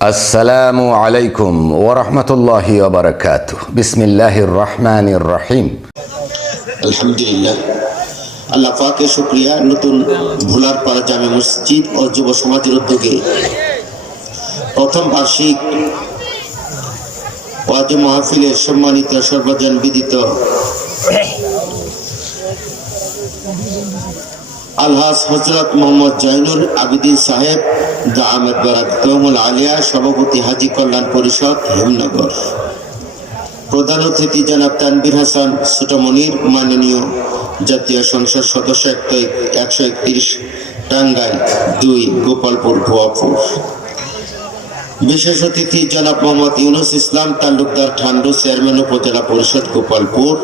আসসালামু আলাইকুম ওয়া রাহমাতুল্লাহি ওয়া বারাকাতুহু। বিসমিল্লাহির রহমানির রহিম। আলহামদুলিল্লাহ, আল্লাহ পাকের শুকরিয়া। নতুন ভোলার পাড়া জামে মসজিদ ও যুব সমাজের উদ্যোগে প্রথম বার্ষিক ওয়াজ মাহফিলের সম্মানিত সর্বজন বিদিত আলহাজ হযরত মোহাম্মদ জয়নুল আবেদিন সাহেব দাআমাত বারাকাতুহুল আলিয়া, সভাপতি হাজী কল্যাণ পরিষদ হেমনগর, প্রধান অতিথি জনাব তানভীর হাসান ছোটমনির, মাননীয় জাতীয় সংসদ সদস্য 131 টাঙ্গাইল 2 গোপালপুর ভুয়াপুর, বিশেষ অতিথি জনাব মোহাম্মদ ইউনুস ইসলাম তালুকদার ঠান্ডু, চেয়ারম্যান উপজেলা পরিষদ গোপালপুর,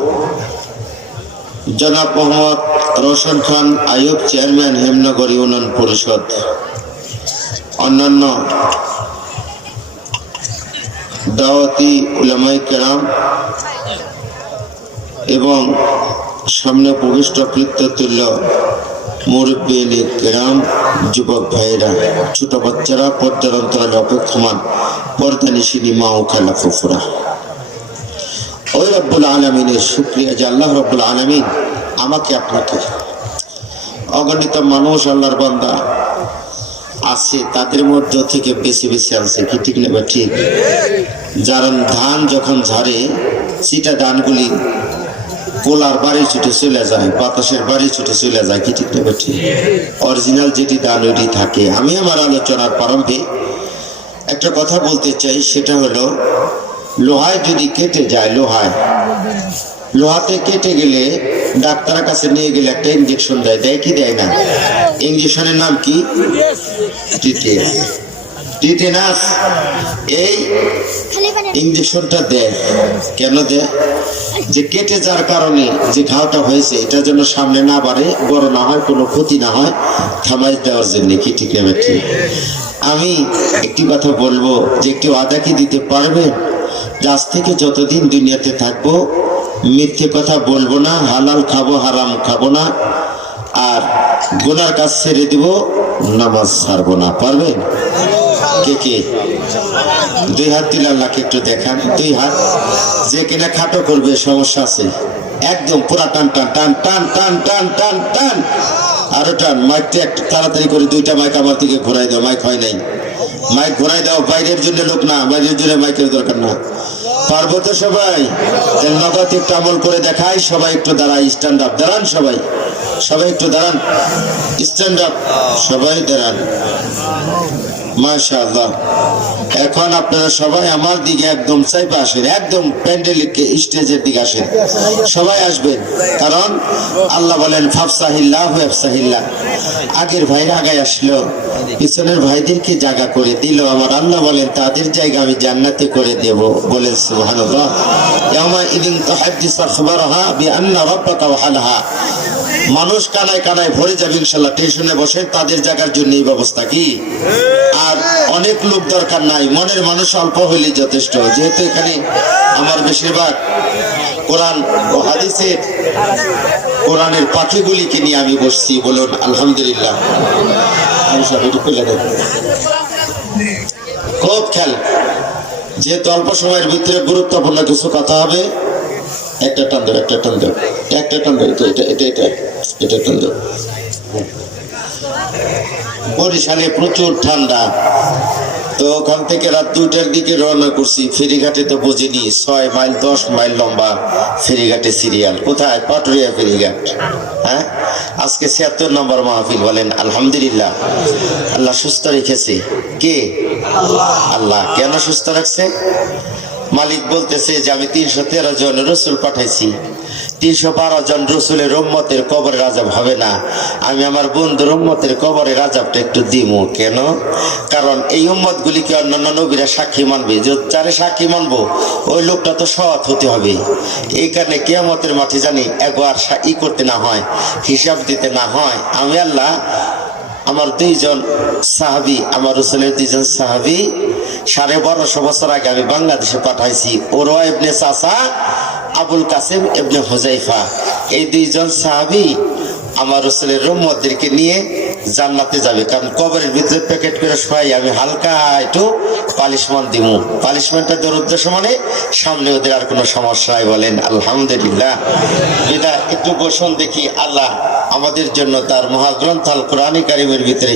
জনাব মোহাম্মদ রোশন খান আইয়ুব, চেয়ারম্যান হেমনগর ইউনিয়ন পরিষদ, অন্যান্য দাওয়াতি উলামায়ে কেরাম এবং সামনে উপবিষ্ট কৃত্যতুল্য মুরব্বিয়ানে কেরাম, যুবক ভাইয়েরা, ছোট বাচ্চারা, পর্দার অন্তরালে অপেক্ষমান পর্দানিশিনী মা ও খালা ফুফুরা, ওই রব্বুল আলামিনের শুকরিয়া যে আল্লাহ রব্বুল আলামিন আমাকে আপনাকে অগণিত মানুষ আল্লাহর বান্দা আছে তাদের মধ্যে থেকে বেশি বেশি আনছে, কি ঠিক না? ঠিক। যারা ধান যখন ঝাড়ে সেটা ধানগুলি কোলার বাড়ি ছুটে চলে যায়, বাতাসের বাড়ি ছুটে চলে যায়, কি ঠিক না? ঠিক। অরিজিনাল যেটি ধান ওইটি থাকে। আমি আমার আলোচনার প্রারম্ভে একটা কথা বলতে চাই, সেটা হলো লোহায় যদি কেটে যায়, লোহাতে কেটে গেলে ডাক্তারের কাছে নিয়ে গেলে একটা ইঞ্জেকশন দেয় কি দেয় না? ইঞ্জেকশনের নাম কি? টিটেনাস। এই ইঞ্জেকশনটা দেয় কেন দেয়? যে কেটে যাওয়ার কারণে যে ঘাওটা হয়েছে এটা যেন সামনে না বাড়ে, বড় না হয়, কোনো ক্ষতি না হয়, থামাই দেওয়ার জন্য, কি ঠিক না? ঠিক। আমি একটি কথা বলবো যে একটি ওয়াদা কি দিতে পারবেন? আজ থেকে যতদিন দুনিয়াতে থাকবো মিথ্যে কথা বলবো না, হালাল খাবো, হারাম খাবো না, আর গুনার কাজ ছেড়ে দিব, নামাজ ছাড়বো না। পারবেন? কে কে? 2 হাত দিলে আল্লাহকে একটু দেখান। 2 হাত। যে কিনা খাটো করবে সমস্যা আছে, একদম পুরা টান টান টান টান টান টান টান টান, আরো টান। মাইকটা একটু তাড়াতাড়ি করে 2টা মাইক আমার দিকে ঘোরাই দাও। মাইক হয় নাই, মাইক ঘোরাই দাও। বাইরের জন্য লোক না, বাইরের জন্য মাইকের দরকার না। পারবো তো সবাই? নগদ একটু আমল করে দেখাই। সবাই একটু দাঁড়াই, স্ট্যান্ড আপ, দাঁড়ান সবাই, সবাই একটু দাঁড়ান, স্ট্যান্ড আপ, সবাই দাঁড়ান। মাশাআল্লাহ। এখন আপনারা সবাই আমার দিকে একদম চাইপা আসেন, একদম প্যান্ডেলের স্টেজের দিকে আসেন, সবাই আসবেন। কারণ আল্লাহ বলেন ফাফসাহিল্লাহ ওয়াফসাহিল্লাহ। আগের ভাইরা আগায় আসলো, পিছনের ভাইদেরকে জায়গা করে দিল। আমার আল্লাহ বলেন তাদের জায়গা আমি জান্নাতে করে দেব। বলেন সুবহানাল্লাহ। ইয়াউমা ইদিন তুহাদ্দিসু আখবারহা বিআন্না রাব্বাকা ওয়াহালাহা। মানুষ কানায় কানায় ভরে যাবে ইনশাআল্লাহ। টেনশনে বসে তাদের জায়গার জন্য এই ব্যবস্থা কি? আর অনেক লোক দরকার নাই, মনের মানুষ অল্প হইলে যথেষ্ট। যেহেতু এখানে আমার বেশিরভাগ কোরআন ও হাদিসের কোরআনের পাখিগুলিকে নিয়ে আমি বসছি। বলুন আলহামদুলিল্লাহ। খুব খেয়াল, যেহেতু অল্প সময়ের ভিতরে গুরুত্বপূর্ণ কিছু কথা হবে। একটা টান দেব, একটা টান দেব, একটা টান দেব, এটা টান দেব। বরিশালে প্রচুর ঠান্ডা, তো ওখান থেকে রাত 2টার দিকে রওনা করছি। ফেরিঘাটে তো বুঝিনি, 6 মাইল 10 মাইল লম্বা ফেরিঘাটে সিরিয়াল। কোথায়? পাটুরিয়া ফেরিঘাট। হ্যাঁ, আজকে 76 নম্বর মাহফিল। বলেন আলহামদুলিল্লাহ। আল্লাহ সুস্থ রেখেছে। কে? আল্লাহ। কেন সুস্থ রাখছে? মালিক বলতেছে যে আমি 313 জন রসুল পাঠাইছি, 312 জন রসুলের উম্মতের কবরের আযাব হবে না। আমি আমার বন্ধুর উম্মতের কবরের আযাবটা একটু দিমু। কেন? কারণ এই উম্মত গুলিকে অন্যান্য নবীরা সাক্ষী মানবে, যারে সাক্ষী মানবো ওই লোকটা তো সৎ হতে হবে। এই কারণে কিয়ামতের মাঠে জানি একবার করতে না হয়, হিসাব দিতে না হয়। আমি আল্লাহ আমার 2 জন সাহাবী, আমার রসুলের 2 জন সাহাবী 1250 বছর আগে আমি বাংলাদেশে পাঠাইছি। উরওয়া ইবনে চাচা, আবুল কাসেম ইবনে হুযায়ফা। এই 2 জন সাহাবী আমার রাসূলের উম্মতদেরকে নিয়ে জান্নাতে যাবে, কারণ কবরের ভিতরে প্যাকেট করে শোয়াই আমি হালকা একটু পালিশমেন্ট দিব। পালিশমেন্টটা দেওয়ার উদ্দেশ্য মানে সামনে ওদের আর কোনো সমস্যা নাই, বলেন আলহামদুলিল্লাহ। এটা একটু বসুন দেখি আল্লাহ আমাদের জন্য তার মহাগ্রন্থ আল কোরআন কারীমের ভিতরে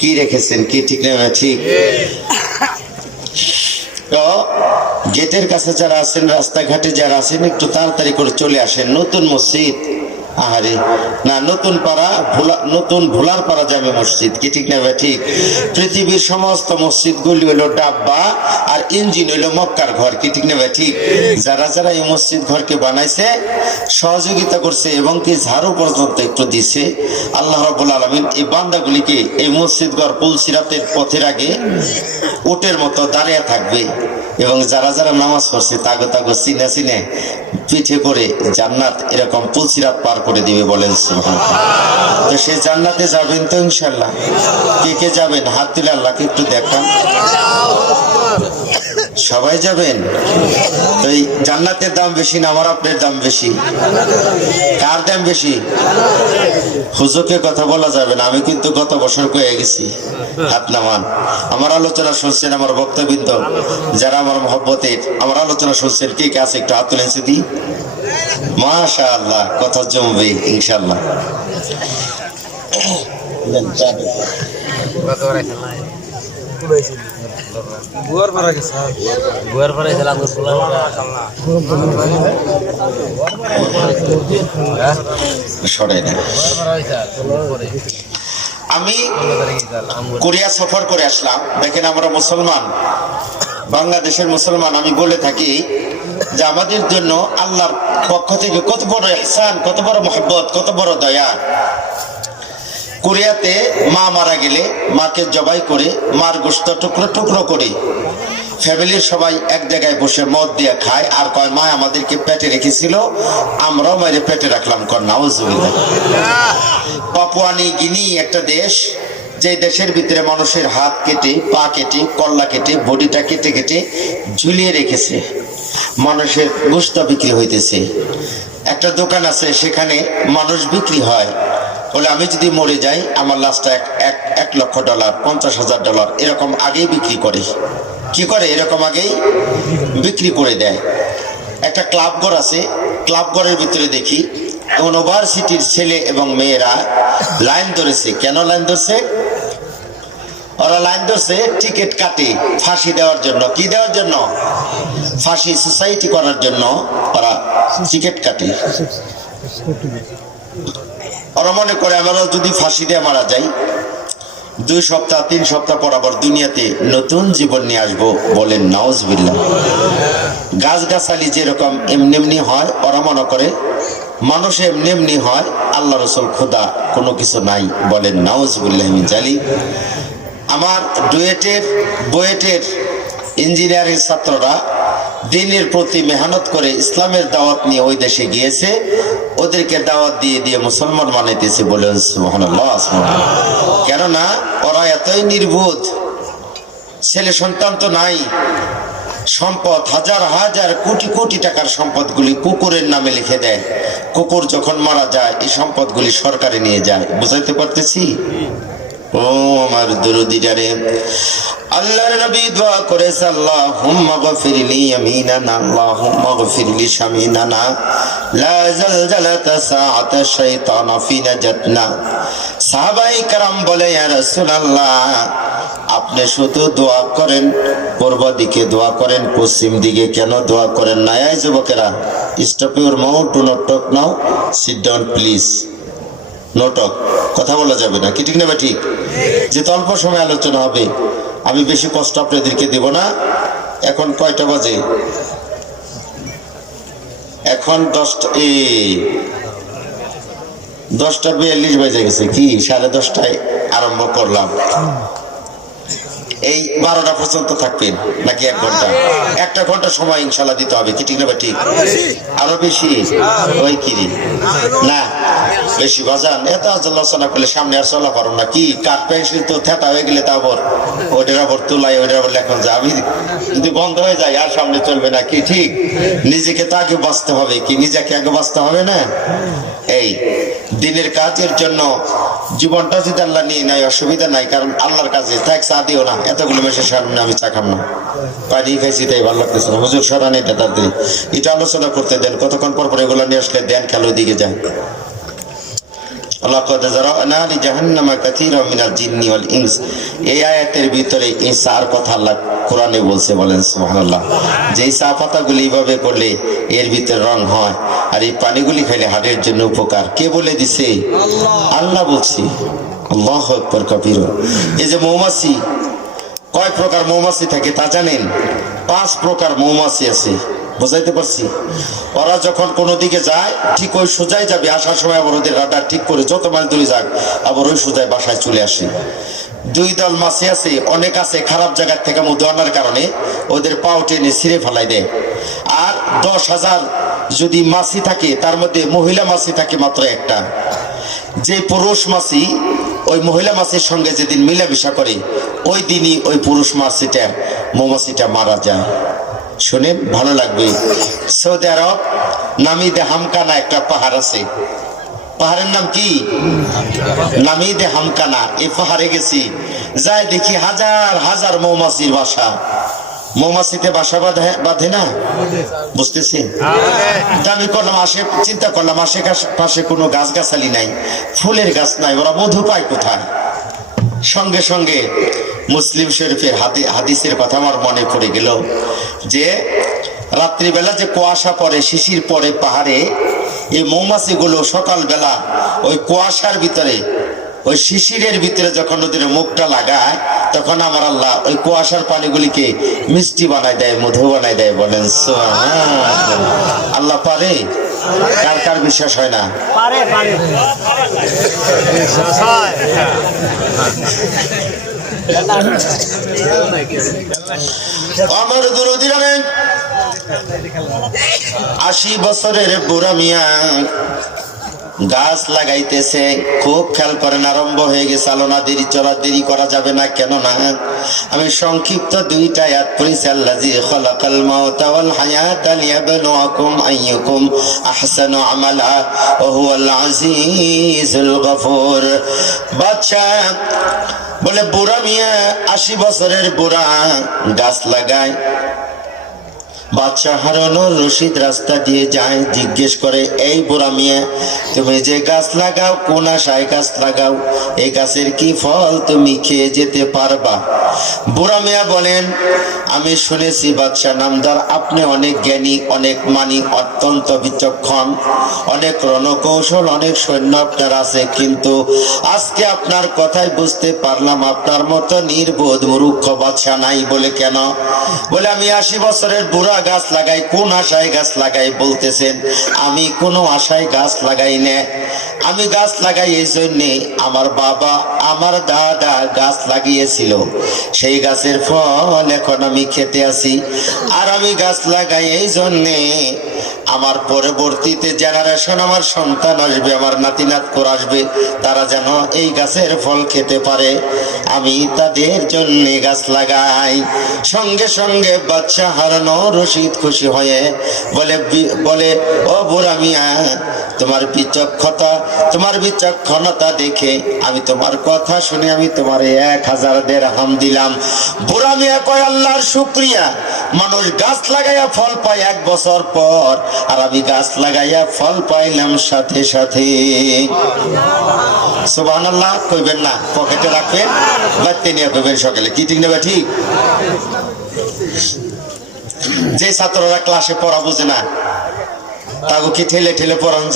কি রেখেছেন, কি ঠিক না ঠিক। তো গেটের কাছে যারা আছেন, রাস্তাঘাটে যারা আছেন, একটু তাড়াতাড়ি করে চলে আসেন। নতুন মসজিদ, আহারে না, নতুন পাড়া, নতুন ভোলার পাড়া জামে মসজিদ, কি ঠিক না ঠিক। পৃথিবীর সমস্ত মসজিদ গুলি হলো ডাব্বা আর ইঞ্জিন হইলো মক্কার ঘর, কি ঠিক না ঠিক। যারা যারা এই মসজিদ ঘরকে বানাইছে, সহযোগিতা করছে এবং কি ঝাড়ু পর্যন্ত একটু দিছে, আল্লাহ রাব্বুল আলামিন এই বান্দাগুলিকে এই মসজিদ ঘর পুলসিরাতের পথের আগে উটের মতো দাঁড়িয়ে থাকবে এবং যারা যারা নামাজ পড়ছে তাগো তাগো চিনে চিনে পিঠে করে জান্নাত এরকম পুলসিরাত পার করে দিবে, বলেন সুবহানাল্লাহ। তো সেই জান্নাতে যাবেন তো ইনশাআল্লাহ? কে কে যাবেন হাত তুলে আল্লাহকে একটু দেখান। সবাই যাবেন? তো এই জান্নাতের দাম বেশি না আমার আপনার দাম বেশি? কার দাম বেশি? হুজুরকে কথা বলা যাবে না, আমি কিন্তু গত বছর কয়ে গেছি। হাত নামান। আমার আলোচনা শুনছেন, আমার বক্তবৃন্দ যারা আমার মহব্বতের, আমার আলোচনা শুনছেন, কে কে আছে একটু হাত তুলেছে দি। মাশাআল্লাহ, কথা জমবে ইনশাআল্লাহ। আমি কোরিয়া সফর করে আসলাম। দেখেন আমরা মুসলমান, বাংলাদেশের মুসলমান, আমি বলে থাকি যে আমাদের জন্য আল্লাহর পক্ষ থেকে কত বড় ইহসান, কত বড় মহব্বত, কত বড় দয়া। কোরিয়াতে মা মারা গেলে মাকে জবাই করে মার গোশত টুকরো টুকরো করে ফ্যামিলির সবাই এক জায়গায় বসে মদ দিয়ে খায় আর কয় মা আমাদেরকে পেটে রেখেছিল, আমরাও মায়ের পেটে রাখলাম। কর নাউজুবিল্লাহ। পাপুয়া নিউ গিনি একটা দেশ, যে দেশের ভিতরে মানুষের হাত কেটে, পা কেটে, কল্লা কেটে, বডিটা কেটে কেটে ঝুলিয়ে রেখেছে, মানুষের গোশত বিক্রি হইতেছে। একটা দোকান আছে, সেখানে মানুষ বিক্রি হয়। বলে আমি যদি মরে যাই আমার লাশটা $1,00,000, $50,000 এরকম আগেই বিক্রি করে। কি করে? এরকম আগেই বিক্রি করে দেয়। একটা ক্লাব ঘর আছে, ক্লাব ঘরের ভিতরে দেখি ইউনিভার্সিটির ছেলে এবং মেয়েরা লাইন ধরেছে। কেন লাইন ধরছে? ওরা লাইন ধরছে টিকিট কাটে ফাঁসি দেওয়ার জন্য। কি দেওয়ার জন্য? ফাঁসি সোসাইটি করার জন্য ওরা টিকিট কাটে। ওরা মনে করে আমরা যদি ফাঁসি দিয়ে মারা যাই 2 সপ্তাহ 3 সপ্তাহ পর আবার দুনিয়াতে নতুন জীবন নিয়ে আসবো, বলেন নাউজুবিল্লাহ। গাছগাছালি যেরকম এমনি এমনি হয়, ওরা মনে করে মানুষ এমনি এমনি হয়, আল্লাহ রসুল খোদা কোনো কিছু নাই, বলেন নাউজুবিল্লাহ মিন যালিক। আমার বুয়েটের ইঞ্জিনিয়ারিং ছাত্ররা দিনের প্রতি মেহনত করে ইসলামের দাওয়াত নিয়ে ওই দেশে গিয়েছে, ওদেরকে দাওয়াত দিয়ে দিয়ে মুসলমান বানাইতেছে, বলেন সুবহানাল্লাহ। কেননা ওরা এতই নির্বোধ, ছেলে সন্তান তো নাই, সম্পদ হাজার হাজার কোটি কোটি টাকার সম্পদগুলি কুকুরের নামে লিখে দেয়। কুকুর যখন মারা যায় এই সম্পদগুলি সরকারে নিয়ে যায়। বুঝাইতে পারতেছি? ও আমার দরুদিটারে, আল্লাহর নবী দোয়া করেছে, আল্লাহুম্মা গফিরলি ইয়ামিনানা, আল্লাহুম্মা গফিরলি শামিনানা, লা জালজালাতা সাআতা শাইতানা ফি নাজাতনা। সাহাবায়ে কেরাম বলে, ইয়া রাসূলুল্লাহ, আপনি শুধু দোয়া করেন পূর্ব দিকে, দোয়া করেন পশ্চিম দিকে, কেন দোয়া করেন না? এই যুবকেরা, stop your mouth, do not talk now, sit down please, no talk. কথা বলা যাবে না, কি ঠিক না? ঠিক। যেহেতু অল্প সময় আলোচনা হবে, আমি বেশি কষ্ট আপনাদেরকে দেব না। এখন কয়টা বাজে? এখন 10:42 বেজে গেছে। কি 10:30টায় আরম্ভ করলাম, এই 12টা পর্যন্ত থাকবেন নাকি 1 ঘন্টা? 1 ঘন্টা সময় ইনশাল্লাহ দিতে হবে, কি ঠিক না? ঠিক। আরো বেশি? ওই কিরি না বেশি বাজান, এত আলোচনা করলে সামনে আর চলা পারো না। কি কাঠ পেন্সিল তো থেতা হয়ে গেলে তারপর ওইটার আবার তুলাই, ওইটার আবার লেখন যায়, আমি যদি বন্ধ হয়ে যায় আর সামনে চলবে না, কি ঠিক? নিজেকে তো আগে বাঁচতে হবে, কি নিজেকে আগে বাঁচতে হবে না? এই দিনের কাজের জন্য জীবনটা যদি আল্লাহ নিয়ে নেয় অসুবিধা নাই, কারণ আল্লাহর কাছে ট্যাক্স দিও না, এতগুলো মেসের সামনে আমি চা খাম না, পানি খাইছি তাই ভালো লাগতেছে না। হুজুর সরান এটা তাদের, এটা আলোচনা করতে দেন, কতক্ষণ পর পর এগুলো নিয়ে আসলে দেন খেলো দিকে যায়। এই আয়াতের ভিতরে এই চার কথা আল্লাহ কোরআনে বলছে, বলেন সুবহানাল্লাহ। যে চা পাতাগুলি এইভাবে করলে এর ভিতরে রং হয়, আর এই পানিগুলি খাইলে হাড়ের জন্য উপকার। কে বলে দিছে? আল্লাহ বলছে। আল্লাহু আকবার কাবীর। এই যে মৌমাছি, কয় প্রকার মৌমাছি থাকে তা জানেন? 5 প্রকার মৌমাছি আছে। বুঝাইতে পারছি? ওরা যখন কোনো দিকে যায় ঠিক ওই সোজাই যাবে, আসার সময় আবার ওদের রাডার ঠিক করে যত মাইল দূরে যাক আবার ওই সোজায় বাসায় চলে আসে। 2 দল মাছি আছে, অনেক আছে খারাপ জায়গার থেকে মধু আনার কারণে ওদের পাও টেনে ছিঁড়ে ফেলাই দেয়। আর 10,000 যদি মাছি থাকে তার মধ্যে মহিলা মাছি থাকে মাত্র একটা। যে পুরুষ মাছি ওই মহিলা মাছির সঙ্গে যেদিন মিলামিশা করে ওই দিনই ওই পুরুষ মাছিটা মৌমাছিটা মারা যায়। শুনেন, ভালো লাগবে। সৌদি আরব নামিদে হামকানা একটা পাহাড় আছে। পাহাড়ের নাম কি? নামিদে হামকানা। এই পাহাড়ে গেছি, যাই দেখি হাজার হাজার মৌমাছির বাসা। মৌমাছিতে বাসা বাঁধে না, বুঝতেছি। আমি করলাম চিন্তা করলাম আশেপাশে কোনো গাছ গাছালি নাই, ফুলের গাছ নাই, ওরা মধু পায় কোথায়? সঙ্গে সঙ্গে মুসলিম শরীফের হাদিসের কথা আমার মনে পড়ে গেল যে রাত্রিবেলা যে কুয়াশা পড়ে, শিশির পড়ে পাহাড়ে, এই মৌমাছিগুলো সকালবেলা ওই কুয়াশার ভিতরে, ওই শিশিরের ভিতরে যখন ওদের মুখটা লাগায় তখন আমার আল্লাহ ওই কুয়াশার পানিগুলিকে মিষ্টি বানায় দেয়, মধু বানায় দেয়। বলেন আল্লাহ পারে? কার কার বিশ্বাস হয় না? আমার দুরুদি রাখেন 80 বছরের বুড়া মিয়া গাছ লাগাইতেছে, খুব খেয়াল করেন, আরম্ভ হয়ে গেছে আলোনা, দেরি করা যাবে না। কেন না, আমি সংক্ষিপ্ত 2টা আয়াত পড়েছি। আল্লাযী খালাকাল মাউতা ওয়াল হায়াতা লিয়াবলুয়াকুম আইয়ুকুম আহসানু আমালা ওয়া হুয়াল আজিজুল গফুর। বাচ্চা বলে বুড়া মিয়া 80 বছরের বুড়া গাছ লাগায়। বাদশা হারুনুর রশিদ রাস্তা দিয়ে যায়, জিজ্ঞেস করে, এই বুড়া মিয়া তুমি যে গাছ লাগাও কোন আশায় গাছ লাগাও? এই গাছের কি ফল তুমি খেয়ে যেতে পারবা? বুড়া মিয়া বলেন, আমি শুনেছি বাদশা নামদার আপনি অনেক জ্ঞানী, অনেক মানি, অত্যন্ত বিচক্ষণ, অনেক রণকৌশল, অনেক সৈন্য আপনার আছে, কিন্তু আজকে আপনার কথাই বুঝতে পারলাম আপনার মতো নির্বোধ মূর্খ বাদশা নাই। বলে কেন? বলে আমি 80 বছরের বুড়া গাছ লাগাই, কোন আশায় গাছ লাগাই বলতেছেন? আমি কোনো আশায় গাছ লাগাই না, আমি গাছ লাগাই এই জন্যে আমার বাবা আমার দাদা গাছ লাগিয়েছিল, সেই গাছের ফল এখন আমি খেতে আসি। আর আমি গাছ লাগাই এই জন্যে আমার পরবর্তীতে জেনারেশন, আমার সন্তান আসবে, আমার নাতি নাতকুর আসবে, তারা যেন এই গাছের ফল খেতে পারে, আমি তাদের জন্য গাছ লাগাই। সঙ্গে সঙ্গে বাদশা হারুনুর রশিদ খুশি হয়ে বলে ও বুড়া মিয়া, তোমার বিচক্ষণতা দেখে আমি তোমার কথা শুনে আমি তোমার 1000 দিরহাম দিলাম। বুড়া মিয়া কয়, আল্লাহর শুকরিয়া, মানুষ গাছ লাগাইয়া ফল পায় 1 বছর পর, আর আমি গাছ লাগাইয়া ফল পাইলাম সাথে সাথে। সুবহানাল্লাহ কইবেন না, পকেটে রাখবেন, বাড়তে নিয়ে কইবেন সকালে। কি ঠিক নেবে? ঠিক। যে ছাত্ররা ক্লাসে পড়া বুঝে না তাকে কি ঠেলে ঠেলে পড়ানো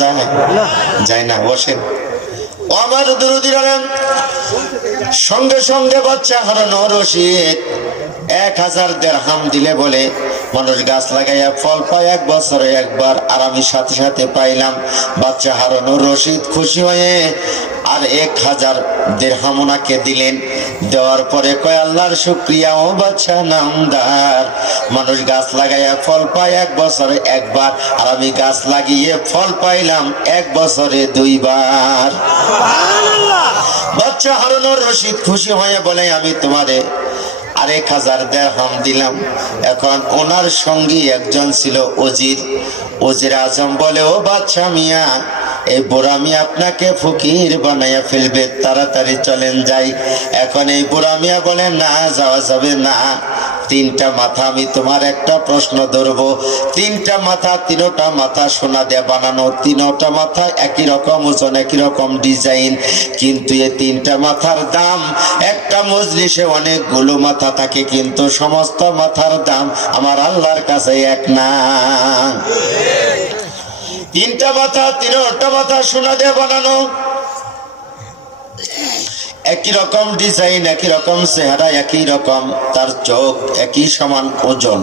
যায় না? বসেন। আমার দুরুদি রাখেন, সঙ্গে সঙ্গে বাদশা হারুনুর রশিদ 1000 দিরহাম দিলে বলে মানুষ গাছ লাগাইয়া ফল পায় 1 বছরে একবার, আর আমি সাথে সাথে পাইলাম। বাদশা হারুনুর রশিদ খুশি হয়ে আর 1000 দিরহাম ওনাকে দিলেন। দেওয়ার পরে কয়, আল্লাহর শুকরিয়া ও বাদশা নামদার, মানুষ গাছ লাগাইয়া ফল পায় 1 বছরে একবার, আর আমি গাছ লাগিয়ে ফল পাইলাম 1 বছরে 2 বার। বাদশা হারুনুর রশিদ খুশি হয়ে বলে, আমি তোমারে আর 1000 দিরহাম দিলাম। এখন ওনার সঙ্গী একজন ছিল ওজির আজম, বলে ও বাদশা মিয়া এই বুড়ামি আপনাকে ফকির বানাইয়া ফেলবে, তাড়াতাড়ি চলেন যাই। এখন এই বুড়ামিয়া বলে না, যাওয়া যাবে না। তিনটা মাথা, আমি তোমার একটা প্রশ্ন ধরবো। তিনটা মাথা, তিনোটা মাথা সোনা দিয়ে বানানো, তিনোটা মাথা একই রকম ওজন, একই রকম ডিজাইন, কিন্তু এই তিনটা মাথার দাম, একটা মজলিসে অনেকগুলো মাথা থাকে কিন্তু সমস্ত মাথার দাম আমার আল্লাহর কাছে এক না। তিনটা মাথা, তিনোটা মাথা সোনা দিয়ে বানানো, একই রকম ডিজাইন, একই রকম চেহারা, একই রকম তার চোখ, একই সমান ওজন।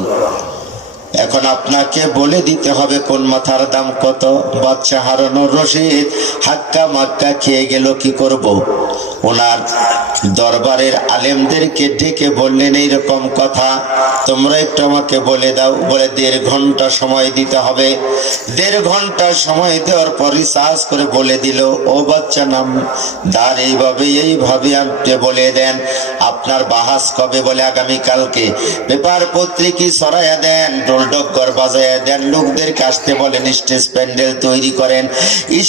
এখন আপনাকে বলে দিতে হবে কোন মাথার দাম কত। বাদশা হারুনুর রশিদ হাক্কা মাক্কা খেয়ে গেল, কি করব। ওনার দরবারের আলেমদেরকে ডেকে বললেন এইরকম কথা, তোমরা একটু আমাকে বলে দাও। বলে 1.5 ঘন্টা সময় দিতে হবে। 1.5 ঘন্টা সময় দেওয়ার পর রিসার্চ করে বলে দিল, ও বাচ্চা নাম দার এইভাবে আপনি বলে দেন আপনার বাহাস কবে। বলে আগামীকালকে। পেপার পত্রিকা ছড়াইয়া দেন, ঢোলডক্কর বাজাইয়া দেন, লোকদেরকে আসতে বলেন, স্টেজ প্যান্ডেল তৈরি করেন।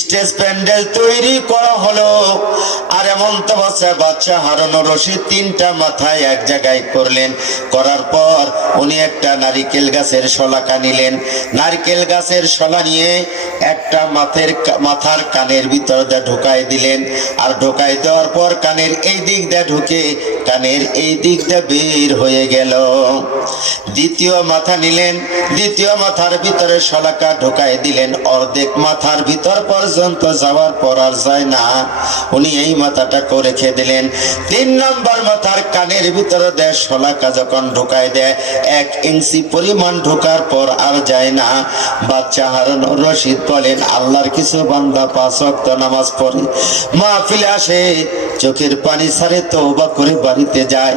স্টেজ প্যান্ডেল তৈরি করা হলো। আর এমন তো বাচ্চা হারুনুর রশিদ তিনটা মাথায় এক জায়গায় করলেন। করার পর উনি একটা নারিকেল গাছের শলাকা নিলেন। নারকেল গাছের শলা নিয়ে একটা মাথার কানের ভিতর দিয়ে ঢুকাই দিলেন। আর ঢুকাই দেওয়ার পর কানের এই দিক দিয়ে ঢুকে কানের এই দিক দিয়ে বের হয়ে গেল। দ্বিতীয় মাথা নিলেন, দ্বিতীয় মাথার ভিতরে শলাকা ঢুকাই দিলেন। অর্ধেক মাথার ভিতর পর্যন্ত যাওয়ার পর আর যায় না, উনি এই মাথাটা করে রেখে দিলেন। 3 নম্বর মাথার কানের ভিতরে দেয় শলাকা যখন ঢুকাই দেয়, 1 ইঞ্চি পরিমাণ ঢোকার পর আর যায় না। বাচ্চা হারুনুর রশিদ বলেন, আল্লাহর কিছু বান্দা 5 ওয়াক্ত নামাজ পড়ে, মাহফিলে আসে, চোখের পানি ছাড়ে, তওবা করে বাড়িতে যায়।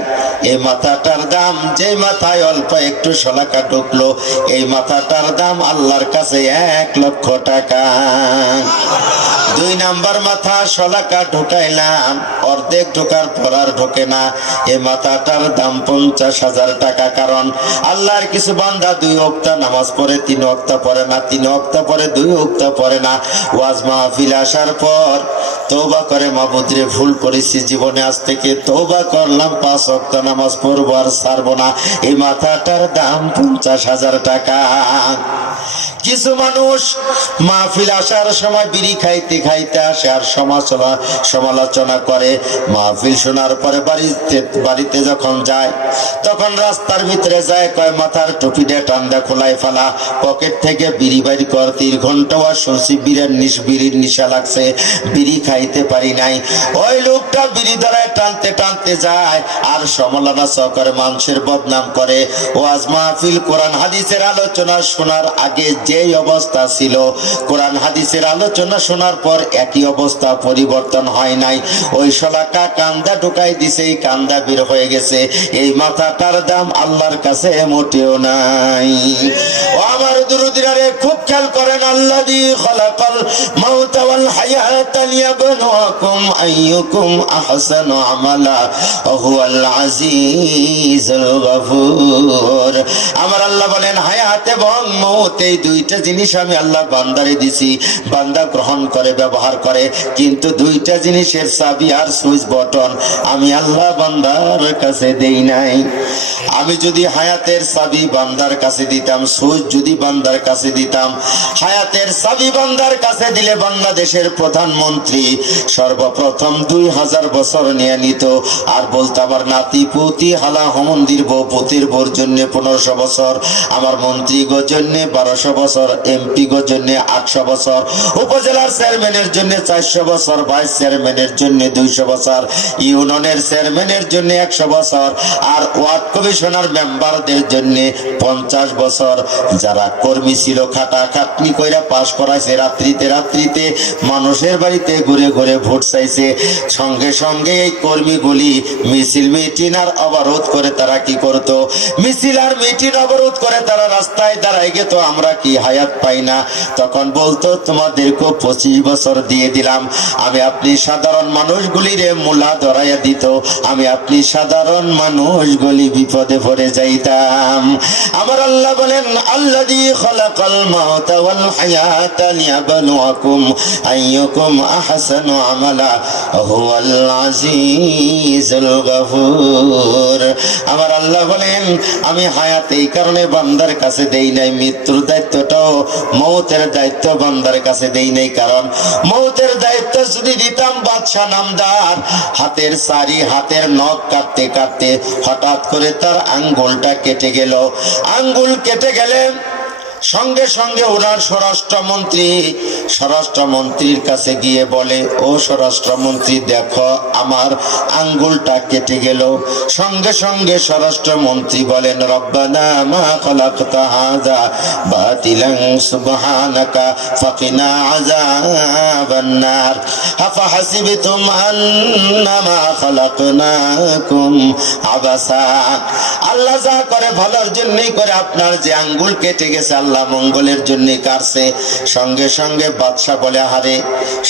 এই মাথাটার দাম, যে মাথায় অল্প একটু শলাকা ঢুকলো, এই মাথাটার দাম আল্লাহর কাছে 1 লক্ষ টাকা। 2 নম্বর মাথা শলাকা ঢুকাইলাম, অর্ধেক ঢোকার পর আর ঢোকে না, এই মাথাটার দাম 50,000 টাকা। কারণ আল্লাহর কিছু বান্দা 2 ওয়াক্ত নামাজ পড়ে, 3 ওয়াক্ত পড়ে না, 3 ওয়াক্ত পড়ে, 2 ওয়াক্ত পড়ে না। ওয়াজ মাহফিল আসার পর তওবা করে, মাবুদ রে ভুল করেছি জীবনে, আজ থেকে তওবা করলাম, 5 ওয়াক্ত নামাজ পড়বো আর ছাড়বো না। এই মাথাটার দাম 50,000 টাকা। কিছু মানুষ মাহফিল আসার সময় বিড়ি খাইতে খাইতে আসে আর সমালোচনা করে। মাহফিল শোনার পরে বাড়িতে যখন যায়, তখন রাস্তার ভিতরে যায়, কয় মাথার টুপিটা টান্দা খোলাই ফেলা, পকেট থেকে বিড়ি বাইর কর। 3 ঘন্টা আর শুনছি বিড়ির নিশা লাগছে, বিড়ি খাইতে পারি নাই। ওই লোকটা বিড়ি দ্বারায় টানতে টানতে যায় আর সমালোচনা করে, মানুষের বদনাম করে। ওয়াজ মাহফিল কোরআন হাদিসের আলোচনা শোনার আগে যেই অবস্থা ছিল, কোরআন হাদিসের আলোচনা শোনার পর একই অবস্থা, পরিবর্তন হয় নাই। ওই শলাকা কান্দা ঢুকাই দিছে, এই কান্দা বের হয়ে গেছে। এই মাথাটার দাম আল্লাহর কাছে মোটেও নাই। ও আমার দুরুদিরা রে, খুব খেয়াল করেন, আল্লাযী খালাকাল মাউতা ওয়াল হায়াতা লিয়াবলুয়াকুম আইয়ুকুম আহসানু আমালা ওয়া হুয়াল আজিজুল গফুর। আমার আল্লাহ বলেন, হায়াত এবং মওত, এই 2টা জিনিস আমি আল্লাহ বান্দারে দিছি, বান্দা গ্রহণ করে, ব্যবহার করে। কিন্তু 2টা জিনিসের চাবি আর সুইচ বটন আমি আল্লাহ বান্দার কাছে দেই নাই। আমি যদি হায়াতের চাবি বান্দার কাছে দিতাম, সুইচ যদি বান্দার কাছে দিতাম, হায়াতের চাবি বান্দার কাছে দিলে বাংলাদেশের প্রধানমন্ত্রী সর্বপ্রথম 2000 বছর নিয়ে নিত, আর বলতো আমার নাতি পুতি হালা হমন্দির বউ পুতির বোর জন্য 1500 বছর, আমার মন্ত্রী গো জন্য 1200 বছর, এমপি গো জন্য 800 বছর, উপজেলার চেয়ারম্যানের জন্য 400 বছর, ভাইস চেয়ারম্যানের জন্য 200 বছর, ইউনিয়নের চেয়ারম্যানের জন্য 100 বছর, আর ওয়ার্ড কমিশনার মেম্বারদের জন্য 50 বছর। যারা কর্মী ছিল, খাটাখাটনি কইরা পাস করাইছে, রাত্রিতে মানুষের বাড়িতে ঘুরে ঘুরে ভোট চাইছে। সঙ্গে সঙ্গে এই কর্মীগুলি মিছিল মিটিং আর অবরোধ করে তারা কি করতো, মিছিল আর মিটিং অবরোধ করে তারা রাস্তায় দাঁড়াই গেত, আমরা কি হায়াত পাই না? তখন বলতো, তোমাদেরকে 25 বছর দিয়ে দিলাম, আমি আপনি সাধারণ মানুষ মানুষগুলিরে মুলা ধরাইয়া দিত, আমি আপনি সাধারণ মানুষগুলি বিপদে পড়ে যাইতাম। আমার আল্লাহ বলেন, আল্লাযী খালাকাল মাউতা ওয়াল হায়াতা লিয়াবলুয়াকুম আইয়ুকুম আহসানু আমালা হুয়াল আজিজুল গফুর। আমার আল্লাহ বলেন, আমি হায়াত এই কারণে বান্দার কাছে দেই নাই, মৃত্যুর দায়িত্বটাও মৌতের দায়িত্ব বান্দার কাছে দেই নাই, কারণ মৌতের দায়িত্ব যদি দিতাম বাদশা নামদার হাতের সারি, হাতের নখ কাটতে কাটতে হঠাৎ করে তার আঙ্গুলটা কেটে গেল। আঙ্গুল কেটে গেলে সঙ্গে সঙ্গে ওনার স্বরাষ্ট্রমন্ত্রীর কাছে গিয়ে বলে, ও স্বরাষ্ট্রমন্ত্রী দেখো আমার আঙ্গুলটা কেটে গেল। সঙ্গে সঙ্গে স্বরাষ্ট্রমন্ত্রী বলেন, রব্বানা মা খালাকতা হাযা বাতিলান সুবহানাকা ফাকিনা আযাবান নার আফা হাসিবতুম আন্নামা খালাকনাকুম আবাসা। আল্লাহ যা করে ভালোর জন্যই করে, আপনার যে আঙ্গুল কেটে গেছে আল্লাহ মঙ্গলের জন্য কাটছে। সঙ্গে সঙ্গে বাদশা বলে, হারে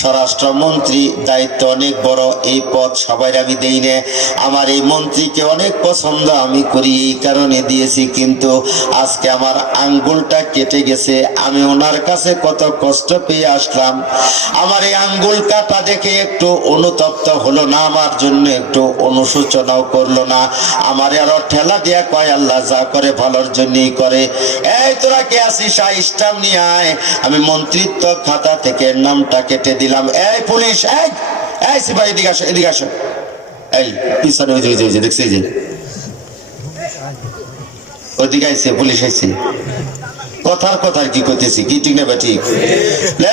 স্বরাষ্ট্রমন্ত্রী দায়িত্ব অনেক বড়, এই পদ সবাই আমি দেই না, আমার এই মন্ত্রীকে অনেক পছন্দ আমি করি এই কারণে দিয়েছি, কিন্তু আজকে আমার আঙ্গুলটা কেটে গেছে, আমি ওনার কাছে কত কষ্ট পেয়ে আসলাম, আমার এই আঙ্গুল কাটা দেখে একটু অনুতপ্ত হলো না, আমার জন্য একটু অনুশোচনাও করলো না, আমার আরো ঠেলা দিয়া কয়, আল্লাহ যা করে ভালোর জন্যই করে। এই তোরা কে আসিস, স্টাম্প নিয়ে আয়, আমি মন্ত্রিত্ব খাতা থেকে নামটা কেটে দিলাম। এই পুলিশ, এই সিপাহি, এদিকে আসো, এদিকে আসো, এই পিছনে দেখছি যে ওদিকে আইছে পুলিশ আইছে, কথার কি করতেছি, কি ঠিক না ঠিক?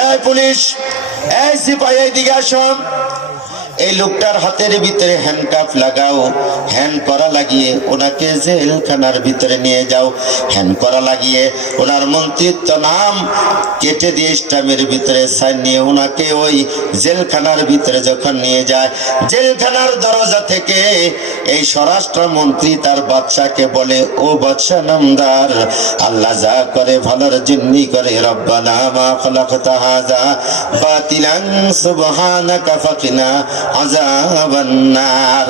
এই পুলিশ, এই সিপাহি এদিকে আসো, এই লোকটার হাতের ভিতরে হ্যান্ডকাফ লাগাও, হ্যান্ড করা লাগিয়ে ওনাকে জেলখানার ভিতরে নিয়ে যাও, হ্যান্ড করা লাগিয়ে ওনার মন্ত্রিত্ব নাম কেটে দিয়ে স্টামের ভিতরে সাইন নিয়ে ওনাকে ওই জেলখানার ভিতরে যখন নিয়ে যায়, জেলখানার দরজা থেকে এই স্বরাষ্ট্রমন্ত্রী তার বাদশাকে বলে, ও বাদশা নামদার, আল্লাহ যা করে ভালোর জন্যই করে, রব্বানা মা খালাকতা হাযা বাতিলান সুবহানাকা ফাকিনা আযাবান নার।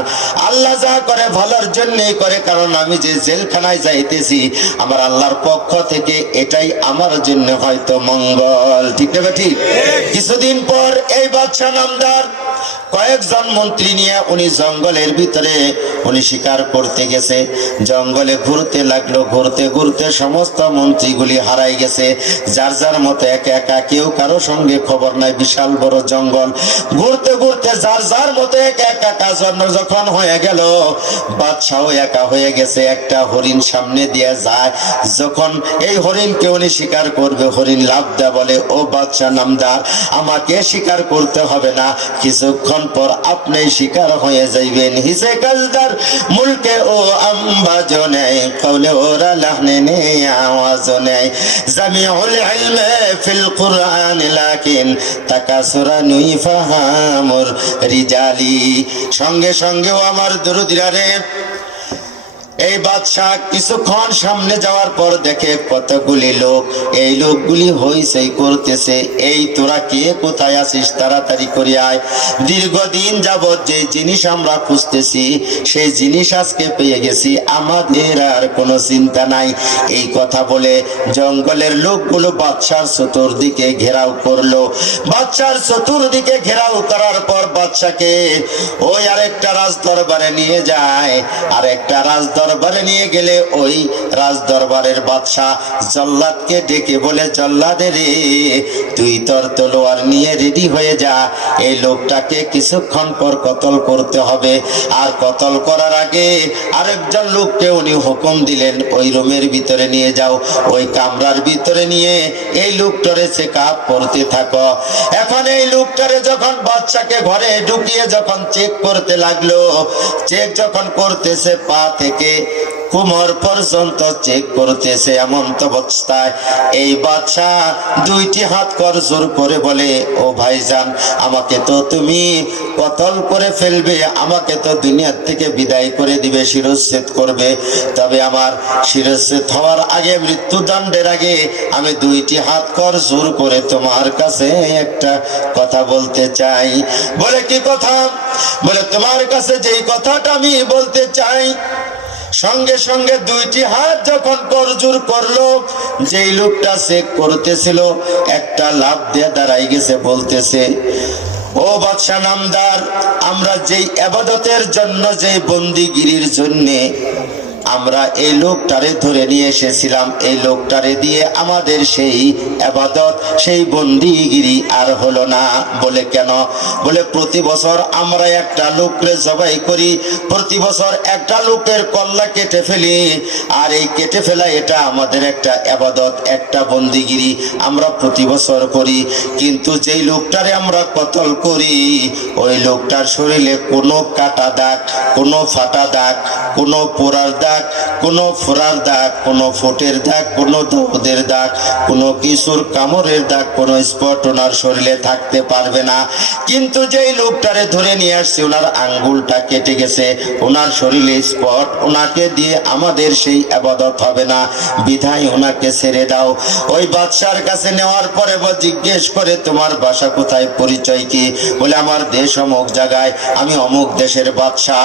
আল্লাহ যা করে ভালোর জন্যই করে, কারণ আমি যে জেলখানায় যাইতেছি আমার আল্লাহর পক্ষ থেকে এটাই আমার জন্য হয়তো মঙ্গল, ঠিক না ঠিক? কিছুদিন পর এই বাদশা নামদার কয়েকজন মন্ত্রী নিয়ে উনি জঙ্গলের ভিতরে উনি শিকার করতে গেছে, জঙ্গলে ঘুরতে লাগলো, ঘুরতে ঘুরতে সমস্ত মন্ত্রীগুলি হারাই গেছে, যার যার মতো একা একা, কেউ কারো সঙ্গে খবর নাই, বিশাল বড় জঙ্গল, ঘুরতে ঘুরতে যার যার মতো একা একা কাজ যখন হয়ে গেল, বাদশাও একা হয়ে গেছে। একটা হরিণ সামনে দিয়ে যায়, যখন এই হরিণকে উনি শিকার করবে, হরিণ লাফ দেয়, বলে, ও বাদশা নামদার, আমাকে শিকার করতে হবে না, কিছুক্ষণ পর আপনি শিকার হয়ে যাইবেন। হিসে কালদার মুলকে ও আম্বাজো নেই, কওলে ওরা লাহনে নেই, আওয়াজও নেই, জামিউল ইলমে ফিল কুরআন লাকিন তাকাসুরান ইফহামুর রিজালি। সঙ্গে সঙ্গেও আমার দরুদিরা রে, এই বাদশাহ কিছুক্ষণ সামনে যাওয়ার পর দেখে কতগুলি লোক, এই লোকগুলি হইচই করতেছে, এই তোরা কে কোথায় আছিস, তাড়াতাড়ি করে আয়, দীর্ঘদিন যাবত যে জিনিস আমরা খুঁজতেছি সেই জিনিস আজকে পেয়ে গেছি, আমাদের আর কোনো চিন্তা নাই। এই কথা বলে জঙ্গলের লোকগুলো বাদশার চতুর্দিকে ঘেরাও করলো। বাদশার চতুর্দিকে ঘেরাও করার পর বাদশাকে ওই আরেকটা রাজ দরবারে নিয়ে যায়। আরেকটা রাজ দরবারে নিয়ে গেলে ওই রাজ দরবারের বাদশাহ জল্লাদকে ডেকে বলে, জল্লাদে রে, তুই তোর তলোয়ার নিয়ে রেডি হয়ে যা, এই লোকটাকে কিছুক্ষণ পর কতল করতে হবে। আর কতল করার আগে আরেকজন লোককে উনি হুকুম দিলেন, ওই রুমের ভিতরে নিয়ে যাও, ওই কামরার ভিতরে নিয়ে এই লোকটারে চেকআপ করতে থাকো। এখন এই লোকটারে যখন বাদশাকে ঘরে ঢুকিয়ে যখন চেক করতে লাগলো, চেক যখন করতেছে পা থেকে কোমর পর্যন্ত চেক করতেছে। এমন তো অবস্থায় এই বাদশা দুইটি হাত কর জোর করে বলে, ও ভাইজান, আমাকে তো তুমি কতল করে ফেলবে, আমাকে তো দুনিয়ার থেকে বিদায় করে দিবে, শিরচ্ছেদ করবে। তবে আমার শিরচ্ছেদ হওয়ার আগে, মৃত্যুদণ্ডের আগে আমি দুইটি হাত কর জোর করে তোমার কাছে একটা কথা বলতে চাই। বলে, কি কথা? বলে, তোমার কাছে যেই কথাটা আমি বলতে চাই। সঙ্গে সঙ্গে দুইটি হাত যখন করজোর করলো, যেই লোকটা চেক করতেছিল একটা লাভ দিয়ে দাঁড়াই গেছে, বলতেছে, ও বাদশা নামদার, আমরা যেই ইবাদতের জন্য, যেই বন্দিগিরির জন্যে আমরা এই লোকটারে ধরে নিয়ে এসেছিলাম, এই লোকটারে দিয়ে আমাদের সেই ইবাদত, সেই বন্দিগিরি আর হলো না। বলে, কেন? বলে, প্রতি বছর আমরা একটা লোককে জবাই করি, প্রতি বছর একটা লোকের কল্লা কেটে ফেলি, আর এই কেটে ফেলা এটা আমাদের একটা ইবাদত, একটা বন্দিগিরি আমরা প্রতি বছর করি। কিন্তু যেই লোকটারে আমরা কতল করি, ওই লোকটার শরীরে কোনো কাটা দাগ, কোনো ফাটা দাগ, কোনো পোড়ার দাগ, কোনো ফোড়ার দাগ, কোনো ফোটের দাগ, কোনো দৌদের দাগ, কোনো কিছুর কামড়ের দাগ, কোনো স্পট ওনার শরীরে থাকতে পারবে না। কিন্তু যেই লোকটারে ধরে নিয়ে আসছে, ওনার আঙ্গুলটা কেটে গেছে, ওনার শরীরে স্পট, ওনাকে দিয়ে আমাদের সেই ইবাদত হবে না, বিধায় ওনাকে ছেড়ে দাও। ওই বাদশার কাছে নেওয়ার পরে জিজ্ঞেস করে, তোমার বাসা কোথায়, পরিচয় কি? বলে, আমার দেশ অমুক জায়গায়, আমি অমুক দেশের বাদশা।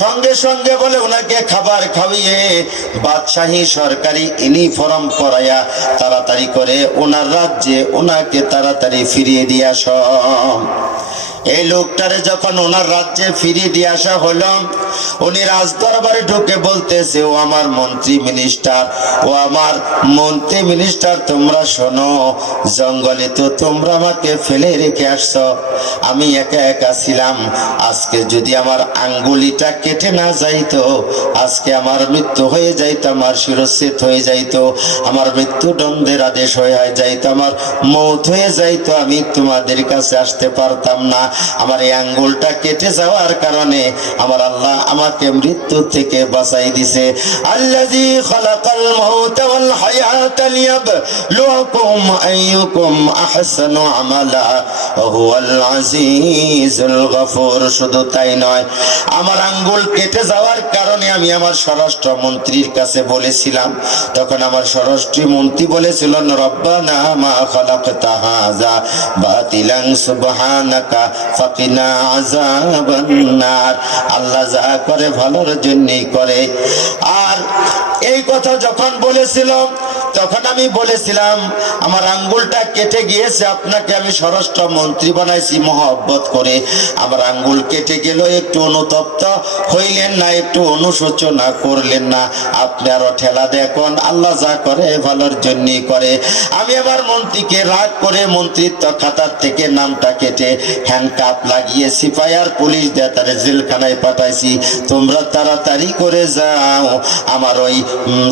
সঙ্গে সঙ্গে বলে, ওনাকে খাবার খাওয়িয়ে বাদশাহী সরকারি ইউনিফর্ম পরাইয়া তাড়াতাড়ি করে ওনার রাজ্যে ওনাকে তাড়াতাড়ি ফিরিয়ে দিয়ে আস। এই লোকটারে যখন ওনার রাজ্যে ফিরিয়ে দিয়ে আসা হলো, উনি রাজদরবারে ঢুকে বলতেছে, ও আমার মন্ত্রী মিনিস্টার, ও আমার মন্ত্রী মিনিস্টার, তোমরা শোনো, জঙ্গলে তো তোমরা আমাকে ফেলে রেখে আসছো, আমি একা একা ছিলাম, আজকে যদি আমার আঙ্গুলিটা কেটে না যাইতো, আজকে আমার মৃত্যু হয়ে যাইতো, আমার শিরচ্ছেদ হয়ে যাইতো, আমার মৃত্যুদণ্ডের আদেশ হয়ে যাইতো, আমার মৌত হয়ে যাইতো, আমি তোমাদের কাছে আসতে পারতাম না। আমার এই আঙ্গুলটা কেটে যাওয়ার কারণে আমার আল্লাহ আমাকে মৃত্যু থেকে বাঁচাই দিছে। আল্লাযী খালাকাল মাউতা ওয়াল হায়াতা লিয়াবলুয়াকুম আইয়ুকুম আহসানু আমালা ওয়া হুয়াল আজিজুল গফুর। শুধু তাই নয়, আমার আঙ্গুল কেটে যাওয়ার কারণে আমি আমার স্বরাষ্ট্র মন্ত্রীর কাছে বলেছিলাম, তখন আমার স্বরাষ্ট্র মন্ত্রী বলেছিল, রব্বানা মা খালাকতা হাযা বাতিলান সুবহানাকা ফাকিনা আযাবান নার। আল্লাহ যা করে ভালোর জন্যই করে। আর এই কথা যখন বলেছিল, তখন আমি বলেছিলাম, আমার আঙ্গুলটা কেটে গিয়েছে, আপনাকে আমি স্বরাষ্ট্র মন্ত্রী বানাইছি মহব্বত করে, আমার আঙ্গুল কেটে গেল, একটু অনুতপ্ত হইলেন না, একটু অনুশোচনা করলেন না, আপনি আরো ঠেলা দেখুন, আল্লাহ যা করে ভালোর জন্যই করে। আমি আমার মন্ত্রীকে রাগ করে মন্ত্রিত্ব খাতার থেকে নামটা কেটে হ্যান্ডকাপ লাগিয়ে সিপাহার পুলিশ দিয়ে তার জেলখানায় পাঠাইছি, তোমরা তাড়াতাড়ি করে যাও, আমার ওই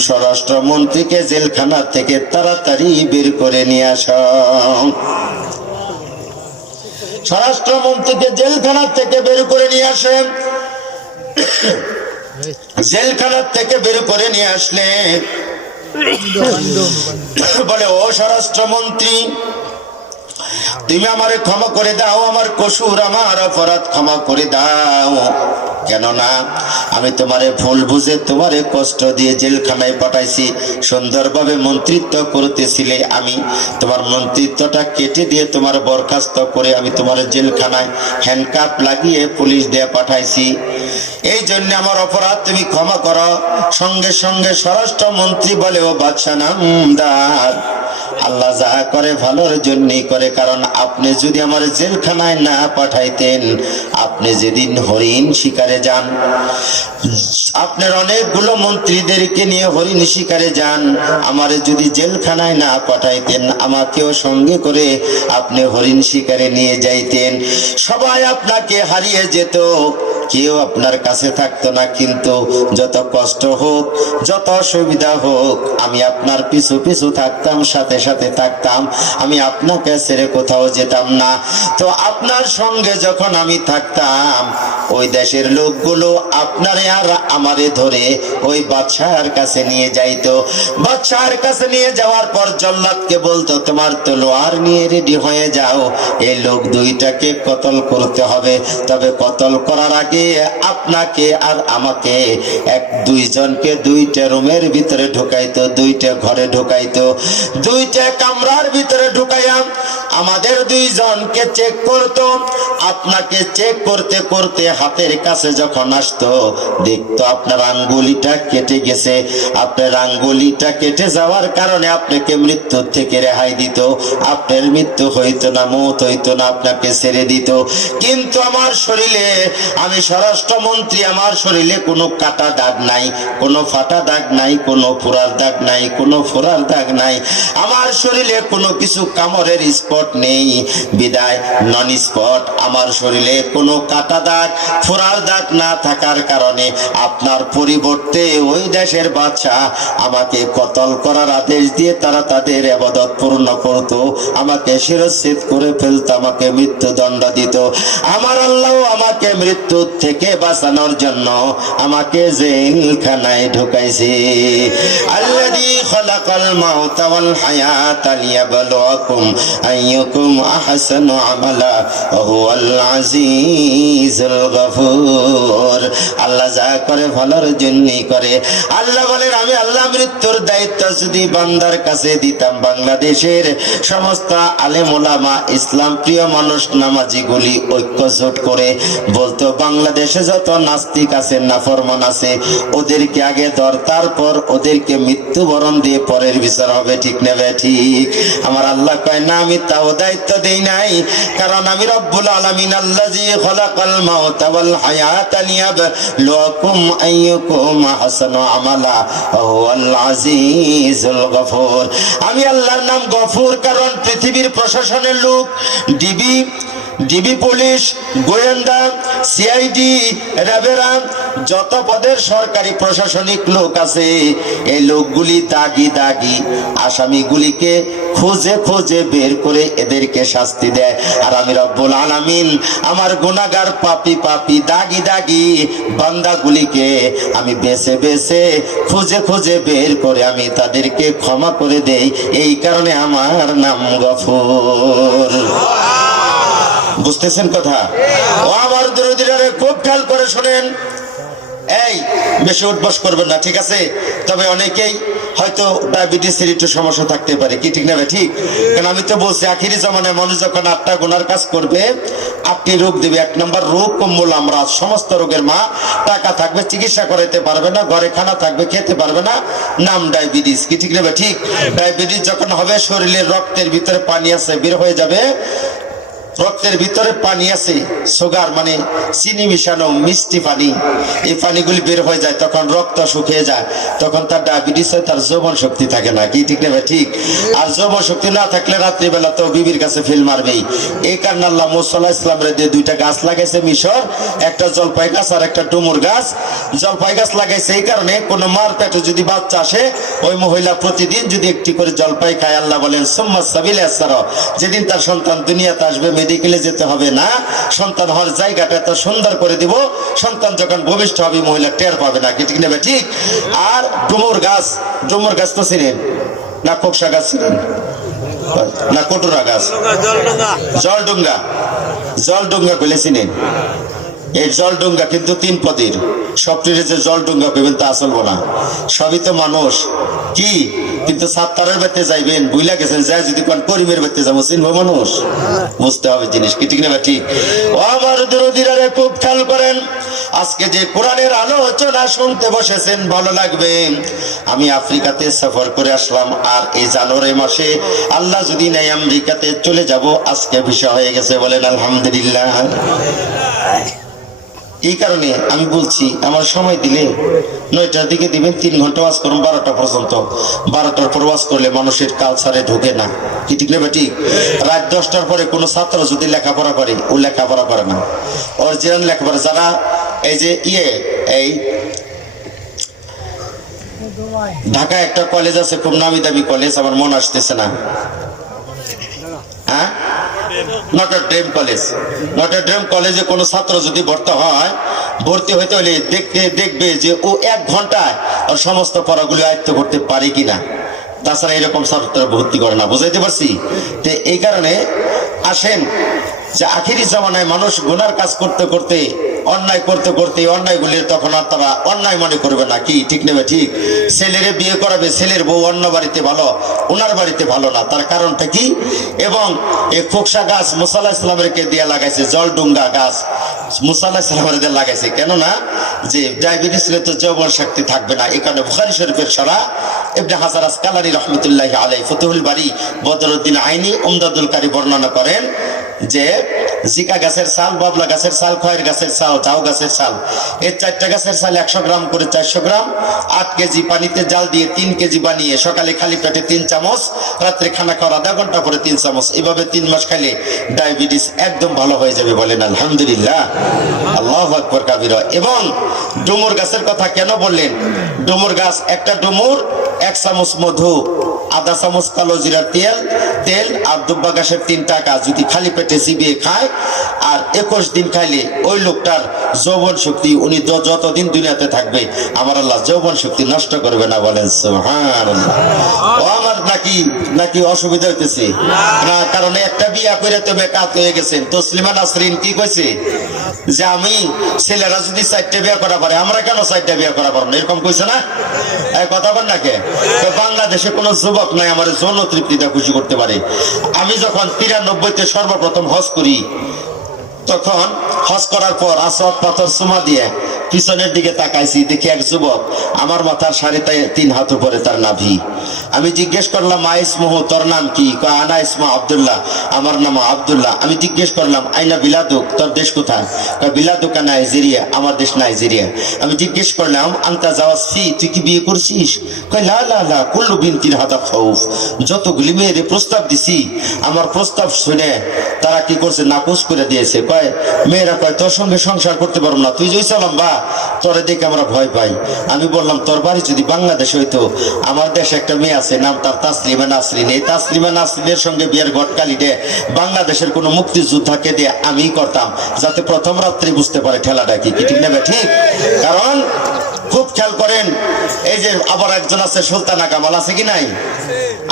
স্বরাষ্ট্র মন্ত্রীকে জেলখানা থেকে তাড়াতাড়ি বের করে নিয়ে আস। স্বরাষ্ট্র মন্ত্রীকে জেলখানা থেকে বের করে নিয়ে আসেন। জেলখানা থেকে বের করে নিয়ে আসলে বলে, ও স্বরাষ্ট্র মন্ত্রী, তুমি আমারে ক্ষমা করে দাও, আমার কসুর, আমার অপরাধ ক্ষমা করে দাও, কেননা আমি তোমারে ভুল বুঝে তোমারে কষ্ট দিয়ে জেলখানায় পাঠাইছি, সুন্দরভাবে মন্ত্রিত্ব করতেছিলে, আমি তোমার মন্ত্রিত্বটা কেটে দিয়ে তোমার বরখাস্ত করে আমি তোমার জেলখানায় হ্যান্ডকাপ লাগিয়ে পুলিশ দিয়ে পাঠাইছি, এই জন্য আমার অপরাধ তুমি ক্ষমা করো। সঙ্গে সঙ্গে স্বরাষ্ট্র মন্ত্রী বলে, ও বাদশা নামদার, আল্লাহ যা করে ভালোর জন্যই করে, কারণ আপনি যদি আমার জেলখানায় না পাঠাইতেন, আপনি যেদিন হরিণ শিকারে যান, আপনার অনেকগুলো মন্ত্রীদেরকে নিয়ে হরিণ শিকারে যান, আমারে যদি জেলখানায় না পাঠাইতেন, আমাকেও সঙ্গে করে আপনি হরিণ শিকারে নিয়ে যাইতেন, সবাই আপনাকে হারিয়ে যেত, কেউ আপনার কাছে থাকতো না, কিন্তু যত কষ্ট হোক, যত অসুবিধা হোক, আমি আপনার পিছু পিছু থাকতাম, সাথে সাথে থাকতাম, আমি আপনাকে ছেড়ে কোথাও যেতাম না। তো আপনার সঙ্গে যখন আমি থাকতাম, ওই দেশের লোকগুলো আপনারে আর আমারে ধরে ওই বাদশাহর কাছে নিয়ে যাইতো। বাদশাহর কাছে নিয়ে যাওয়ার পর জল্লাদকে বলতো, তোমার তলোয়ার নিয়ে রেডি হয়ে যাও, এই লোক দুইটাকে কতল করতে হবে। তবে কতল করার আগে আপনাকে আর আমাকে দুইজনকে দুইটা রুমের ভিতরে ঢুকাইতো, দুইটা ঘরে ঢুকাইতো, দুইটা কামরার ভিতরে ঢুকাইয়াম আমাদের দুইজনকে চেক করতো। আপনাকে চেক করতে করতে হাতের কাছে যখন আসতো, দেখতো আপনার আঙ্গুলিটা কেটে গেছে। আপনার আঙ্গুলিটা কেটে যাওয়ার কারণে আপনাকে মৃত্যুর থেকে রেহাই দিত। আপনার মৃত্যু হইতো না, মৌত হইতো না, আপনাকে ছেড়ে দিত। কিন্তু আমার শরীরে, আমি স্বরাষ্ট্রমন্ত্রী, আমার শরীরে কোনো কাটা দাগ নাই, কোনো ফাটা দাগ নাই, কোনো ফোড়ার দাগ নাই, কোনো ফোড়ার দাগ নাই। আমার শরীরে কোনো কিছু কামড়ের স্পট নেই, বিদায় নন স্পট। আমার শরীরে কোনো কাটা দাগ, ফোড়ার দাগ না থাকার কারণে আপনার পরিবর্তে ওই দেশের বাদশা আমাকে কতল করার আদেশ দিয়ে তারা তাদের ইবাদত পূর্ণ করত, আমাকে শিরচ্ছেদ করে ফেলতো, আমাকে মৃত্যুদণ্ড দিত। আমার আল্লাহ আমাকে মৃত্যু থেকে বাঁচানোর জন্য আমাকে জেলখানায় ঢুকাইছে। আল্লাযী খালাকাল মাউতা ওয়াল হায়াতা লিয়াবলুয়াকুম আইয়ুকুম আহসানু আমালা ওয়া হুয়াল আজিজুল গফুর। আল্লাহ যা করে ভালোর জন্যই করে। আল্লাহ বলেন, আমি আল্লাহ মৃত্যুর দায়িত্ব যদি বান্দার কাছে দিতাম, বাংলাদেশের সমস্ত আলেম ওলামা, ইসলাম প্রিয় মানুষ, নামাজিগুলি ঐক্যজোট করে বলতো, বাংলাদেশে যত নাস্তিক আছে, নাফরমান আছে, ওদেরকে আগে ধর, তারপর ওদেরকে মৃত্যুবরণ দিয়ে পরের বিচার হবে। ঠিক নেবে ঠিক? আমার আল্লাহ কয় না, আমি তাও দায়িত্ব দেই নাই, কারণ আমি রব্বুল আলামিন আল্লাযী খালাকাল মাউতা ওয়াল হায়াতা লিয়াবলুয়াকুম আইয়ুকুম আহসানু আমালা ওয়া হুয়াল আজিজুল গফুর। আমি আল্লাহর নাম গফুর, কারণ পৃথিবীর প্রশাসনের লোক, ডিবি পুলিশ, গোয়েন্দা, সিআইডি, র্যাবেরা, যত পদের সরকারি প্রশাসনিক লোক আছে, এই লোকগুলি দাগি দাগি আসামিগুলিকে খুঁজে খুঁজে বের করে এদেরকে শাস্তি দেয়। আর আমি রব্বুল আলামিন আমার গুনাহগার পাপী পাপী দাগি দাগি বান্দাগুলিকে আমি বেছে বেছে খুঁজে খুঁজে বের করে আমি তাদেরকে ক্ষমা করে দেই। এই কারণে আমার নাম গফুর। বুঝতেছেন কথা? ও আমার দরদিরা, খুব খেয়াল করে শোনেন, এই বেশি উঠবস করবেন না, ঠিক আছে? তবে অনেকেই হয়তো ডায়াবেটিসের একটু সমস্যা থাকতে পারে, কি ঠিক না? ঠিক? কারণ আমি তো বলছি, আখিরি জামানায় মানুষ যখন 8টা গুনার কাজ করবে, 8টি রোগ দেবে। 1 নম্বর রোগ কম্বল আমরা, সমস্ত রোগের মা। টাকা থাকবে, চিকিৎসা করাতে পারবে না, ঘরে খানা থাকবে, খেতে পারবে না, নাম ডায়াবেটিস, কি ঠিক না? ঠিক? ডায়াবেটিস যখন হবে, শরীরের রক্তের ভিতরে পানি আছে, বের হয়ে যাবে। রক্তের ভিতরে পানি আছে, সুগার মানে চিনি মিশানো মিষ্টি পানি, এই পানিগুলি বের হয়ে যায়, তখন রক্ত শুকিয়ে যায়, তখন তার ডায়াবেটিস হয়, তার যৌবন শক্তি থাকে না, কি ঠিক না? ঠিক? আর যৌবন শক্তি না থাকলে রাত্রিবেলা তো বিবির কাছে ফিল মারবেই। এই কারণে আল্লাহ মুসা আলাইহিস সালামের দিয়ে 2টা গাছ লাগাইছে মিশর, একটা জলপাই গাছ আর একটা ডুমুর গাছ। জলপাই গাছ লাগাইছে এই কারণে, কোন মার পেটে যদি বাচ্চা আসে, ওই মহিলা প্রতিদিন যদি একটি করে জলপাই খায়, আল্লাহ বলেন সুম্মা সাবিলা ইয়াসসারা, যেদিন তার সন্তান দুনিয়াতে আসবে, মেডিকেলে যেতে হবে না, সন্তান হওয়ার জায়গাটা এত সুন্দর করে দিব, সন্তান যখন ভূমিষ্ঠ হবে মহিলা টের পাবে না, কি ঠিক নেবে? ঠিক? আর ডুমুর গাছ তো চিনেন না? কোকসা গাছ চিনেন না? কটুরা গাছ, জলডুঙ্গা কইলে চিনেন? এই জলডুঙ্গা কিন্তু 3 পদের, সবটির যে জলডুঙ্গা কইবেন তা চলবো না, সবই তো মানুষ, কি? কিন্তু সাত্তারের বাড়িতে যাইবেন, বুইলা গেছেন, যা যদি কোন করিমের বাড়িতে যাবো, চিনবো মানুষ? বুঝতে হবে জিনিস, কি ঠিক না? ঠিক? ও আমার দরদিরা, খুব খেয়াল করেন, আজকে যে কোরআনের আলোচনা শুনতে বসেছেন, ভালো লাগবে। আমি আফ্রিকাতে সফর করে আসলাম, আর এই জানুয়ারি মাসে আল্লাহ যদি নেয় আমেরিকাতে চলে যাব। আজকে ভিসা হয়ে গেছে, বলেন আলহামদুলিল্লাহ। এই কারণে আমি বলছি, আমার সময় দিলে 9টার দিকে দিবেন, 3 ঘন্টা ওয়াজ করুন 12টা পর্যন্ত। 12টার পর ওয়াজ করলে মানুষের কালচারে ঢোকে না, কি ঠিক না? ঠিক? রাত 10টার পরে কোনো ছাত্র যদি লেখাপড়া করে, ও লেখাপড়া করে না, অরিজিনাল লেখাপড়া। যারা এই যে এই ঢাকায় একটা কলেজ আছে, খুব নামি দামি কলেজ, আমার মনে আসতেছে না, হ্যাঁ, Notre Dame college. Notre Dame কলেজে কোনো ছাত্র যদি ভর্তি হইতে হলে দেখবে যে ও 1 ঘন্টায় ওর সমস্ত পড়াগুলি আয়ত্ত করতে পারে কিনা, তাছাড়া এরকম ছাত্র ভর্তি করে না। বুঝাইতে পারছি? তো এই কারণে আসেন যে আখিরি জামানায় মানুষ গুনার কাজ করতে করতে, অন্যায় করতে করতে অন্যায়গুলির তখন আর তারা অন্যায় মনে করবে না, কি ঠিক নেবে? ঠিক। ছেলেরে বিয়ে করাবে, ছেলের বউ অন্য বাড়িতে ভালো, ওনার বাড়িতে ভালো না, তার কারণটা কি? এবং এই ফোকসা গাছ মুসা আলাইহিস সালামেরকে দিয়ে লাগাইছে, জলডুঙ্গা গাছ মুসা আলাইহিস সালামের দিয়ে লাগাইছে, কেননা যে ডায়াবেটিস হলে তো যৌবন শক্তি থাকবে না। এই কারণে বুখারী শরীফের সরা ইবনে হাজার আসকালানী রাহমাতুল্লাহি আলাইহি ফুতুহুল বারী বদরুদ্দিন আইনি উমদাতুল কারী বর্ণনা করেন যে জিকা গাছের ছাল, বাবলা গাছের ছাল, খয়ের গাছের ছাল, ঝাউ গাছের ছাল, এই 4টা গাছের ছাল 100 গ্রাম করে 400 গ্রাম 8 কেজি পানিতে জাল দিয়ে 3 কেজি বানিয়ে সকালে খালি পেটে 3 চামচ, রাত্রে খানা খাওয়ার আধা ঘন্টা পরে 3 চামচ, এভাবে 3 মাস খাইলে ডায়াবেটিস একদম ভালো হয়ে যাবে। বলেন আলহামদুলিল্লাহ, আল্লাহু আকবার কাবীরা। এবং ডুমুর গাছের কথা কেন বললেন? ডুমুর গাছ, একটা ডুমুর 1 চামচ মধু, আধা চামচ কালো জিরার তেল আর দুব্বা গাছের 3 টাকা যদি খালি পেটে চিবিয়ে খায় আর 21 দিন খাইলে ওই লোকটার যৌবন শক্তি, উনি যতদিন দুনিয়াতে থাকবে আমার আল্লাহ যৌবন শক্তি নষ্ট করবে না। বলেন সুবহানাল্লাহ। ও আমার নাকি অসুবিধা হইতেছে না? কারণ একটা বিয়া করে তো বেকার হয়ে গেছেন। তসলিমা নাসরিন কি কইছে যে আমি ছেলেরা যদি 4টা বিয়া করা পারে, আমরা কেন 4টা বিয়া করা পারবো না, এরকম কইছে না? এই কথা বল নাকি? বাংলাদেশে কোনো যুবক নাই আমার যৌন তৃপ্তিটা খুশি করতে পারে। আমি যখন 93-তে সর্বপ্রথম হজ করি, তখন হজ করার পর আসওয়াদ পাথর চুমা দিয়ে পিছনের দিকে তাকাইছি, দেখি এক যুবক আমার মাথার 3.5 হাত উপরে তার নাভি। আমি জিজ্ঞেস করলাম, মা ইসমুহু, তোর নাম কি? কয় আনা ইসমু আব্দুল্লাহ, আমার নাম আব্দুল্লাহ। আমি জিজ্ঞেস করলাম, আইনা বিলাদুক, তোর দেশ কোথায়? কয় বিলাদুকা নাইজেরিয়া, আমার দেশ নাইজেরিয়া। আমি জিজ্ঞেস করলাম, আনতা জাওয়াজ ফি, তুই কি বিয়ে করছিস? কয় লা লা লা কুল্লু বিনতির হাদা খাউফ, যতগুলি মেয়েরে প্রস্তাব দিছি আমার প্রস্তাব শুনে তারা কি করছে, নাকচ করে দিয়েছে। কয় মেয়েরা কয় তোর সঙ্গে সংসার করতে পারবো না, তুই জয়সালাম লম্বা, তোরে দেখে আমরা ভয় পাই। আমি বললাম তোর বাড়ি যদি বাংলাদেশ হইতো, আমার দেশে একটা মেয়ে আছে, নাম তার তাসলিমা নাসরিন, এই তাসলিমা নাসরিনের সঙ্গে বিয়ের ঘটকালিতে বাংলাদেশের কোনো মুক্তিযোদ্ধাকে দিয়ে আমি করতাম, যাতে প্রথম রাত্রি বুঝতে পারে ঠেলাটা কি। ঠিক নেবে? ঠিক। কারণ খুব খেয়াল করেন, এই যে আবার একজন আছে সুলতানা কামাল, আছে কি নাই?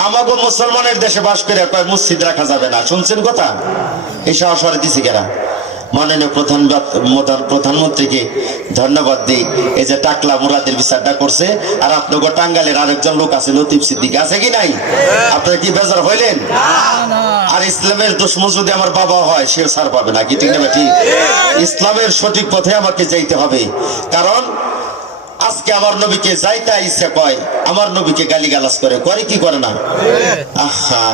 আমাগো মুসলমানের দেশে বাস করে কয় মসজিদ রাখা যাবে না, শুনছেন কথা? এই সাহসরে দিছি কেরা? মাননীয় প্রধানমন্ত্রীকে ধন্যবাদ দিই, এই যে টাকলা মুরাদের বিচারটা করছে। আর আপনার টাঙ্গালের আরেকজন লোক আছে লতিফ সিদ্দিক, আছে কি নাই? আপনারা কি বেজার হইলেন? আর ইসলামের দুশমন যদি আমার বাবা হয়, সেও ছাড় পাবে না, কি ঠিক না? ঠিক। ইসলামের সঠিক পথে আমাকে যাইতে হবে। কারণ আজকে আমার নবীকে যাইতে ইচ্ছা কয়, আমার নবীকে গালিগালাজ করে কি করে না? আহা,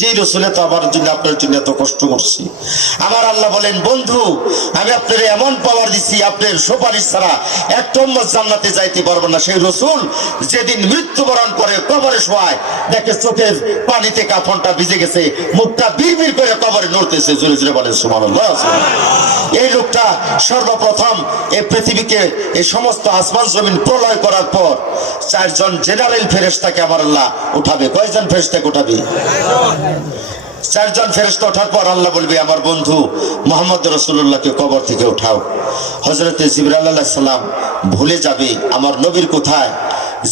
যে রসুলে তো আমার জন্য আপনার জন্য এত কষ্ট করছি। আমার আল্লাহ বলেন, বন্ধু আমি আপনার এমন পাওয়ার দিচ্ছি, আপনার সুপারিশ ছাড়া একটা উম্মত জান্নাতে যাইতে পারবো না। সেই রসুল যেদিন মৃত্যুবরণ করে কবরে শোয়ায়, দেখে চোখের পানিতে কাফনটা ভিজে গেছে, মুখটা বিড়বিড় করে কবরে নড়তেছে, জোরে জোরে বলেন সুবহানাল্লাহ। এই লোকটা সর্বপ্রথম এই পৃথিবীকে, এই সমস্ত আসমান জমিন প্রলয় করার পর 4 জন জেনারেল ফেরেশতাকে আমার আল্লাহ উঠাবে। কয়জন ফেরেশতাকে উঠাবে? 4 জন ফেরেশতা ওঠার পর আল্লাহ বলবে, আমার বন্ধু মুহাম্মদ রাসূলুল্লাহকে কবর থেকে উঠাও। হযরতে জিবরাইল আলাইহিস সালাম ভুলে যাবে আমার নবীর কোথায়,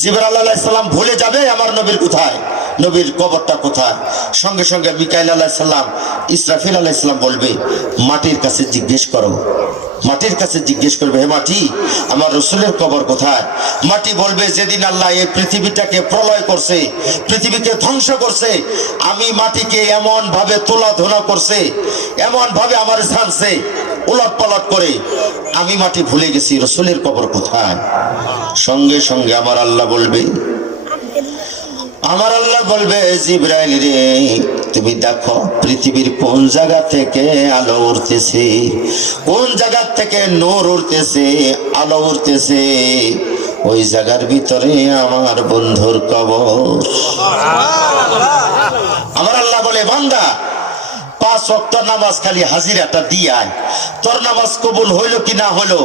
জিবরাইল আলাইহিস সালাম ভুলে যাবে আমার নবীর কোথায়, নবীর কবরটা কোথায়। সঙ্গে সঙ্গে মিকাইল আলাইহিস সালাম, ইসরাফিল আলাইহিস সালাম বলবে, মাটির কাছে জিজ্ঞেস করো। মাটির কাছে জিজ্ঞেস করবে, হে মাটি আমার রসুলের কবর কোথায়? মাটি বলবে, যেদিন আল্লাহ এই পৃথিবীটাকে প্রলয় করছে, পৃথিবীকে ধ্বংস করছে, আমি মাটিকে এমন ভাবে তোলা ধোলা করছে, এমন ভাবে আমার ছাড়ছে উলট পালট করে, আমি মাটি ভুলে গেছি রসুলের কবর কোথায়। সঙ্গে সঙ্গে আমার আল্লাহ বলবে, জিবরাইল রে, তুমি দেখো পৃথিবীর কোন জায়গা থেকে আলো উঠতেছে, কোন জায়গা থেকে নূর উঠতেছে, আলো উঠতেছে, ওই জায়গার ভিতরে আমার বন্ধুর কবর। আমার আল্লাহ বলে, বান্দা 5 ওয়াক্ত নামাজ খালি হাজিরাটা দিয়ে আয়। তোর নামাজ কবুল হইলো কি না হইলো,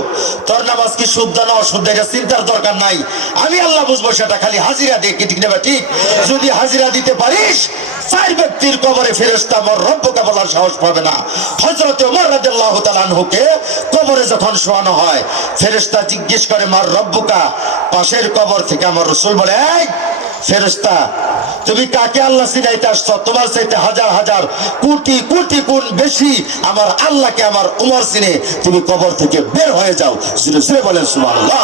তোর নামাজ কি শুদ্ধ না অশুদ্ধ এটা চিন্তার দরকার নাই, আমি আল্লাহ বুঝবো সেটা, খালি হাজিরা দিয়ে কি ঠিক নেবে ঠিক। যদি হাজিরা দিতে পারিস 4 ব্যক্তির কবরে ফেরেশতা মর রব্বুকা বলার সাহস পাবে না। হযরত ওমর রাদিয়াল্লাহু তাআলা আনহুকে কবরে যখন শোয়ানো হয়, ফেরেশতা জিজ্ঞেস করে মার রব্বুকা, পাশের কবর থেকে আমার রাসূল বলে, এই ফেরেশতা তুমি কাকে আল্লাহ চিনাইতে আসছো? তোমার চাইতে হাজার হাজার কোটি কোটি গুণ বেশি আমার আল্লাহকে আমার উমর চিনে, তুমি কবর থেকে বের হয়ে যাও। জোরে জোরে বলেন সুবহানাল্লাহ।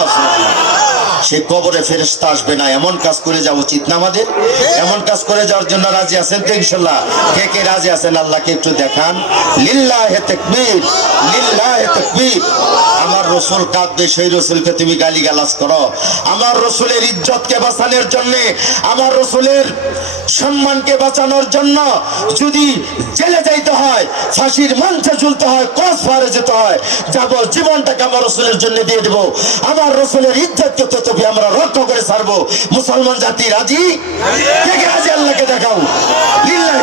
সে কবরে ফেরেশতা আসবে না, এমন কাজ করে যাওয়া উচিত না আমাদের? এমন কাজ করে যাওয়ার জন্য রাজি আছেন তো ইনশাআল্লাহ? কে কে রাজি আছেন আল্লাহকে একটু দেখান। লিল্লাহি তাকবীর, লিল্লাহি তাকবীর। আমার রাসূল কাঁদবে, সেই রাসূলকে তুমি গালিগালাজ করো। আমার রাসূলের ইজ্জতকে বাঁচানোর জন্য, আমার রাসূলের সম্মানকে বাঁচানোর জন্য যদি জেলে যাইতে হয়, ফাঁসির মঞ্চে ঝুলতে হয়, ক্রসফায়ারে যেতে হয়, যাব, জীবনটাকে আমার রাসূলের জন্য দিয়ে দেব। আমার রাসূলের ইজ্জতকে তো তবে আমরা রক্ষা করে ছাড়বো। মুসলমান জাতি রাজি? কে কে রাজি আল্লাহকে দেখাও। লিল্লাহি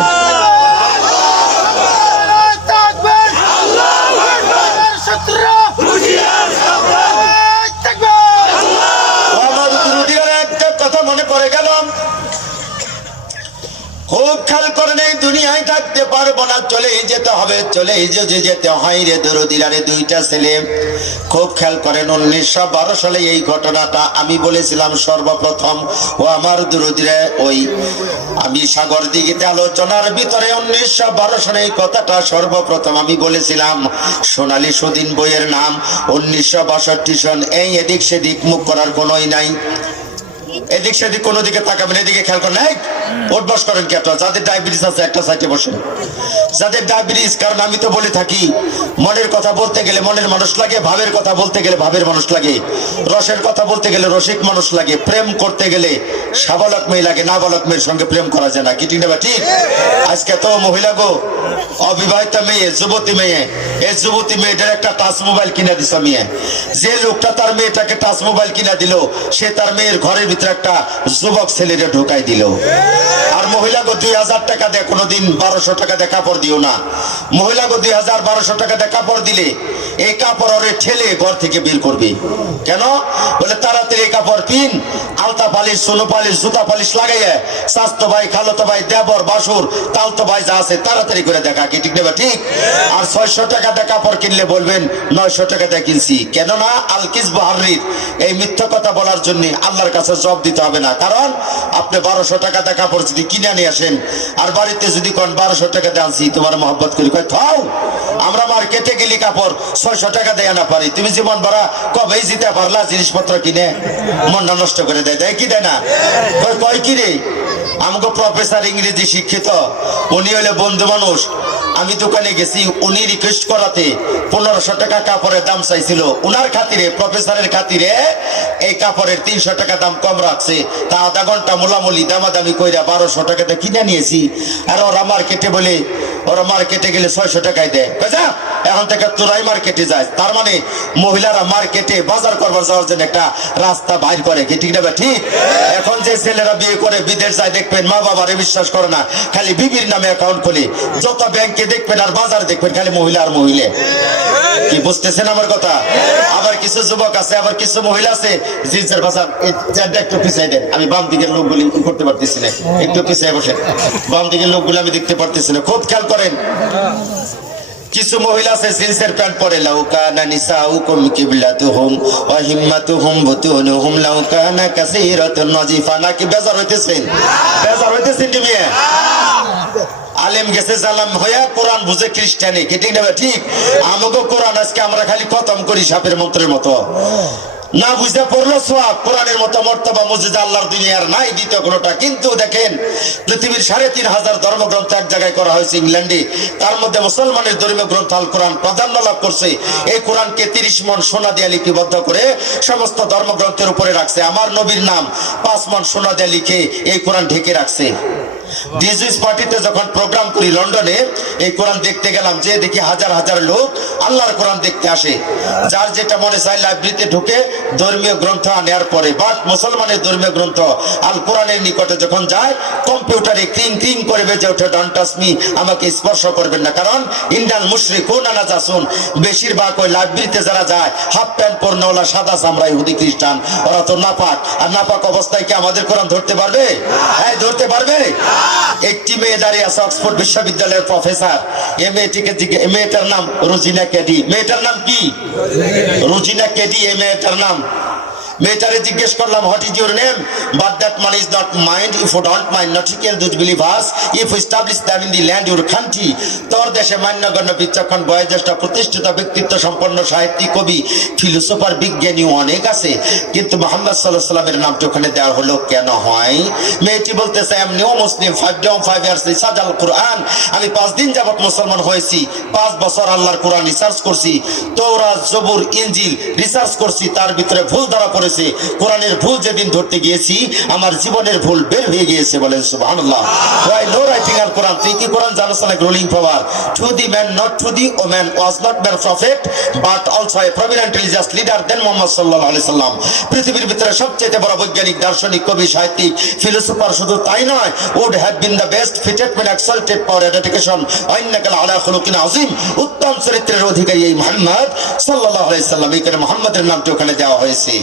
মনে পড়ে গেল, খুব খেয়াল করে নেই, দুনিয়ায় থাকতে পারবো না, চলেই যেতে হবে, চলেই যেতে হয় রে দরদিরা রে। 2টা ছেলে, খুব খেয়াল করেন 1912 সালে এই ঘটনাটা আমি বলেছিলাম সর্বপ্রথম। ও আমার দরদিরা, ওই আমি সাগর দিঘিতে আলোচনার ভিতরে 1912 সালে এই কথাটা সর্বপ্রথম আমি বলেছিলাম। সোনালী সুদিন বইয়ের নাম 1962 সন। এই এদিক সেদিক মুখ করার কোনোই নাই, এদিক সেদিক কোনো দিকে তাকাবেন, এদিকে খেয়াল করেন। উঠবস করেন কি আপনারা? যাদের ডায়াবেটিস আছে একটা সাইডে বসেন, যাদের ডায়াবেটিস। কারণ আমি তো বলে থাকি, মনের কথা বলতে গেলে মনের মানুষ লাগে, ভাবের কথা বলতে গেলে ভাবের মানুষ লাগে, রসের কথা বলতে গেলে রসিক মানুষ লাগে, প্রেম করতে গেলে সাবালক মেয়ে লাগে, নাবালক মেয়ের সঙ্গে প্রেম করা যায় না, কি ঠিক না ঠিক? আজকে তো মহিলা গো, অবিবাহিত মেয়ে, যুবতী মেয়ে, এই যুবতী মেয়েটার একটা টাচ মোবাইল কিনে দিছ মেয়ে। যে লোকটা তার মেয়েটাকে টাচ মোবাইল কিনে দিল, সে তার মেয়ের ঘরের ভিতরে একটা যুবক ছেলেরে ঢোকাই দিল। আর মহিলা গো 2000 টাকা দেয়, কোনোদিন 1200 টাকা দিয়ে কাপড় দিও না। মহিলা গো 2000-1200 টাকা দিয়ে কাপড় দিলে এই কাপড় ওরে ঠেলে ঘর থেকে বের করবে। কেন? বলে তাড়াতাড়ি এই কাপড় পিন, আলতা পালিশ, সোনো পালিশ, জুতা পালিশ লাগাইয়া স্বাস্থ্য ভাই, খালতো ভাই, দেবর, বাসুর, তালতো ভাই যা আছে তাড়াতাড়ি করে দেখা, কি ঠিক নেবা ঠিক? আর 600 টাকা দিয়ে কাপড় কিনলে বলবেন 900 টাকা দিয়ে কিনছি। কেননা আলকিস বাহারির এই মিথ্যা কথা বলার জন্য আল্লাহর কাছে জবাব দিতে হবে না। কারণ আপনি 1200 টাকা দিয়ে কাপড় যদি কিনে নিয়ে আসেন, আর বাড়িতে যদি কোন 1200 টাকা দিয়ে আনছি তোমার মহব্বত করি, কয় থাও, আমরা মার্কেটে গেলি কাপড় 600 টাকা দেয় না পারি, তুমি জীবন ভরা কবেই জিতে পারলা জিনিসপত্র কিনে, মনটা নষ্ট করে দেয়, দেয় কি দেয় না? কয় কি রে, আমাকে প্রফেসর ইংরেজি শিক্ষিত, উনি হলে বন্ধু মানুষ। আমি দোকানে গেছি, উনি রিকোয়েস্ট করাতে 1500 টাকা কাপড়ের দাম চাইছিল, উনার খাতিরে, প্রফেসরের খাতিরে এই কাপড়ের 300 টাকা দাম কম রাখছে। তা আধা ঘন্টা মোলামুলি দামাদামি কইরা 1200 টাকাতে কিনে নিয়েছি। আর ওরা মার্কেটে বলে, ওরা মার্কেটে গেলে 600 টাকায় দেয়। বুঝা, এখন থেকে তোরাই মার্কেটে যায়। তার মানে মহিলারা মার্কেটে বাজার করবার যাওয়ার জন্য একটা রাস্তা বাইর করে, কি ঠিক না ঠিক? এখন যে ছেলেরা বিয়ে করে বিদেশ যায় দেখবেন, মা বাবারে বিশ্বাস করে না, খালি বিবির নামে অ্যাকাউন্ট খুলে, যত ব্যাংকে দেখবেন আর বাজার দেখবেন খালি মহিলা আর মহিলা। কি বুঝতেছেন আমার কথা? আবার কিছু যুবক আছে, আবার কিছু মহিলা আছে জিন্সের বাজার। একটু পিছিয়ে দেন, আমি বাম দিকের লোকগুলি করতে পারতেছি না, একটু পিছিয়ে বসেন, বাম দিকের লোকগুলো আমি দেখতে পারতেছি না, খুব খেয়াল করেন। কিছু মহিলা আছে জিন্সের প্যান্ট পরে, লাউকানা নিসাউকুম কিবলাতুহুম ওয়া হিম্মাতুহুম বুতুনুহুম লাউকানা কাসীরাতুন নাজিফা। নাকি বেজার হইতেছেন? বেজার হইতেছেন তুমি? আলেম গেছে জালাম হইয়া কোরআন বুঝে খ্রিস্টানি, কি ঠিক না ঠিক? আমাকে কোরআন আজকে আমরা খালি খতম করি সাপের মন্ত্রের মতো, না বুঝতে পড়লো সওয়াব। কোরআনের মতো মর্তবা মুজিজা আল্লাহর দুনিয়ার নাই দ্বিতীয় কোনোটা। কিন্তু দেখেন, পৃথিবীর 3500 ধর্মগ্রন্থ এক জায়গায় করা হয়েছে ইংল্যান্ডে, তার মধ্যে মুসলমানের ধর্মীয় গ্রন্থ আল কোরআন প্রাধান্য লাভ করছে। এই কোরআনকে 30 মণ সোনা দিয়ে লিপিবদ্ধ করে সমস্ত ধর্মগ্রন্থের উপরে রাখছে। আমার নবীর নাম 5 মণ সোনা দিয়ে লিখে এই কোরআন ঢেকে রাখছে। ডিজিস পার্টিতে যখন প্রোগ্রাম করি লন্ডনে, এই কোরআন দেখতে গেলাম, যে দেখি হাজার হাজার লোক আল্লাহর কোরআন দেখতে আসে। যার যেটা মনে চায় লাইব্রেরিতে ঢুকে ধর্মীয় গ্রন্থ আনার পরে, বাট মুসলমানের ধর্মীয় গ্রন্থ আল কোরআনের নিকটে যখন যায়, কম্পিউটারে ক্রিং ক্রিং করে বেজে ওঠে, ডোন্ট টাচ মি, আমাকে স্পর্শ করবেন না। কারণ ইন্ডিয়ান মুশরিকুন আনা জাসুন, বেশিরভাগ ওই লাইব্রেরিতে যারা যায় হাফ প্যান্ট পরনেওয়ালা, সাদা চামড়া, ইহুদি খ্রিস্টান, ওরা তো নাপাক। আর নাপাক অবস্থায় কি আমাদের কোরআন ধরতে পারবে? হ্যাঁ, ধরতে পারবে। একটি মেয়ে দাঁড়িয়ে আছে, অক্সফোর্ড বিশ্ববিদ্যালয়ের প্রফেসর। মেয়েটার নাম রোজিনা কেডি। মেয়েটার নাম কি? রোজিনা কেডি এই মেয়েটার নাম। মেয়েটারে জিজ্ঞেস করলাম, what is your name? But that man is not mind, if you don't mind not kill those believers, if you establish them in the land your country. তোর দেশে মান্যগণ্য বিচক্ষণ বয়োজ্যেষ্ঠ প্রতিষ্ঠিত ব্যক্তিত্ব সম্পন্ন সাহিত্যিক, কবি, ফিলোসোফার, বিজ্ঞানী অনেক আছে, কিন্তু মুহাম্মদ সাল্লাল্লাহু আলাইহি সাল্লামের নামটা ওখানে দেওয়া হলো কেন হয়? মেয়েটি বলতেছে, I am new Muslim, 5 years research Al Quran. আমি 5 দিন যাবত মুসলমান হয়েছি, 5 বছর আল্লাহর কোরআন রিসার্চ করছি, তৌরাত, জবুর, ইনজিল রিসার্চ করছি, তার ভিতরে ভুল ধরা পড়েছে। কোরআনের ভুল যেদিন ধরতে গিয়েছি, আমার জীবনের ভুল বের হয়ে গিয়েছে। বলেন সুবহানাল্লাহ। Why no writing al Quran? তুই কি কোরআন জানোস না? Ruling power to the man, not to the woman, was not mere prophet but also a prominent religious leader than Muhammad sallallahu alaihi wasallam. পৃথিবীর ভিতরে সবচেয়ে বড় বৈজ্ঞানিক, দার্শনিক, কবি, সাহিত্যিক, ফিলোসোফার শুধু তাই নয়, would have been the best fitted man exalted for education innaka ala khuluqin azim। উত্তম চরিত্রের অধিকারী এই মুহাম্মদ সাল্লাল্লাহু আলাইহি সাল্লাম, এই মুহাম্মাদের নামটি ওখানে দেওয়া হয়েছে।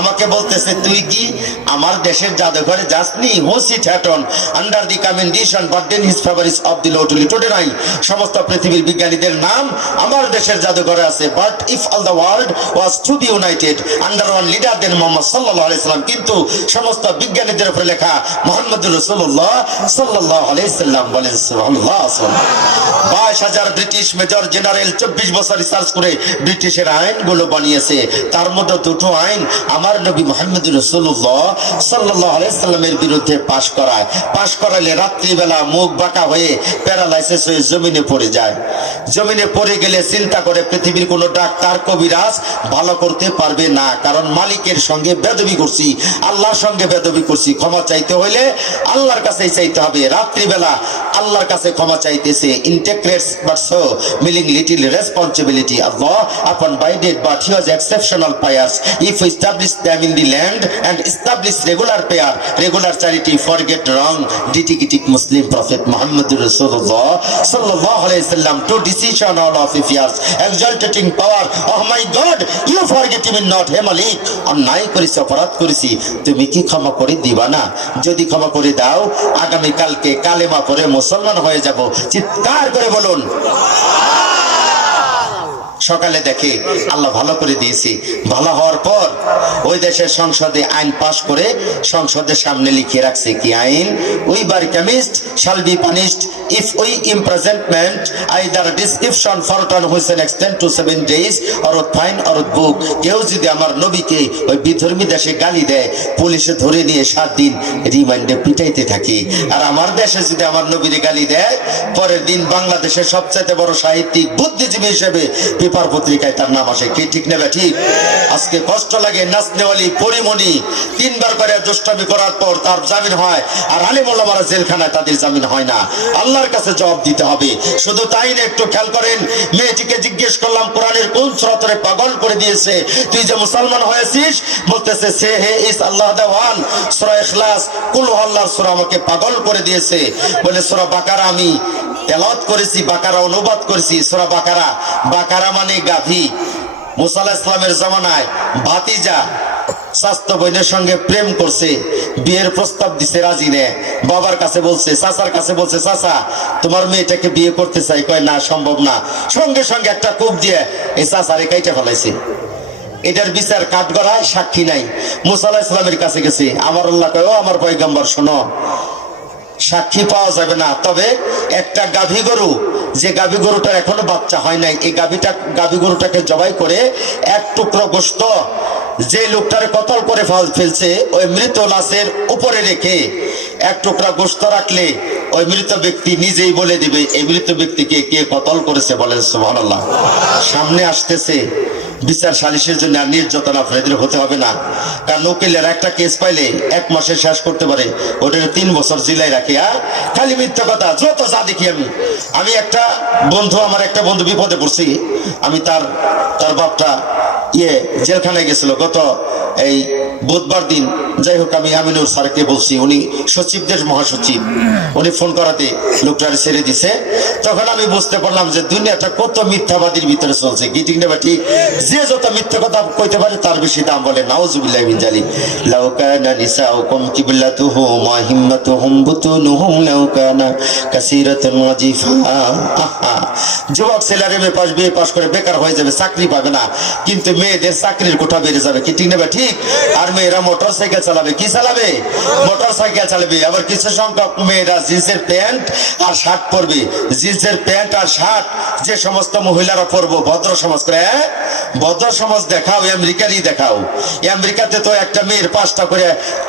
আমাকে বলতেছে, তুই কি আমার দেশের জাদুঘরে যাসনি? হোসি থ্যাটন under the commendation but then his favour is of the low to লিটোডে নাই। সমস্ত পৃথিবীর বিজ্ঞানীদের নাম আমার দেশের জাদুঘরে আছে। But if all the world was to be united under one leader then Muhammad সাল্লাল্লাহু আলাইহি সাল্লাম, কিন্তু সমস্ত বিজ্ঞানীদের উপরে লেখা মুহাম্মদুর রাসূলুল্লাহ সাল্লাল্লাহু আলাইহি সাল্লাম। বলেন সুবহানাল্লাহ। 22,000 ব্রিটিশ মেজর জেনারেল 24 বছর রিসার্চ করে ব্রিটিশের আইনগুলো বানিয়েছে। তার মধ্যে দুটো আইন আমার নবী মুহাম্মদুর রাসূলুল্লাহ সাল্লাল্লাহু আলাইহি সাল্লামের বিরুদ্ধে পাশ করালে রাত্রিবেলা মুখ বাঁকা হয়ে প্যারালাইসিস হয়ে জমিনে পড়ে যায়। জমিনে পড়ে গেলে চিন্তা করে পৃথিবীর কোনো ডাক্তার, কবিরাজ ভালো করতে পারবে না, কারণ মালিকের সঙ্গে বেদবি করছি, আল্লাহর সঙ্গে বেদবি করছি। ক্ষমা চাইতে হইলে আল্লাহর কাছেই চাইতে হবে। রাত্রিবেলা আল্লাহর কাছে ক্ষমা চাইতেছে। Integrates but so milling little responsibility Allah upon by dead, but he was exceptional pious. If we establish them in the land and establish regular prayer, regular charity, forget wrong, dedicated Muslim Prophet Muhammadur Rasulullah sallallahu alaihi wasallam to decision all of affairs, exalting power. Oh my God, you forget him not, হে মালিক, অন্যায় করেছি, অপরাধ করেছি, তুমি কি ক্ষমা করে দিবা না? যদি ক্ষমা করে দাও, আগামী কালকে কালেমা পড়ে মুসলমান হয়ে যাব। চিৎকার করে বলুন। সকালে দেখে আল্লাহ ভালো করে দিয়েছি। ভালো হওয়ার পর ওই দেশের সংসদে আইন পাশ করে সংসদের সামনে লিখে রাখছে কি আইন? We bar chemist shall be punished if we imprisonment either description ফরটন হুইসেন extend to 7 days or fine or book. কেউ যদি আমার নবীকে ওই বিধর্মী দেশে গালি দেয়, পুলিশে ধরে নিয়ে 7 দিন রিমান্ডে পিটাইতে থাকে। আর আমার দেশে যদি আমার নবীরে গালি দেয়, পরের দিন বাংলাদেশের সবচেয়ে বড় সাহিত্যিক, বুদ্ধিজীবী হিসেবে পেপার পত্রিকায় তার নাম আসে। কি ঠিক নেবে? ঠিক। আজকে কষ্ট লাগে, নাচনেওয়ালি পরিমণি 3 বার করে দুষ্টামি করার পর তার জামিন হয়, আর আলিম ওলামারা জেলখানায় তাদের জামিন হয় না। আল্লাহর কাছে জবাব দিতে হবে। শুধু তাই না, একটু খেয়াল করেন, মেয়েটিকে জিজ্ঞেস করলাম কোরআনের কোন সূরা তোরে পাগল করে দিয়েছে, তুই যে মুসলমান হয়েছিস? বলতেছে সে হে ইস আল্লাহ দা ওয়ান, সূরা ইখলাস, কুল আল্লাহর সূরা আমাকে পাগল করে দিয়েছে। বলে সূরা বাকারা আমি তেলাওয়াত করেছি, বাকারা অনুবাদ করেছি। সূরা বাকারা, বাকারা মানে গাভী। মুসা আলাইহিস সালামের জামানায় ভাতিজা স্বাস্থ্য বোনের সঙ্গে প্রেম করছে, বিয়ের প্রস্তাব দিছে, রাজি নে। বাবার কাছে বলছে, চাচার কাছে বলছে, চাচা তোমার মেয়েটাকে বিয়ে করতে চাই। কয় না, সম্ভব না। সঙ্গে সঙ্গে একটা কূপ দিয়ে এই চাচারে কাইটা ফেলাইছে। এটার বিচার কাঠগড়ায়, সাক্ষী নাই। মুসা আলাইহিস সালামের কাছে গেছে। আমার আল্লাহ কয়, ও আমার পয়গম্বর শোনো, সাক্ষী পাওয়া যাবে না, তবে একটা গাভী গরু, যে গাভী গরুটার এখনো বাচ্চা হয় নাই, এই গাভী গরুটাকে জবাই করে 1 টুকরো গোশত যে লোকটারে কতল করে ফেলছে ওই মৃত লাশের উপরে রেখে 1 টুকরা গোশত রাখলে ওই মৃত ব্যক্তি নিজেই বলে দিবে এই মৃত ব্যক্তিকে কে কতল করেছে। বলেন সুবহানাল্লাহ। সামনে আসতেছে বিচার সালিশের জন্য আর নির্যাতন আপনাদের হতে হবে না, কারণ উকিলের একটা কেস পাইলে 1 মাসে শেষ করতে পারে, ওটার 3 বছর জেলায় রাখে। খালি মিথ্যা কথা যত যা দেখি। আমি একটা বন্ধু, আমার একটা বন্ধু বিপদে পড়ছি, আমি তার বাপটা জেলখানায় গেছিল গত এই বুধবার দিন। যাই হোক, আমি আমিনুর স্যারকে বলছি, উনি সচিবদের মহাসচিব, উনি ফোন করাতে লোকটারে ছেড়ে দিছে। তখন আমি বুঝতে পারলাম যে দুনিয়াটা কত মিথ্যাবাদীর ভিতরে চলছে, কি ঠিক না ঠিক? যে যত মিথ্যা কথা কইতে পারে তার বেশি দাম বলে। নাউজুবিল্লাহ মিন জালিক। লাউ কানা নিসাউকুম কিবলাতুহুম ওয়া হিম্মাতুহুম বুতুনুহুম লাউ কানা কাসীরাতুন ওয়াজিফা। যুবক ছেলেরা বিএ পাস করে বেকার হয়ে যাবে, চাকরি পাবে না, কিন্তু মেয়েদের চাকরির কোঠা বেড়ে যাবে, কি ঠিক না ঠিক? আর মেয়েরা মোটর সাইকেল চালাবে, কি চালাবে? মোটর সাইকেল চালাবে। আবার কিছু সংখ্যক মেয়েরা জিন্সের প্যান্ট আর শার্ট পরবে। জিন্সের প্যান্ট আর শার্ট যে সমস্ত মহিলারা পরবো, ভদ্র সমাজ করে, ভদ্র সমাজ দেখাও, আমেরিকারই দেখাও। আমেরিকাতে তো একটা মেয়ের 5টা করে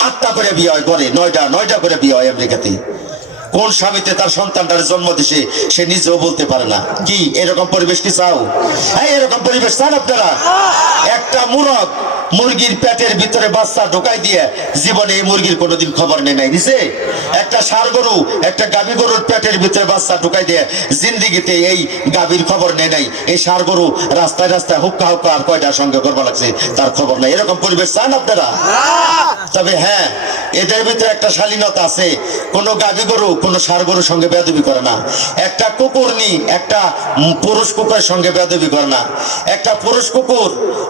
8টা করে বিয়ে হয়, করে 9টা করে বিয়ে হয় আমেরিকাতে। কোন স্বামীতে তার সন্তানটার জন্ম দিছে সে নিজেও বলতে পারে না। কি এরকম পরিবেশ কি চাও? এরকম পরিবেশ চান আপনারা? একটা মুরগির পেটের ভিতরে বাচ্চা ঢোকাই দিয়ে জীবনে এই মুরগির কোনোদিন খবর নেই নাই দিছে। একটা ষাঁড় গরু, একটা গাভী গরুর পেটের ভিতরে বাচ্চা ঢোকাই দিয়ে জিন্দিগিতে এই গাভীর খবর নেই নাই। এই ষাঁড় গরু রাস্তায় রাস্তায় হুক্কা হুক্কা আর কয়টার সঙ্গে করবা লাগছে তার খবর নাই। এরকম পরিবেশ চান আপনারা? তবে হ্যাঁ, এদের ভিতরে একটা শালীনতা আছে। কোনো গাভী গরু কোনো ষাঁড় গরুর সঙ্গে বেয়াদবি করে না। একটা কুকুর একটা পুরুষ কুকুরের সঙ্গে বেয়াদবি করে না। একটা পুরুষ কুকুর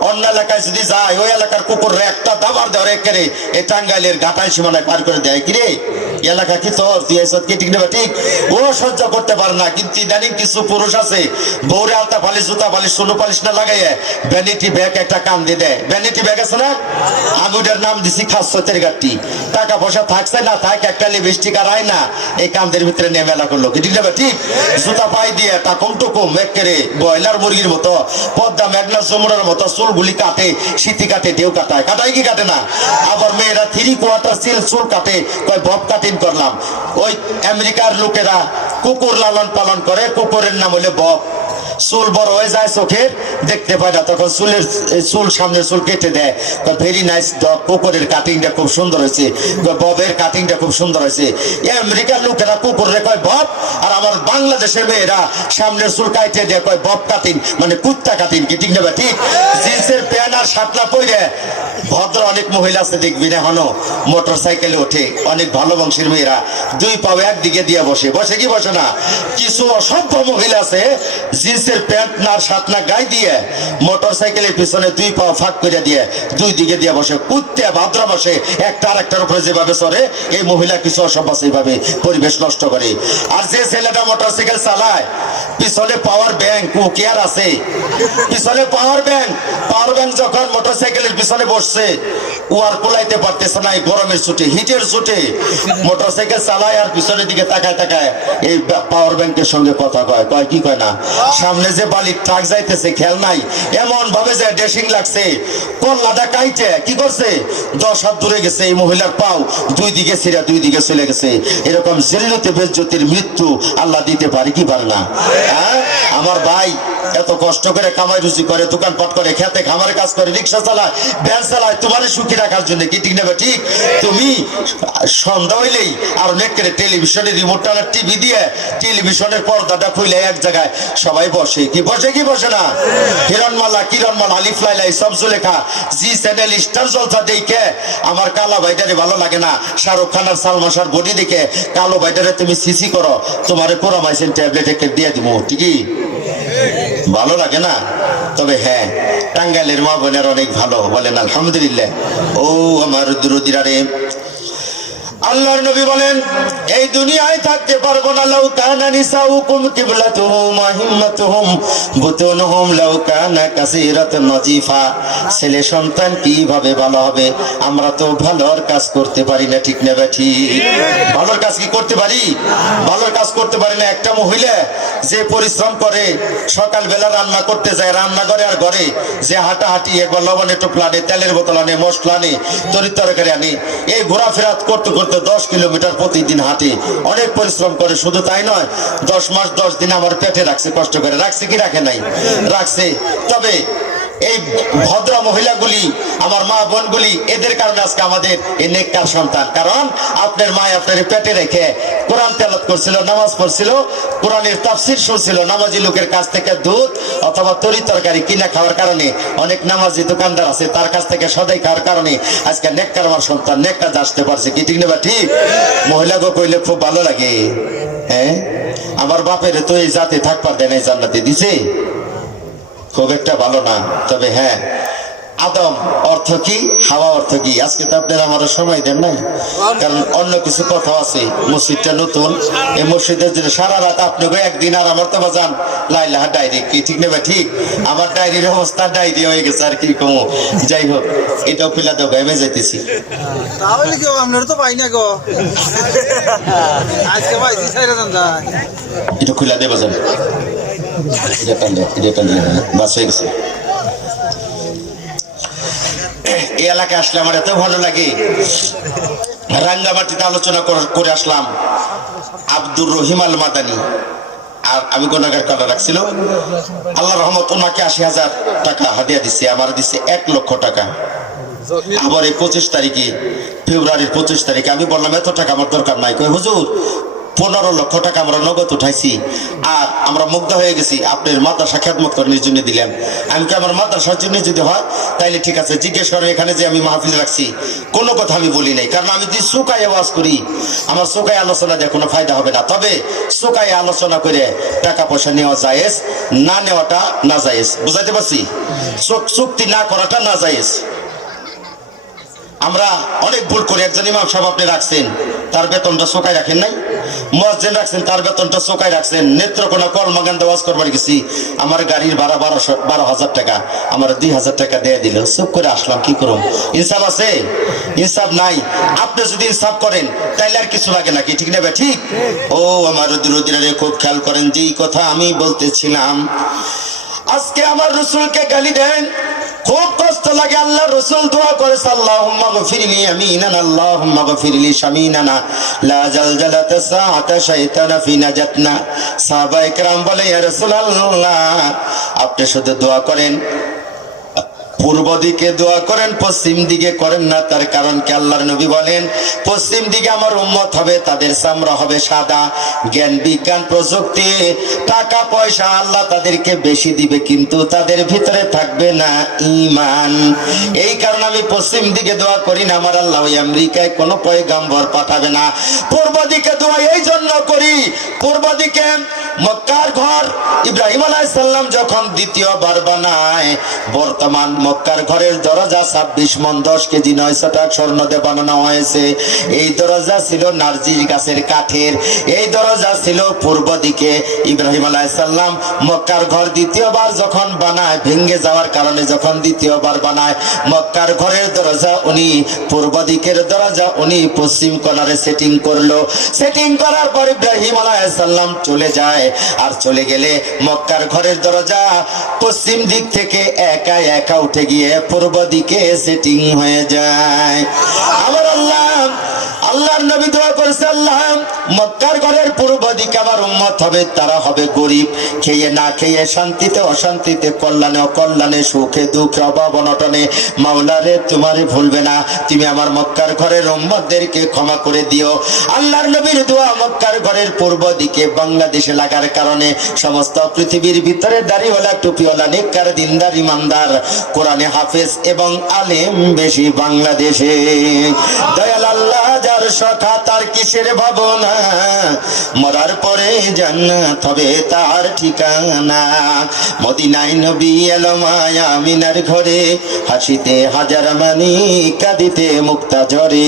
অন্য এলাকায় যদি যায়, ওই এলাকার কুকুর একটা দাবার দেওয়ার একেরে এই টাঙ্গাইলের ঘাটাল সীমানায় পার করে দেয়। কিরে এলাকা কি তোর, তুই এসব কি ঠিক নেবে ঠিক? ও সহ্য করতে পারে না। কিন্তু ইদানিং কিছু পুরুষ আছে, বউরে আলতা পালিশ, জুতা পালিশ, সোনো পালিশ না লাগাইয়ে ভ্যানিটি ব্যাগ একটা কান দিয়ে দেয়। ভ্যানিটি ব্যাগ আছে না, আমি ওটার নাম দিছি খাসতের গাঠি। টাকা পয়সা থাকছে না থাক, একটা লিপস্টিক আর আয় না এই কান্দের ভিতরে নিয়ে মেলা করলো, কি ঠিক নেবে ঠিক? জুতা পাই দিয়ে টাকুম টুকুম একেরে ব্রয়লার মুরগির মতো, পদ্মা মেঘনা যমুনার মতো চুলগুলি কাটে, শীতি কাটে, ঢেউ কাটায়, কাটায় কি কাটে না? আবার মেয়েরা 3/4 চুল কাটে, কয় বব কাটিং করলাম। ওই আমেরিকার লোকেরা কুকুর লালন পালন করে, কুকুরের নাম হলে বব। চুল বড় হয়ে যায় চোখের, দেখতে পায় না, তখন চুল সামনের চুল কেটে দেয়। ভেরি নাইস ডগ, কুকুরের কাটিংটা খুব সুন্দর হয়েছে, ববের কাটিংটা খুব সুন্দর হয়েছে। আমেরিকার লোকেরা কুকুরে কয় বব, আর আমার বাংলাদেশের মেয়েরা সামনের চুল কাটে দেয়, কয় বব কাটিং, মানে কুত্তা কাটিং, কি ঠিক নেবে ঠিক? জিন্সের প্যান্ট আর শার্টটা পরে ভদ্র অনেক মহিলা আছে দেখবি না, এখনো মোটর সাইকেলে ওঠে। অনেক ভালো বংশের মেয়েরা 2 পাও একদিকে দিয়ে বসে, বসে কি বসে না? কিছু অসভ্য মহিলা আছে জিন্সের প্যান্ট না শার্ট না গায়ে দিয়ে মোটর সাইকেলের পিছনে 2 পাও ফাঁক করে দিয়ে 2 দিকে দিয়ে বসে, কুত্তে ভাদ্র বসে, একটা আর একটার উপরে যেভাবে চড়ে। এই মহিলা কিছু অসভ্য এইভাবে পরিবেশ নষ্ট করে। আর যে ছেলেটা মোটর সাইকেল চালায়, পিছনে পাওয়ার ব্যাংক ও কি আর আছে? পিছনে পাওয়ার ব্যাংক যখন মোটর সাইকেলের পিছনে বসছে, ও আর কোলাইতে পারতেছে না। এই গরমের ছুটে, হিটের ছুটে মোটর সাইকেল চালায় আর পিছনের দিকে তাকায় তাকায় এই পাওয়ার ব্যাংকের সঙ্গে কথা কয়, কয় কি কয় না? সামনে যে বালির ট্রাক যাইতেছে খেয়াল নাই, এমন ভাবে যে ড্রেসিং লাগছে, কল্লাটা কাইটে কি করছে, 10 হাত দূরে গেছে। এই মহিলার পাও 2 দিকে ছিঁড়া 2 দিকে চলে গেছে। এরকম জিল্লতে বেজ্জতির মৃত্যু আল্লাহ দিতে পারে কি পারে না? হ্যাঁ, আমার ভাই এত কষ্ট করে কামাই রুজি করে, দোকানপাট করে, খেতে খামারে কাজ করে, রিক্সা চালায়, ভ্যান চালায় তোমার সুখী রাখার জন্য, কি ঠিক নেবে ঠিক? তুমি সন্ধ্যা হইলেই আর অনেক করে টেলিভিশনের রিমোটটা টিভি দিয়ে টেলিভিশনের পর্দাটা খুলে এক জায়গায় সবাই বসে, কি বসে কি বসে না? কিরণমালা আলিফ লাইলা সব জুলেখা জি চ্যানেল স্টার জলসা দেখে আমার কালো ভাইটারে ভালো লাগে না। শাহরুখ খান আর সালমান শাহর বডি দেখে কালো ভাইটারে তুমি সিসি করো, তোমার কোরামাইসিন ট্যাবলেট একে দিয়ে দিব, ঠিকই ভালো লাগে না? তবে হ্যাঁ, টাঙ্গাইলের মা বোনের অনেক ভালো, বলেন আলহামদুলিল্লাহ। ও আমার দুরুদিরা রে, আল্লাহর নবী বলেন এই দুনিয়ায় থাকতে পারবো না। লাউ কানা নিসাউকুম কিবলাতুহুম ওয়া হিম্মাতুহুম বুতুনুহুম লাউ কানা কাসীরাতুন নাজিফা। ছেলে সন্তান কিভাবে ভালো হবে? আমরা তো ভালোর কাজ করতে পারি না, ঠিক না ঠিক? ভালোর কাজ কি করতে পারি? ভালোর কাজ করতে পারি না। একটা মহিলা যে পরিশ্রম করে, সকালবেলা রান্না করতে যায়, রান্নাঘরে আর ঘরে যে হাঁটাহাঁটি, একবার লবণ একটু প্লানে, তেলের বোতল আনে, মশলা আনে, তরকারি আনে, এই ঘোরাফেরা করতে করতে 10 কিলোমিটার প্রতিদিন হাঁটে, অনেক পরিশ্রম করে। শুধু তাই নয়, 10 মাস 10 দিন আমার পেটে রাখছে, কষ্ট করে রাখছে কি রাখে নাই? রাখছে। তবে এই ভদ্র মহিলাগুলি, আমার মা বোনগুলি, এদের কারণে আজকে আমাদের এই নেককার সন্তান। কারণ আপনার মা আপনার পেটে রেখে কোরআন তেলাওয়াত করছিল, নামাজ পড়ছিল, কোরআনের তাফসীর শুনছিল। নামাজি লোকের কাছ থেকে দুধ অথবা তরি তরকারি কিনে খাওয়ার কারণে, অনেক নামাজি দোকানদার আছে তার কাছ থেকে সদাই খাওয়ার কারণে আজকে নেককার আমার সন্তান নেককার আসতে পারছে। কি ঠিক না ঠিক? মহিলাকে কইলে খুব ভালো লাগে। হ্যাঁ, আমার বাপের তো এই জাতি থাকবার দেয় না, জান্নাতে দিছে, খুব একটা ভালো না। তবে হ্যাঁ, আদম অর্থ কি, হাওয়া অর্থ কি, আজকে তো আপনারা আমারও সময় দেন নাই, কারণ অন্য কিছু কথা আছে। মসজিদটা নতুন, এই মসজিদের জন্য সারা রাত আপনাকে একদিন, আর আমার তো বাজান লাইলাহা ডায়েরি। কি ঠিক নেবে ঠিক? আমার ডায়েরির অবস্থা ডায়েরি হয়ে গেছে, আর কি কমো। যাই হোক, এটাও পিলা দেবো, এমে যাইতেছি। তাহলে কি আপনারা তো পাই না গো, আজকে পাইছি সাইরা দাদা, এটা খুলা দেবো যান, বাস হয়ে গেছে। এই এলাকায় আসলে আমার এত ভালো লাগে। রাঙ্গামাটিতে আলোচনা করে আসলাম আব্দুর রহিম আল মাদানী, আর আমি গুনাহগার কাটা রাখছিল। আল্লাহ রহমত, ওনাকে 80,000 টাকা হাদিয়া দিচ্ছে, আমার দিচ্ছে 1 লক্ষ টাকা। আবার এই 25 তারিখে, ফেব্রুয়ারির 25 তারিখে আমি বললাম এত টাকা আমার দরকার নাই। কই হুজুর 15 লক্ষ টাকা আমরা নগদ উঠাইছি, আর আমরা মুগ্ধ হয়ে গেছি, আপনার মাদ্রাসা খেদমত করার জন্য দিলাম। আমি কি আমার মাদ্রাসার জন্য যদি হয় তাইলে ঠিক আছে, জিজ্ঞেস করেন এখানে যে আমি মাহফিল রাখছি, কোনো কথা আমি বলি নাই। কারণ আমি যদি চোখায় আওয়াজ করি, আমার চোখায় আলোচনা দিয়ে কোনো ফায়দা হবে না। তবে চোখায় আলোচনা করে টাকা পয়সা নেওয়া জায়েজ, না নেওয়াটা না জায়েজ। বুঝাইতে পারছি? চুক্তি না করাটা না জায়েজ। আমরা অনেক ভুল করি। একজন ইমাম সাহেব আপনি রাখছেন, তার বেতনটা চোখায় রাখেন নাই। মসজিদ রাখছেন, তার বেতনটা চোখায় রাখছেন। নেত্রকোনা কলমাগান ওয়াজ করবার গেছি, আমার গাড়ির ভাড়া 12,000 টাকা, আমার 2,000 টাকা দিয়ে দিল। চুপ করে আসলাম, কি করুন? ইনসাফ আছে? ইনসাফ নাই। আপনি যদি ইনসাফ করেন তাইলে আর কিছু লাগে নাকি? ঠিক না ঠিক? ও আমার রুদিরে খুব খেয়াল করেন, যেই কথা আমি বলতেছিলাম, আজকে আমার রাসূলকে গালি দেন, খুব কষ্ট লাগে। আল্লাহ রাসূল দোয়া করেছে, আল্লাহুম্মা গফিরলি আমিনানা, আল্লাহুম্মা গফিরলি শামিনানা, লা জালজালাতা সাআতা শাইতানা ফি নাজাতনা। সাহাবায়ে কেরাম বলে, ইয়া রাসূলুল্লাহ, আপনি শুধু দোয়া করেন, পূর্ব দিকে দোয়া করেন, পশ্চিম দিকে করেন না। তার কারণ কি? আল্লাহর নবী বলেন, পশ্চিম দিকে আমার উম্মত হবে, তাদের চামড়া হবে সাদা। জ্ঞান বিজ্ঞান প্রযুক্তি টাকা পয়সা আল্লাহ তাদেরকে বেশি দিবে, কিন্তু তাদের ভিতরে থাকবে না ঈমান। এই কারণে আমি পশ্চিম দিকে দোয়া করি না। আমার আল্লাহ ওই আমেরিকায় কোনো পয়গাম্বর পাঠাবে না। পূর্ব দিকে দোয়া এই জন্য করি, পূর্ব দিকে মক্কার ঘর ইব্রাহিম আলাইহিস সালাম যখন দ্বিতীয়বার বানায়, বর্তমান মক্কার ঘরের দরজা 26 মণ 10 কেজি 900 টাকা স্বর্ণ দিয়ে বানানো হয়েছে। এই দরজা ছিল নার্জিস গাছের কাঠের। এই দরজা ছিল পূর্ব দিকে। ইব্রাহিম আলাইহিস সালাম মক্কার ঘর দ্বিতীয়বার যখন বানায়, ভেঙে যাওয়ার কারণে যখন দ্বিতীয়বার বানায়, মক্কার ঘরের দরজা উনি পূর্ব দিকের দরজা উনি পশ্চিম কোণারে সেটিং করলো। সেটিং করার পর ইব্রাহিম আলাইহিস সালাম চলে যায়, আর চলে গেলে মক্কার ঘরের দরজা পশ্চিম দিক থেকে একা একা উঠে গিয়ে পূর্ব দিকে সেটিং হয়ে যায়। আমার আল্লাহর নবী দোয়া করেছে, আল্লাহ মক্কার ঘরের পূর্ব দিকে আমার উম্মত হবে, তারা হবে গরিব, খেয়ে না খেয়ে, শান্তিতে অশান্তিতে, কল্যাণে অকল্যাণে, সুখে দুঃখে, অভাব অনটনে। মাওলা রে, তোমারে ভুলবে না, তুমি আমার মক্কার ঘরের উম্মতদেরকে ক্ষমা করে দিও। আল্লাহর নবীর দোয়া মক্কার ঘরের পূর্ব দিকে বাংলাদেশে লাগার কারণে সমস্ত পৃথিবীর ভিতরে দাড়িওয়ালা, টুপিওয়ালা, নেককার, দিনদার, ইমানদার, কোরআনে হাফেজ এবং আলেম বেশি বাংলাদেশে। দয়াল আল্লাহ যার সখা, তার কিসের ভাবনা, মরার পরে জান্নাত হবে তার ঠিকানা। মদিনায় নবী এলো মায়া আমিনার ঘরে, হাসিতে হাজার মানি, কাঁদিতে মুক্তা ঝরে।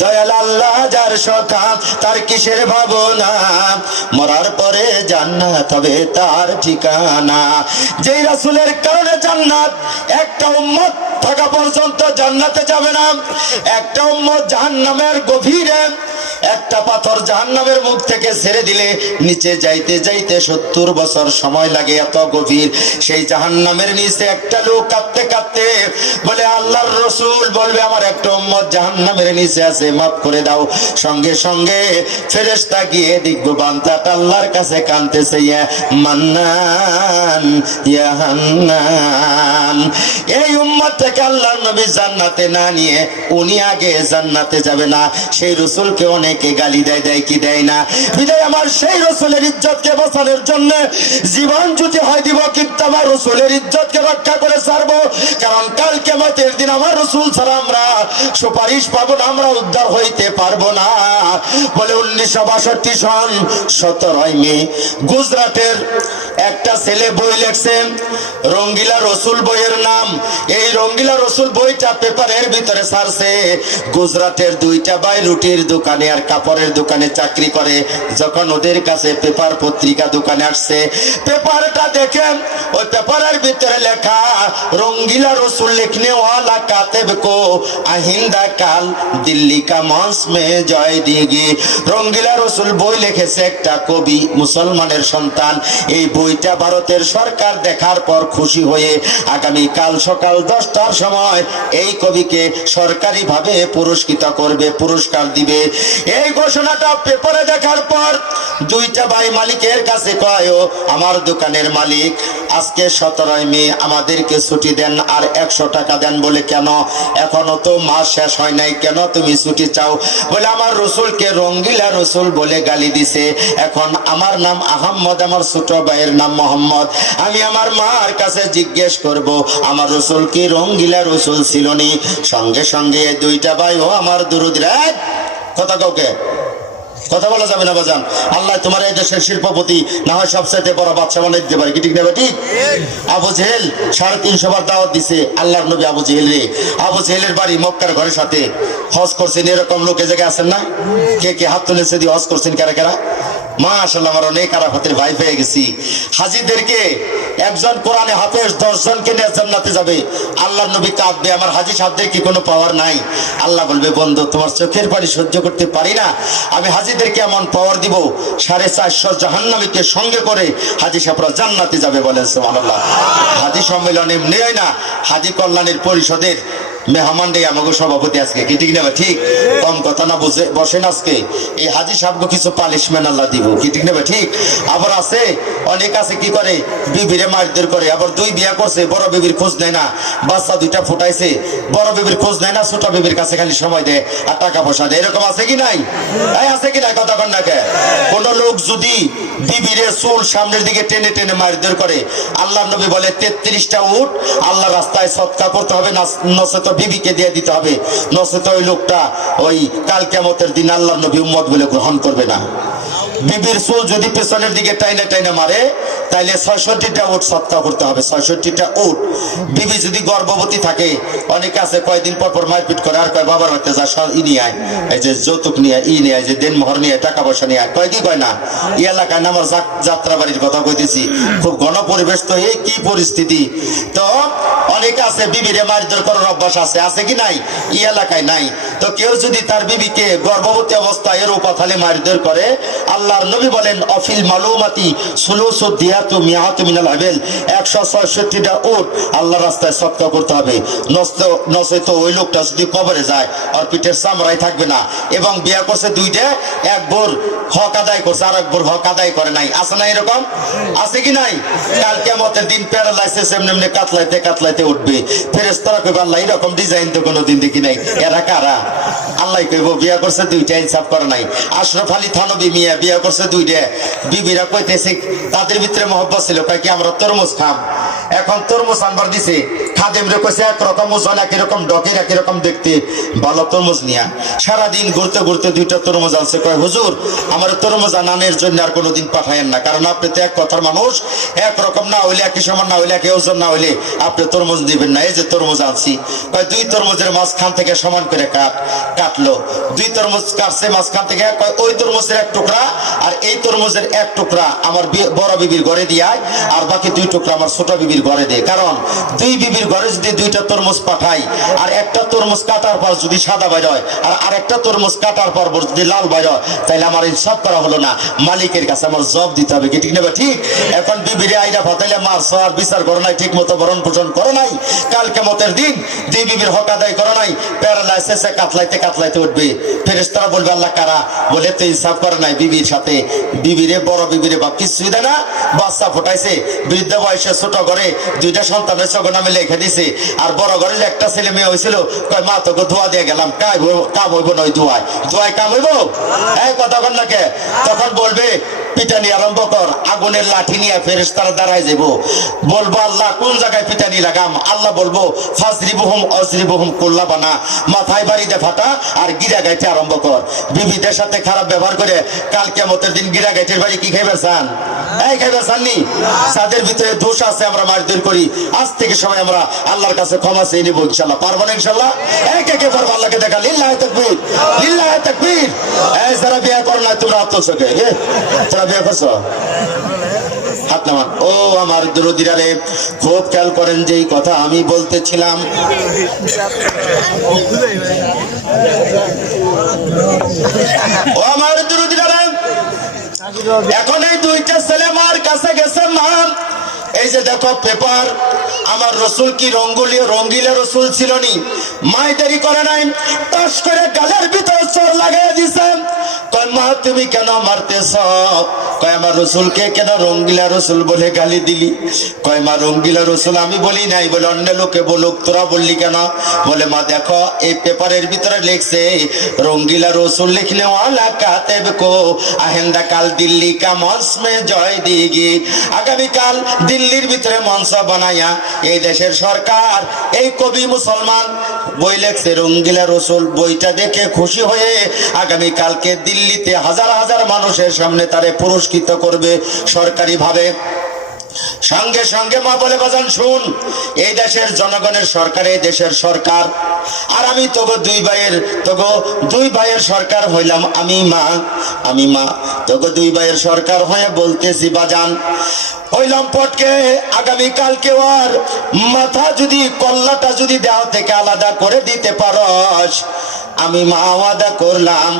দয়াল আল্লাহ যার সখা, তার কিসের ভাবনা, মরার পরে জান্নাত হবে তার ঠিকানা। যেই রাসূলের কারণে জান্নাত, একটা উম্মত থাকা পর্যন্ত জান্নাতে যাবে না, একটা উম্মত জাহান্নামের গভীরে একটা পাথর জাহান্নামের মুখ থেকে ছেড়ে দিলে নিচে যাইতে যাইতে 70 বছর সময় লাগে, এত গভীর। সেই জাহান্নামের নিচে একটা লোক কাঁদতে কাঁদতে বলে, আল্লাহর রাসূল বলবে আমার একটা উম্মত জাহান্নামের নিচে আছে, মাফ করে দাও। সঙ্গে সঙ্গে ফেরেশতা গিয়ে দেখবো বান্দাটা আল্লাহর কাছে কাঁদতেছে, ইয়া মান্নান ইয়া হান্নান। এই উম্মতটাকে আল্লাহর নবী জান্নাতে না নিয়ে উনি আগে জান্নাতে যাবে না। সেই রাসূলকে অনেকে গালি দেয় কি দেয় না? বিদায় আমার সেই রাসূলের ইজ্জতকে বাঁচানোর জন্য জীবন যদি হয় দিব, কিন্তু আমার রাসূলের ইজ্জতকে রক্ষা করে ছাড়বো। কারণ কাল কিয়ামতের দিন আমার রাসূল ছাড়া আমরা সুপারিশ পাবো না, আমরা উদ্ধার হইতে পারবো না। বলে 1962 সন 17 মে গুজরাটের একটা ছেলে বই লিখছে, রঙ্গিলা রসুল বইয়ের নাম। এই রঙ্গিলা রসুল বইটা পেপারের ভিতরে ছাড়ছে। গুজরাটের দুইটা ভাই রুটির দোকানে আর কাপড়ের দোকানে চাকরি করে। যখন ওদের কাছে পেপার পত্রিকা দোকানে আসছে, পেপারটা দেখে ওই পেপারের ভিতরে লেখা, রঙ্গিলা রসুল লিখনে ওয়ালা কাতেব কো আহিন্দা কাল দিল্লি কা মঞ্চ মে জয় দিগি। রঙ্গিলা রসুল বই লিখেছে একটা কবি, মুসলমানের সন্তান। এই বইটা ভারতের সরকার দেখার পর খুশি হয়ে আগামী কাল সকাল 10টার সময় এই কবিকে সরকারি ভাবে পুরস্কৃত করবে, পুরস্কার দিবে। এই ঘোষণাটা পেপারে দেখার পর দুইটা ভাই মালিকের কাছে কয়, ও আমার দোকানের মালিক, আজকে 17 মে আমাদেরকে ছুটি দেন আর 100 টাকা দেন। বলে কেন? এখনো তো মাস শেষ হয় নাই, কেন তুমি ছুটি চাও? বলে আমার রসুলকে রঙ্গিলা রসুল বলে গালি দিছে। এখন আমার নাম আহম্মদ, আমার ছোট ভাইয়ের নাম মোহাম্মদ। আমি আমার মার কাছে জিজ্ঞেস করব আমার রসুল কি রঙ্গিলা রসুল ছিল নি? সঙ্গে সঙ্গে দুইটা ভাই ও আমার দুরুদ কথা কাউকে কথা বলা যাবে না বাজান। আল্লাহ তোমার এই দেশের শিল্পপতি না হয় সবচাইতে বড় বাদশা বানাই দিতে পারে, কি ঠিক নেবে? ঠিক। আবু জেহেল 350 বার দাওয়াত দিছে আল্লাহর নবী আবু জেহেল রে। আবু জেহেলের বাড়ি মক্কার ঘরের সাথে। হজ করছেন এরকম লোক এ জায়গায় আছেন না? কে কে হাত তুলেছে দিয়ে হজ করছেন কারা কারা? মাশাআল্লাহ, আমার অনেক আরাফাতের ভাই পেয়ে গেছি। হাজিদেরকে একজন কোরআনে হাফেজ 10 জনকে নিয়ে জান্নাতে যাবে। আল্লাহর নবী কাঁদবে, আমার হাজি সাহেবদের কি কোনো পাওয়ার নাই? আল্লাহ বলবে, বন্ধু তোমার চোখের পানি সহ্য করতে পারি না, আমি হাজিদেরকে এমন পাওয়ার দিব 450 জাহান্নামীকে সঙ্গে করে হাজি সাহেবরা জান্নাতে যাবে। বলেন সুবহানাল্লাহ। হাজি সম্মেলন এমনি হয় না, হাজি কল্যাণের পরিষদের মেহমান রে আমাকে সভাপতি আজকে, কি ঠিক না? ঠিক। কম কথা না বুঝে বসেন আজকে। এই হাজি সাহেবকে কিছু পালিশমেন্ট আল্লাহ দিব, কি ঠিক না? ঠিক। আবার আছে অনেক আছে কি করে, বিবিরে মারধর করে। আবার 2 বিয়া করছে, বড় বিবির খোঁজ নেয় না, বাচ্চা 2টা ফুটাইছে, বড় বিবির খোঁজ নেয় না, ছোট বিবির কাছে খালি সময় দেয় আর টাকা পয়সা দেয়। এরকম আছে কি নাই? এই আছে কি নাই? কথা কন না কে? কোন লোক যদি বিবিরে চুল সামনের দিকে টেনে টেনে মারধর করে, আল্লাহর নবী বলে 33টা উট আল্লাহ রাস্তায় সদকা করতে হবে, নচেত বিবিকে দিয়ে দিতে হবে, নচেত ওই লোকটা ওই কাল কিয়ামতের দিন আল্লাহর নবী উম্মত বলে গ্রহণ করবে না। বিবির চুল যদি পেছনের দিকে টাইনা টাইনা মারে, তাইলে 66টা উট সদকা করতে হবে, 66টা উট। বিবি যদি গর্ভবতী থাকে, অনেকে আছে কয়দিন পর পর মারপিট করে, আর কয় বাবার বাড়িতে যা ই নিয়ে আয়, এই যে যৌতুক নিয়ে ই নিয়ে আয়, যে দেনমোহর নিয়ে টাকা পয়সা নিয়ে আয়, কয় কি কয় না? এই এলাকায় না আমার যাত্রা বাড়ির কথা কইতেছি, খুব ঘন পরিবেশ তো, এই কি পরিস্থিতি। তো অনেকে আছে বিবিরে মারধর করার অভ্যাস আছে, আছে কি নাই? এই এলাকায় নাই। তো কেউ যদি তার বিবিকে গর্ভবতী অবস্থায় এর উপাথালে মারধর করে, আল্লাহর নবী বলেন অফিল মালুমাতি সুলুসু দিয়াতু মিয়াতু মিনাল আবেল, 166টা উট আল্লাহর রাস্তায় সদকা করতে হবে। নচেত ওই লোকটা যদি কবরে যায় আর পিঠের চামড়াই থাকবে না। এবং বিয়া করছে 2টা, এক বোর হক আদায় করছে আর এক বোর হক আদায় করে নাই। আছে না এরকম? আছে কি নাই? কাল কিয়ামতের দিন প্যারালাইসিস এমনি এমনি কাতলাইতে কাতলাইতে উঠবে। ফেরেশতারা কইবে, আল্লাহ এরকম ডিজাইন তো কোনোদিন দেখি নাই, এরা কারা? আল্লাহ কইব, বিয়া করছে 2টা, ইনসাফ করে নাই। আশরাফ আলী থানবী মিয়া বিয়া করছে 2টা। বিবিরা কইতেছে তাদের ভিতরে মহব্বত ছিল, কয় কি আমরা তরমুজ খাম। এখন তরমুজ আনবার দিছে, খাদেম রে কইছে একরকম ওজন, একই রকম ডকের, একই রকম দেখতে, ভালো তরমুজ নিয়া। সারাদিন ঘুরতে ঘুরতে 2টা তরমুজ আনছে। কয় হুজুর, আমার তরমুজ আনানের জন্য আর কোনোদিন পাঠায়েন না, কারণ আপনি তো এক কথার মানুষ, একরকম না হইলে, একই সমান না হইলে, একই ওজন না হইলে আপনি তরমুজ দিবেন না। এই যে তরমুজ আনছি। কয় 2 তরমুজের মাঝখান থেকে সমান করে কাটলো। 2 তরমুজ কাটছে মাঝখান থেকে, কয় ওই তরমুজের এক টুকরা আর এই তরমুজের এক টুকরা আমার বড় বিবির ঘরে দিয়ায়, আর বাকি 2 টুকরা আমার ছোট বিবির ঘরে দে। কারণ 2 বিবির ঘরে যদি 2টা তরমুজ পাঠাই, আর একটা তরমুজ কাটার পর যদি সাদা বাইর হয়, আর আরেকটা তরমুজ কাটার পর যদি লাল বাইর হয়, তাহলে আমার হিসাব করা হলো না, মালিকের কাছে আমার জব দিতে হবে। কি ঠিক নেবে? ঠিক। এখন বিবিরে আইরা ফাতাইলে মারছো, আর বিচার করো নাই, ঠিক মতো ভরণ পোষণ করো নাই, কাল কিয়ামতের দিন 2 বিবির হক আদায় করো নাই, প্যারালাইসিসে কাতলাইতে কাতলাইতে উঠবে। ফেরেশতারা বলবে আল্লাহ কারা? বলে তো হিসাব করে নাই বিবির সাথে। বিবিরে বড় বিবিরে বাপ কিছুই দেয় না, বাচ্চা ফোটাইছে, বৃদ্ধ বয়সে ছোট ঘরে 2টা সন্তানের সঙ্গে নামে লেখা দিছে, আর বড় ঘরে একটা ছেলে মেয়ে হয়েছিল, কয় মা তোকে ধোয়া দিয়ে গেলাম, কাম হইব নয়, ধোয়ায় কাম হইব? এই কথা কন নাকি? তখন বলবে পিটানি আরম্ভ কর, আগুনের লাঠি নিয়ে ফেরেশতারা দাঁড়ায় যাব। বলবো আল্লাহ কোন জায়গায় পিটানি লাগাম? আল্লাহ বলবো ফাজরিবুহুম অজরিবুহুম কুল্লা বানা, মাথায় বাড়িতে ফাটা আর গিরা গাইতে আরম্ভ কর। বিবিদের সাথে খারাপ ব্যবহার করে কাল কিয়ামতের দিন গিরা গাইতের বাড়ি কি খাইবে চান? এই খাইবে চাননি? যাদের ভিতরে দোষ আছে আমরা মারধর করি, আজ থেকে সবাই আমরা আল্লাহর কাছে ক্ষমা চেয়ে নিব ইনশাআল্লাহ। পারবো না ইনশাআল্লাহ? কে কে পারবো? আল্লাহকে দেখা। লিল্লাহি তাকবীর, লিল্লাহি তাকবীর। এই যারা বিয়ে করো না তোমরা হাত তুলছো কে? তোরা বিয়ে করছো? হাত নামান। ও আমার দরদিরা রে, খুব খেয়াল করেন যেই কথা আমি বলতেছিলাম। ও আমার দরদিরা রে, এখন এই 2টা ছেলে মার কাছে গেছে। মা এই যে দেখো পেপার, আমার রসুল কি রঙ্গিলা রসুল ছিল নি? মাই দেরি করে নাই, টাস করে গালের ভিতরে চোর লাগাই দিছে। কয় মা তুমি কেন মারতেছ? কয় আমার রসুলকে কেন রঙ্গিলা রসুল বলে গালি দিলি? কয় মা রঙ্গিলা রসুল আমি বলি নাই। বলে অন্য লোকে বলুক, তোরা বললি কেন? বলে মা দেখো এই পেপারের ভিতরে লিখছে রঙ্গিলা রসুল লিখনে ওয়ালা কাতেব কো আহেন্দা কাল দিল্লি কা মঞ্চ মে জয় দিগি। আগামীকাল দিল্লির ভিতরে মঞ্চ বানাইয়া এই দেশের সরকার, এই কবি মুসলমান বই লেখছে রঙ্গিলা রসুল, বইটা দেখে খুশি হয়ে আগামীকালকে দিল্লিতে হাজার হাজার মানুষের সামনে তারে পুরস্কৃত করবে সরকারি ভাবে। সঙ্গে সঙ্গে মা বলে বাজান শুন, এই দেশের জনগণের সরকার, এই দেশের সরকার, আর আমি তোগো 2 ভাইয়ের সরকার হইলাম। আমি মা তোগো 2 ভাইয়ের সরকার হয়ে বলতেছি বাজান হইলাম পটকে আগামীকালকে আর মাথা যদি কল্লাটা যদি দেহ থেকে আলাদা করে দিতে পারস, আমি মা ওয়াদা করলাম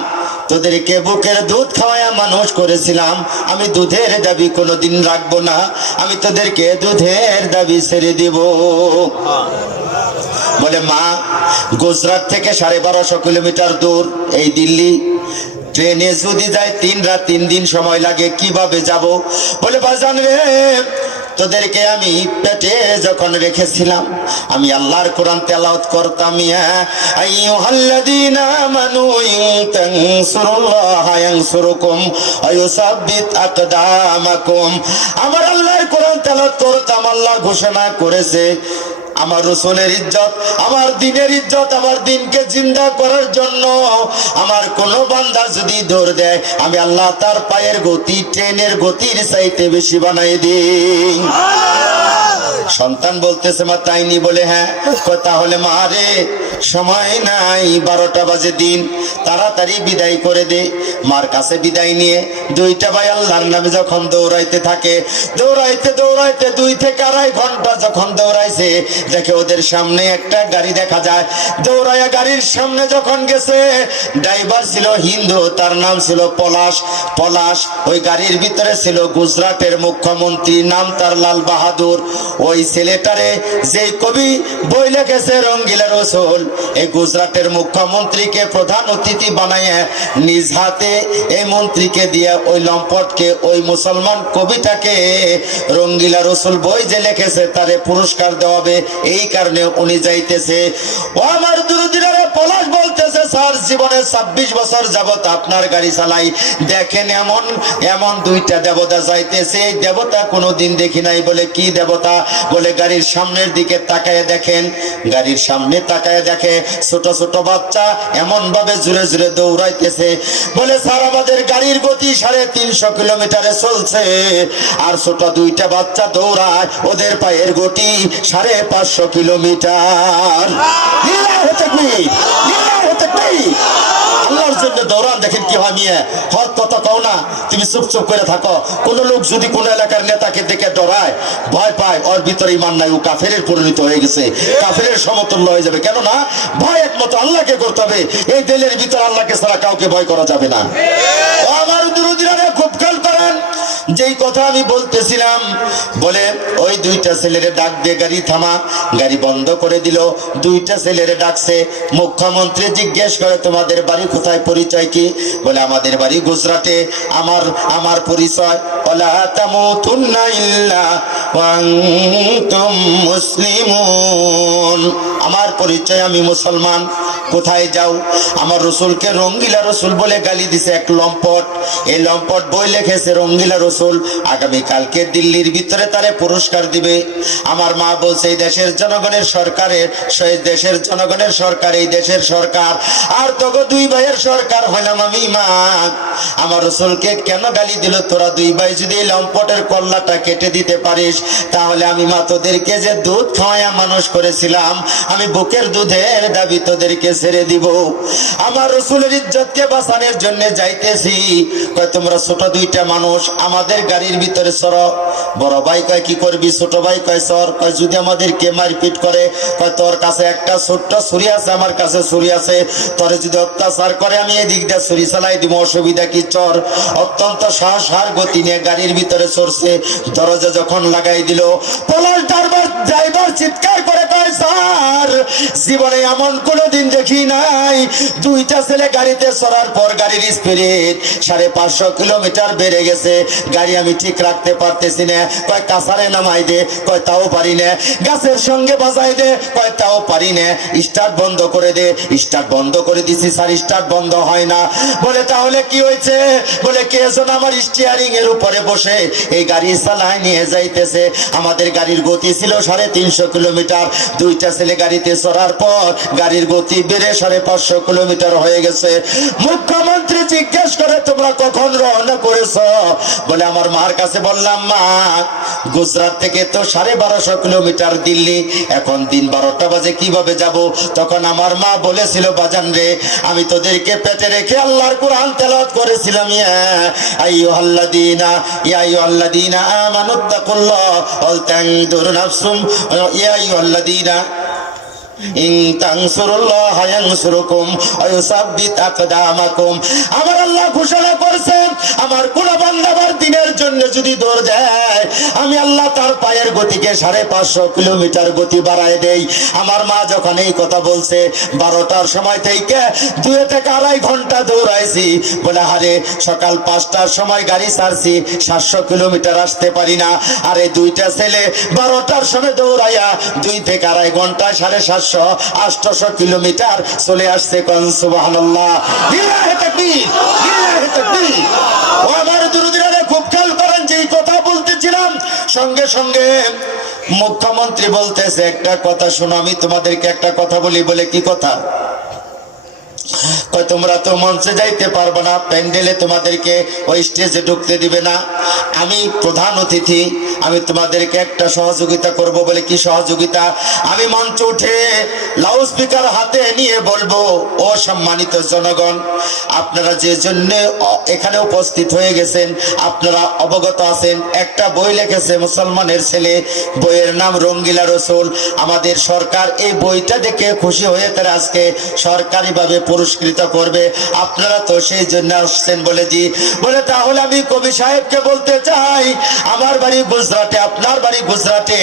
তোদেরকে বুকের দুধ খাওয়ায়া মানুষ করেছিলাম, আমি দুধের দাবি কোনোদিন রাখবো না, আমি তোদেরকে দুধের দাবি ছেড়ে দিব। বলে মা গুজরাট থেকে 1250 কিলোমিটার দূর এই দিল্লি, ট্রেনে যদি যায় 3 রাত 3 দিন সময় লাগে, কিভাবে যাব? বলে বাজান রে তোদেরকে আমি পেটে যখন রেখেছিলাম আমি আল্লাহর কোরআন তেলাওয়াত করতাম, ইয়া আইয়ুহাল্লাযীনা আমানু তানসুরুল্লাহা ইয়ানসুরুকুম ওয়া ইউসাব্বিত আকদামাকুম। আমার আল্লাহর কোরআন তেলাওয়াত করতাম, আল্লাহ ঘোষণা করেছে আমার রসুলের ইজ্জত, আমার দিনের ইজ্জত, আমার দিনকে জিন্দা করার জন্য আমার কোন বান্দা যদি দৌড় দেয় আমি আল্লাহ তার পায়ের গতি ট্রেনের গতির চাইতে বেশি বানাই দিই। সন্তান বলতেছে মা তাই নি? বলে হ্যাঁ। তাহলে মা রে সময় নাই, 12টা বাজে দিন, তাড়াতাড়ি বিদায় করে দে। মার কাছে বিদায় নিয়ে 2টা ভাই আল্লাহর নামে যখন দৌড়াইতে থাকে, দৌড়াইতে 2 থেকে 2.5 ঘন্টা যখন দৌড়াইছে, দেখে ওদের সামনে একটা গাড়ি দেখা যায়। দৌড়াইয়া গাড়ির সামনে যখন গেছে, ড্রাইভার ছিল হিন্দু, তার নাম ছিল পলাশ। ওই গাড়ির ভিতরে ছিল গুজরাটের মুখ্যমন্ত্রী, নাম তার লাল বাহাদুর। ওই ছেলেটারে যে কবি বই লিখেছে রঙ্গিলা রসুল, এই গুজরাটের মুখ্যমন্ত্রীকে প্রধান অতিথি বানাইয়া নিজ হাতে এই মন্ত্রীকে দিয়ে ওই লম্পটকে, ওই মুসলমান কবিটাকে রঙ্গিলা রসুল বই যে লিখেছে তারে পুরস্কার দেওয়া হবে। এই কারণে উনি যাইতেছে। ও আমার দুরুদিরা পলাশ বলতেছে স্যার জীবনে 26 বছর যাবত আপনার গাড়ি চালাই, দেখেন এমন 2টা দেবতা যাইতেছে, এই দেবতা কোনোদিন দেখি নাই। বলে কি দেবতা? বলে গাড়ির সামনের দিকে তাকায় দেখেন, গাড়ির সামনে তাকায় দেখে ছোট ছোট বাচ্চা এমন ভাবে জোরে জোরে দৌড়াইতেছে। বলে স্যার আমাদের গাড়ির গতি 350 কিলোমিটারে চলছে, আর ছোট 2টা বাচ্চা দৌড়ায়, ওদের পায়ের গতি 550 কিলোমিটার। আল্লাহর জন্য লোকের দৌড়ান, দেখেন কি হয় মিয়া। হক কথা কও না, তুমি চুপ চুপ করে থাকো। কোন লোক যদি কোন এলাকার নেতাকে দেখে ডরায়, ভয় পায়, ওর ভিতরে ইমান নাই, ও কাফেরের পরিণত হয়ে গেছে, কাফেরের সমতুল্য হয়ে যাবে। কেননা ভয় একমাত্র আল্লাহকে করতে হবে। এই দিলের ভিতর আল্লাহকে ছাড়া কাউকে ভয় করা যাবে না। ও আমার দুরুদিরা, খুব খেয়াল করেন যেই কথা আমি বলতেছিলাম। বলে ওই দুইটা ছেলেরে ডাক দিয়ে গাড়ি থামা, গাড়ি বন্ধ করে দিল। দুইটা ছেলেরে ডাকছে, মুখ্যমন্ত্রী জিজ্ঞেস করে তোমাদের বাড়ি কোথায়, পরিচয় কি? বলে আমাদের বাড়ি গুজরাটে। আমার পরিচয় ওয়ালা তামুতুন্না ইল্লা ওয়া আনতুম মুসলিমুন। আমার পরিচয় আমি মুসলমান। কোথায় যাও? আমার রসুলকে রঙ্গিলা রসুল বলে গালি দিছে এক লম্পট। এই লম্পট বই লিখেছে রঙ্গিলা রসুল, আগামী কালকে দিল্লির ভিতরে তারে পুরস্কার দিবে। আমার মা বলছে এই দেশের জনগণের সরকারের, সেই দেশের জনগণের সরকার, এই দেশের সরকার, আর তোকে দুই ভাইয়ের সরকার হইলাম আমি। মা আমার রসুলকে কেন গালি দিল? তোরা দুই ভাই যদি এই লম্পটের কল্লাটা কেটে দিতে পারিস, তাহলে আমি মা তোদেরকে যে দুধ খাওয়াইয়া মানুষ করেছিলাম, আমি বুকের দুধের দাবি তোদেরকে ছেড়ে দিব। আমার রসুলের ইজ্জতকে বাঁচানোর জন্য যাইতেছি। কয় তোমরা ছোট দুইটা মানুষ আমাদের গাড়ির ভিতরে সরো। বড় ভাই কয় কি করবি? ছোট ভাই কয় সর। কয় যদি আমাদেরকে মারপিট করে? কয় তোর কাছে একটা ছোট্ট ছুরি আছে, আমার কাছে ছুরি আছে, তোরে যদি অত্যাচার করে আমি এদিক দিয়ে ছুরি চালাই দিব, অসুবিধা কি? চর। অত্যন্ত সাহস আর গতি নিয়ে গাড়ির ভিতরে চড়ছে। দরজা যখন লাগাই দিল, পলাশ ড্রাইভার চিৎকার করে কয় স্যার, জীবনে এমন কোনোদিন দেখি নাই। দুইটা ছেলে গাড়িতে চড়ার পর গাড়ির স্পিড 550 কিলোমিটার বেড়ে গেছে, গাড়ি আমি ঠিক রাখতে পারতেছি না। কয় কাছারে নামাই দে। কয় তাও পারি না। গাছের সঙ্গে বাজাই দে। কয় তাও পারি না। স্টার্ট বন্ধ করে দে। স্টার্ট বন্ধ করে দিছি স্যার, স্টার্ট বন্ধ হয় না। বলে তাহলে কি হয়েছে? বলে কে যেন আমার স্টিয়ারিং এর উপরে বসে এই গাড়ি চালায় নিয়ে যাইতেছে। আমাদের গাড়ির গতি ছিল 350 কিলোমিটার। দুইটা ছেলে গাড়িতে চড়ার পর গাড়ির গতি বেড়ে 550 কিলোমিটার হয়ে গেছে। মুখ্যমন্ত্রী জিজ্ঞেস করে তোমরা কখন রওনা করেছ? বলে আমার মার কাছে বললাম, মা গুজরাট থেকে তো 1250 কিলোমিটার দিল্লি, এখন দিন 12টা বাজে, কিভাবে যাব? তখন আমার মা বলেছিল, বাজান রে, আমি তোদেরকে পেটে রেখে আল্লাহর কুরআন তেলাওয়াত করেছিলাম। ইয়া আইয়ুহাল্লাযীনা আমানুত্তাকুল্লাহ ওয়াল তানজুর নাফসুম ইয়া আইয়ুহাল্লাযীনা ইন তানসুরুল্লাহ ইয়ানসুরকুম ওয়া ইউসাব্বিত আকদামাকুম। আমার আল্লাহ ঘোষণা করেছেন, আমার কোন বান্দা আমার দ্বীনের জন্য যদি দৌড় দেয়, আমি আল্লাহ তার পায়ের গতিকে 550 কিলোমিটার গতি বাড়ায় দেই। আমার মা যখন এই কথা বলছে, 12টার সময় থেকে 2 থেকে 2.5 ঘন্টা দৌড়াইছি। বলে আরে সকাল 5টার সময় গাড়ি ছাড়ছি, 700 কিলোমিটার আসতে পারি না। আরে দুইটা ছেলে 12টার সময় দৌড়াইয়া 2 থেকে 2.5 ঘন্টায় 750-800 কিলোমিটার চলে আসছে। কোন সুবহানাল্লাহ, লিল্লাহি তাকবীর, লিল্লাহি তাকবীর। ও আমার দুরুদিরা, খুব খেয়াল করেন যেই কথা বলতেছিলাম, সঙ্গে সঙ্গে মুখ্যমন্ত্রী বলতেছে একটা কথা শোনো, আমি তোমাদেরকে একটা কথা বলি। বলে কি কথা? কয় তোমরা তো মঞ্চে যাইতে পারবে না, প্যান্ডেলে তোমাদেরকে ওই স্টেজে ঢুকতে দিবে না। আমি প্রধান অতিথি, আমি তোমাদেরকে একটা সহযোগিতা করব। বলে কি সহযোগিতা? আমি মঞ্চ উঠে লাউড স্পিকার হাতে নিয়ে বলবো, ও সম্মানিত জনগণ, আপনারা যে জন্য এখানে উপস্থিত হয়ে গেছেন, আপনারা অবগত আছেন, একটা বই লিখেছে মুসলমানের ছেলে, বইয়ের নাম রঙ্গিলা রসুল। আমাদের সরকার এই বইটা দেখে খুশি হয়ে তারা আজকে সরকারিভাবে পুরস্কৃত করবে। আপনারা তো সেই জন্য আসছেন। বলে জি। বলে তাহলে আমি কবি সাহেবকে বলতে চাই, আমার বাড়ি গুজরাটে, আপনার বাড়ি গুজরাটে,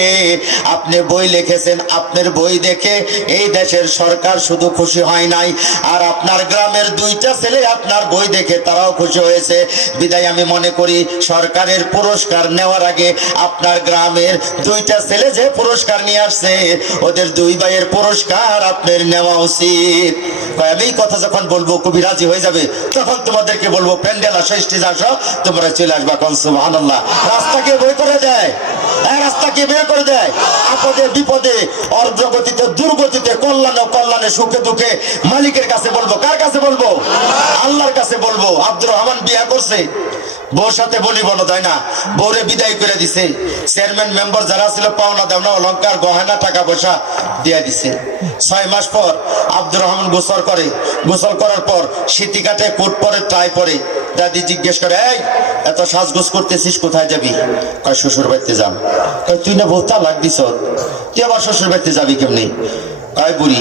আপনি বই লিখেছেন, আপনার বই দেখে এই দেশের সরকার শুধু খুশি হয় নাই, আর আপনার গ্রামের দুইটা ছেলে আপনার বই দেখে তারাও খুশি হয়েছে। বিদায় আমি মনে করি সরকারের পুরস্কার নেওয়ার আগে আপনার গ্রামের দুইটা ছেলে যে পুরস্কার নিয়ে আসছে, ওদের দুই ভাইয়ের পুরস্কার আপনার নেওয়া উচিত। আমি কথা যখন বলবো কবি রাজি হয়ে যাবে, তখন তোমাদেরকে বলবো প্যান্ডেল আসো, স্টেজ আসো, তোমরা চলে আসবা। কোন সুবহানাল্লাহ। রাস্তাকে বই করে দেয়, রাস্তাকে বের করে দেয়, আপদে বিপদে, অর্ধগতিতে দুর্গতিতে, কল্যাণে কল্যাণে, সুখে দুঃখে মালিকের কাছে বলবো। কার কাছে বলবো? আল্লাহর কাছে বলবো। আব্দুর রহমান বিয়া করছে, বউর সাথে বলি বলো তাই না, বউরে বিদায় করে দিছে। চেয়ারম্যান মেম্বার যারা ছিল পাওনা দেওনা অলংকার গহনা টাকা পয়সা দিয়ে দিছে। 6 মাস পর আব্দুর রহমান গোসল করে, গোসল করার পর সিটি কাটে, কোট পরে, টাই পরে। দাদি জিজ্ঞেস করে, এই এত সাজগোজ করতেছিস, কোথায় যাবি? কয় শ্বশুর বাড়িতে যাম। কয় তুই না বলতা লাগ দিস, তুই আবার শ্বশুর বাড়িতে যাবি কেমনি? কয় বুড়ি,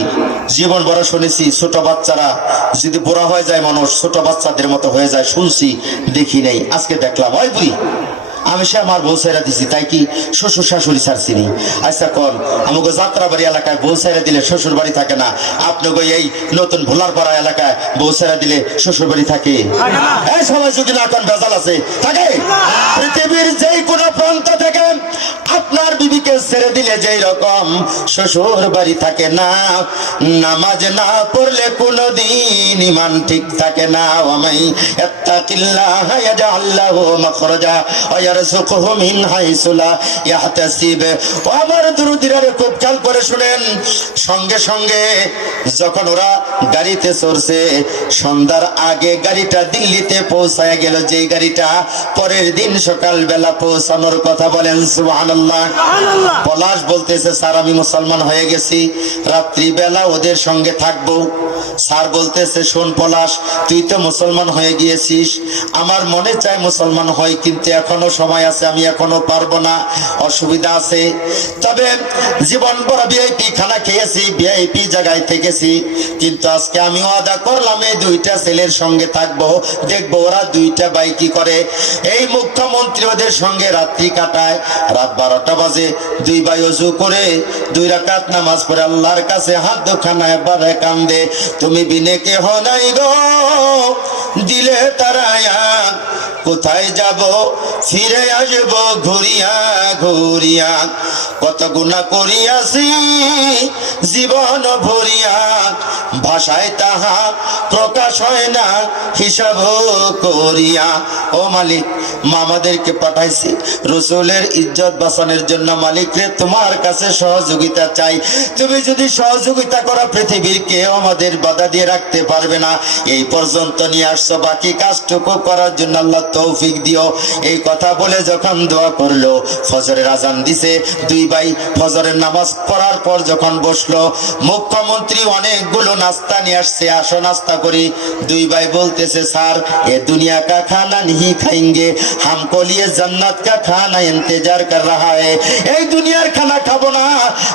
জীবন বড় শুনেছি ছোট বাচ্চারা যদি বুড়া হয়ে যায়, মানুষ ছোট বাচ্চাদের মতো হয়ে যায়, শুনছি দেখি নাই, আজকে দেখলাম। ওই বুড়ি, আমি সে আমার বউ সাইরা দিছি, তাই কি শ্বশুর শাশুড়ি ছাড়ছিনি? আচ্ছা কন, আমাকে যাত্রাবাড়ি এলাকায় বউ সাইরা দিলে শ্বশুর বাড়ি থাকে না, আপনাকে এই নতুন ভোলারপাড়া এলাকায় বউ সাইরা দিলে শ্বশুর বাড়ি থাকে? এই সবাই যদি না কোন ভেজাল আছে, থাকে? পৃথিবীর যেই কোনো প্রান্ত থেকে আপনার বিবিকে ছেড়ে দিলে যেই রকম শ্বশুর বাড়ি থাকে না, নামাজ না পড়লে কোনদিন ঈমান ঠিক থাকে না। ওয়ামাই ইত্তাকিল্লাহ ইয়াজআল লাহু মাখরাজা ওয়া ইয়ারযুকহু মিন হাইসু লা ইয়াহতাসিব। ও আমার দুরুদিরা, খুব খেয়াল করে শুনেন। সঙ্গে সঙ্গে যখন ওরা গাড়িতে চড়ছে, সন্ধ্যার আগে গাড়িটা দিল্লিতে পৌঁছায় গেল, যেই গাড়িটা পরের দিন সকাল বেলা পৌঁছানোর কথা। বলেন সুবহানাল্লাহ। পলাশ বলতেছে, স্যার আমি মুসলমান হয়ে গেছি, রাত্রি বেলা ওদের সঙ্গে থাকবো। স্যার বলতেছে, শোন পলাশ, তুই তো মুসলমান হয়ে গিয়েছিস, আমার মনে চায় মুসলমান হয়, কিন্তু এখনো সময় আছে, আমি এখনো পারবো না, অসুবিধা আছে। তবে জীবন বড় ভিআইপি খানা খেয়েছি, ভিআইপি জায়গায় থেকেছি, কিন্তু আজকে আমি ওয়াদা করলাম এই দুইটা ছেলের সঙ্গে থাকবো, দেখবো ওরা দুইটা ভাই কি করে। এই মুখ্যমন্ত্রী ওদের সঙ্গে রাত্রি কাটায়। রাত 12টা বাজে দুই ভাই ওযু করে 2 রাকাত নামাজ পড়ে আল্লাহর কাছে হাত দুখানায় বারে কান্দে, তুমি বিনে কেহ নাই গো, দিলে তারায়া, কোথায় যাব ফিরে আসব ঘুরিয়া ঘুরিয়া, কত গুনাহ করিয়াছি জীবন ভরিয়া, ভাষায় তাহা প্রকাশ হয় না হিসাব করিয়া। ও মালিক, মামাদেরকে পাঠাইছি রসুলের ইজ্জত বাঁচানোর জন্য, মালিক রে তোমার কাছে সহযোগিতা চাই। তুমি যদি সহযোগিতা করো, পৃথিবীর কেউ আমাদের বাধা দিয়ে রাখতে পারবে না। এই পর্যন্ত নিয়ে আসছো, বাকি কাজটুকু করার জন্য আল্লাহ তৌফিক দিও। এই কথা বলে যখন দোয়া করলো, ফজরের আজান দিছে। দুই ভাই ফজরের নামাজ পড়ার পর যখন বসলো, মুখ্যমন্ত্রী অনেকগুলো নাস্তা নিয়ে আসছে, আসো নাস্তা করি। দুই ভাই বলতেছে, স্যার এ দুনিয়া কা খানা नहीं खाएंगे, हमको लिए जन्नत का खाना इंतजार कर रहा है। এই দুনিয়ার খানা খাবো না,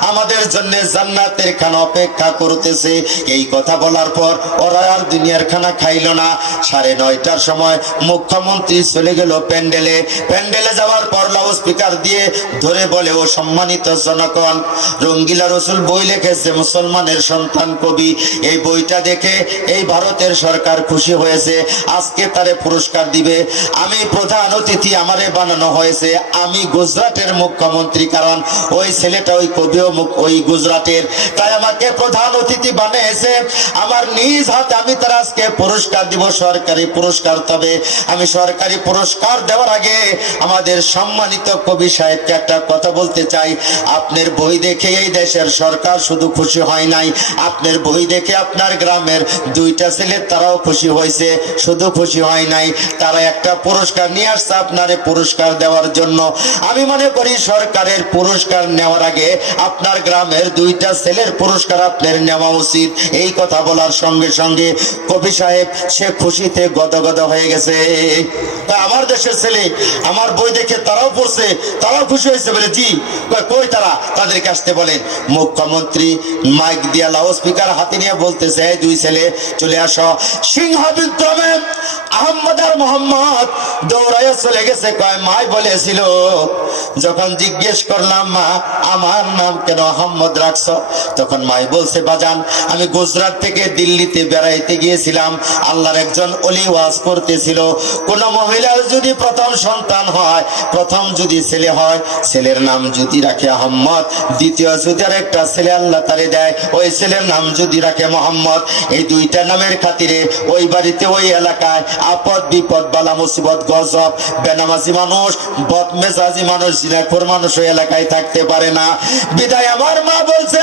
আমাদের জন্য জান্নাতের খানা অপেক্ষা করতেছে। এই কথা বলার পর ওরা আর দুনিয়ার খানা খাইলো না। 9:30টার সময় মুখ্যমন্ত্রী চলে গেল প্যান্ডেলে। প্যান্ডেলে যাওয়ার পর লাউড স্পিকার দিয়ে ধরে বলে, ও সম্মানিত জনগণ, রঙ্গিলা রসুল বই লিখেছে মুসলমানের সন্তান কবি, এই বইটা দেখে এই ভারতের সরকার খুশি হয়েছে, আজকে তারে পুরস্কার দিবে। আমি প্রধান অতিথি, আমারে বানানো হয়েছে, আমি গুজরাটের মুখ্যমন্ত্রী, কারণ ওই ছেলেটা ওই কবিও ওই গুজরাটের, তাই আমাকে প্রধান অতিথি বানিয়েছে। আমার নিজ হাতে আমি তার আজকে পুরস্কার দিব, সরকারি পুরস্কার। তবে আমি সরকারি পুরস্কার দেওয়ার আগে আমাদের সম্মানিত কবি সাহেবকে একটা কথা বলতে চাই। আপনার বই দেখে এই দেশের সরকার শুধু খুশি হয় নাই, আপনার বই দেখে আপনার গ্রামের 2টা ছেলে তারাও খুশি হয়েছে, শুধু খুশি হয় নাই, তারা একটা পুরস্কার নিয়ে আসছে আপনারে পুরস্কার দেওয়ার জন্য। আমি মনে করি সরকারের পুরস্কার নেওয়ার আগে আপনার গ্রামের 2টা ছেলের পুরস্কার আপনার নেওয়া উচিত। এই কথা বলার সঙ্গে সঙ্গে কবি সাহেব সে খুশিতে গদগদ হয়ে গেছে। তা আমার দেশের ছেলে আমার বই দেখে তারাও পড়ছে, তারাও খুশি হয়েছে বলে, জি কই তারা, তাদেরকে আসতে বলেন। মুখ্যমন্ত্রী মাইক দিয়া লাউড স্পিকার হাতে নিয়ে বলতেছে, এই 2 ছেলে চলে আসো। সিংহ বিক্রমে আহমদ আর মোহাম্মদ দৌড়াইয়া চলে গেছে। কয় মাই বলেছিল, যখন জিজ্ঞেস করলাম মা আমার নাম কেন আহমদ রাখছো, তখন মাই বলছে, বাজান আমি গুজরাট থেকে দিল্লিতে বেড়াইতে গিয়েছিলাম, আল্লাহর একজন ওলি ওয়াজ করতেছিল, কোন মহিলার যদি প্রথম সন্তান হয়, প্রথম যদি ছেলে হয়, ছেলের নাম যদি রাখে আহম্মদ, দ্বিতীয় যদি আর একটা ছেলে আল্লাহ তারে দেয়, ওই ছেলের নাম যদি রাখে মোহাম্মদ। এই 2টা নামের খাতিরে ওই বাড়িতে ওই এলাকায় আপদ বিপদ বালা মুসিবত গজব বেনামাজি মানুষ বদমেজাজি মানুষ জিনাখোর মানুষ ওই এলাকায় থাকতে পারে না। বিদায় আমার মা বলছে,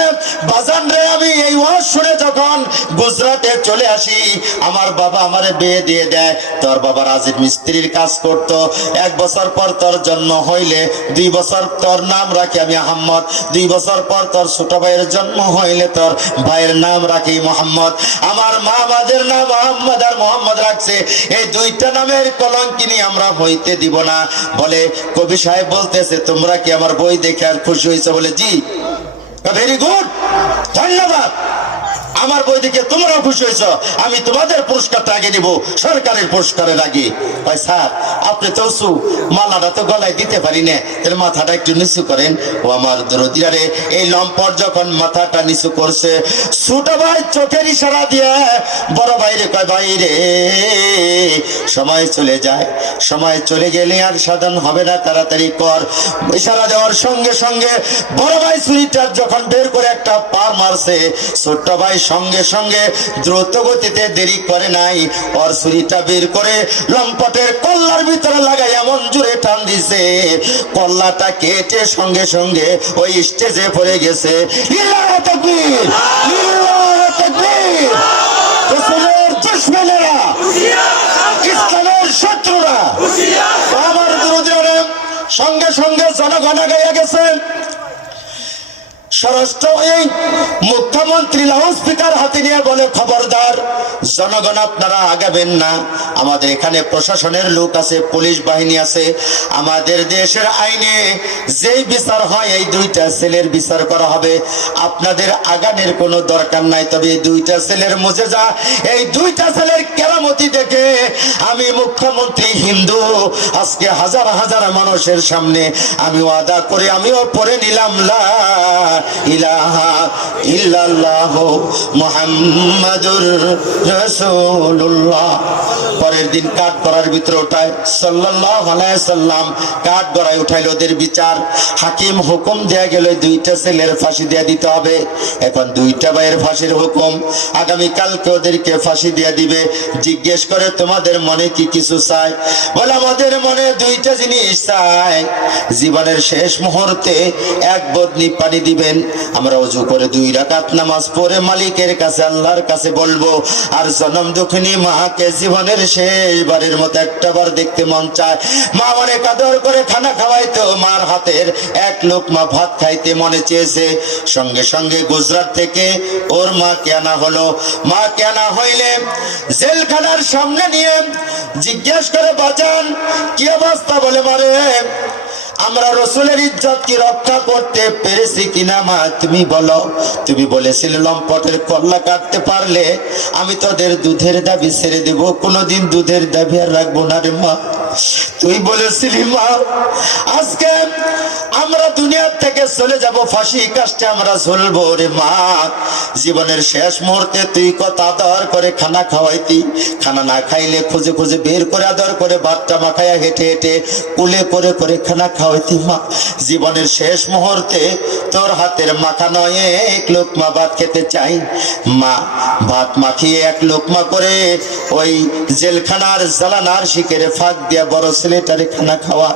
বাজান রে আমি এই ওয়াজ শুনে যখন গুজরাটে চলে আসি, আমার বাবা আমারে বিয়ে দিয়ে দেয়, তোর বাবা রাজীব মিস্ত্রি মিস্ত্রির কাজ করত। 1 বছর পর তোর জন্ম হইলে 2 বছর তোর নাম রাখি আমি আহম্মদ, 2 বছর পর তোর ছোট ভাইয়ের জন্ম হইলে তোর ভাইয়ের নাম রাখি মোহাম্মদ। আমার মা আমাদের নাম আহম্মদ আর মোহাম্মদ রাখছে, এই দুইটা নামের কলঙ্কিনী আমরা হইতে দিব না। বলে কবি সাহেব বলতেছে তোমরা কি আমার বই দেখে আর খুশি হয়েছে? বলে জি, ভেরি গুড, ধন্যবাদ। আমার বই দেখে তোমরাও খুশি হয়েছ, আমি তোমাদের পুরস্কারটা আগে নিব সরকারের পুরস্কারের আগে। ভাই স্যার আপনি তো মালাটা তো গলায় দিতে পারি না, এর মাথাটা একটু নিচু করেন। ও আমার দরদিরা রে, এই লম্পট যখন মাথাটা নিচু করছে, ছোট ভাই চোখের ইশারা দিয়ে বড় ভাইরে কয় ভাই রে সময় চলে যায়, সময় চলে গেলে আর সাধন হবে না, তাড়াতাড়ি কর। ইশারা দেওয়ার সঙ্গে সঙ্গে বড় ভাই ছুরিটা যখন বের করে একটা পার মারছে, ছোট্ট ভাই সঙ্গে সঙ্গে দ্রুত গতিতে দেরি করে নাই, ওর ছুরিটা বের করে লম্পটের কল্লার ভিতরে লাগাই এমন জোরে টান দিছে, কল্লাটা কেটে সঙ্গে সঙ্গে ওই স্টেজে পড়ে গেছে। লিল্লাহি তাকবীর, লিল্লাহি তাকবীর। রাসূলের দুশমনেরা, ইসলামের শত্রুরা আমার বিরোধীরা সঙ্গে সঙ্গে জনগণ গাইয়া গেছে। স্বরাষ্ট্র এই মুখ্যমন্ত্রী লাউড স্পিকার হাতে নিয়ে বলে খবরদার জনগণ আপনারা আগাবেন না, আমাদের এখানে প্রশাসনের লোক আছে, পুলিশ বাহিনী আছে, আমাদের দেশের আইনে যেই বিচার হয় এই 2টা ছেলের বিচার করা হবে, আপনাদের আগানের কোনো দরকার নাই। তবে এই 2টা ছেলের মুজেজা, এই 2টা ছেলের কেরামতি দেখে আমি মুখ্যমন্ত্রী হিন্দু আজকে হাজার হাজার মানুষের সামনে আমি ওয়াদা করে আমিও পড়ে নিলাম লা ইলাহা ইল্লাল্লাহ মুহাম্মাদুর রাসূলুল্লাহ। পরের দিন কাঠ গড়ার ভিতরে উঠায় সাল্লাল্লাহু আলাইহি সাল্লাম, কাঠ গড়ায় উঠাইল ওদের বিচার। হাকিম হুকুম দেয়া গেল 2টা ছেলের ফাঁসি দেয়া দিতে হবে। এখন 2টা ভাইয়ের ফাঁসির হুকুম, আগামী কালকে ওদেরকে ফাঁসি দেয়া দিবে। জিজ্ঞেস করে তোমাদের মনে কি কিছু চাই? বলে আমাদের মনে 2টা জিনিস চাই, জীবনের শেষ মুহূর্তে 1 বদনি পানি দিবেন, আমরা ওযু করে 2 রাকাত নামাজ পড়ে মালিকের কাছে আল্লাহর কাছে বলবো, আর জনম দুঃখিনী মাকে জীবনের শেষবারের মতো একটাবার দেখতে মন চায়। মা অনেক আদর করে খানা খাওয়াইতো, মার হাতের 1 লোকমা ভাত খাইতে মনে চেয়েছে। সঙ্গে সঙ্গে গুজরাট থেকে ওর মাকে আনা হলো। মাকে আনা হইলে জেলখানার সামনে নিয়ে জিজ্ঞেস করে বাঁচান কি অবস্থা? বলে মারে আমরা রসুলের ইজ্জত কি রক্ষা করতে পেরেছি কিনা মা তুমি বলো। তুমি বলেছিলে লম্পটের কল্লা কাটতে পারলে আমি তোদের দুধের দাবি ছেড়ে দেব, কোনোদিন দুধের দাবি আর রাখবো না রে মা। তুই বলেছিলি মা আজকে আমরা দুনিয়ার থেকে চলে যাব, ফাঁসি কাস্টে আমরা ঝুলবো রে মা। জীবনের শেষ মুহূর্তে তুই কত আদর করে খানা খাওয়াইতি, খানা না খাইলে খুঁজে খুঁজে বের করে আদর করে ভাতটা মাখাইয়া হেঁটে হেঁটে কুলে করে করে খানা খাওয়াইতি মা। জীবনের শেষ মুহূর্তে তোর হাতের মাখা নয় 1 লোকমা ভাত খেতে চাই মা। ভাত মাখিয়ে 1 লোকমা করে ওই জেলখানার জ্বালানার শিকেরে ফাঁক দিয়া বড় ছেলেটারে খানা খাওয়া,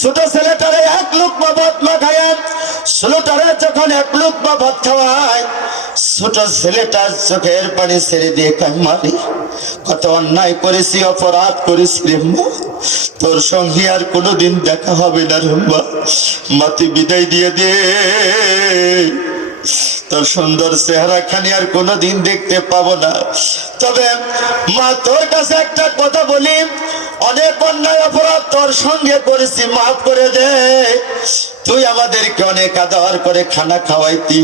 ছোট ছেলেটারে 1 লোকমা ভাত মাখায়, ছোটটারে যখন 1 লোকমা ভাত খাওয়ায় ছোট ছেলেটার চোখের পানি ছেড়ে দিয়ে কান মারি, কত অন্যায় করেছি, অপরাধ করেছি রে মা, তোর সঙ্গে আর কোনোদিন দেখা হবে না রে মা। মাতি বিদায় দিয়ে দে, তোর সুন্দর চেহারা খানি আর কোনোদিন দেখতে পাবো না। তবে মা তোর কাছে একটা কথা বলি, অনেক অন্যায় অপরাধ তোর সঙ্গে করেছি, মাফ করে দে। তুই আমাদেরকে অনেক আদর করে খানা খাওয়াইতি,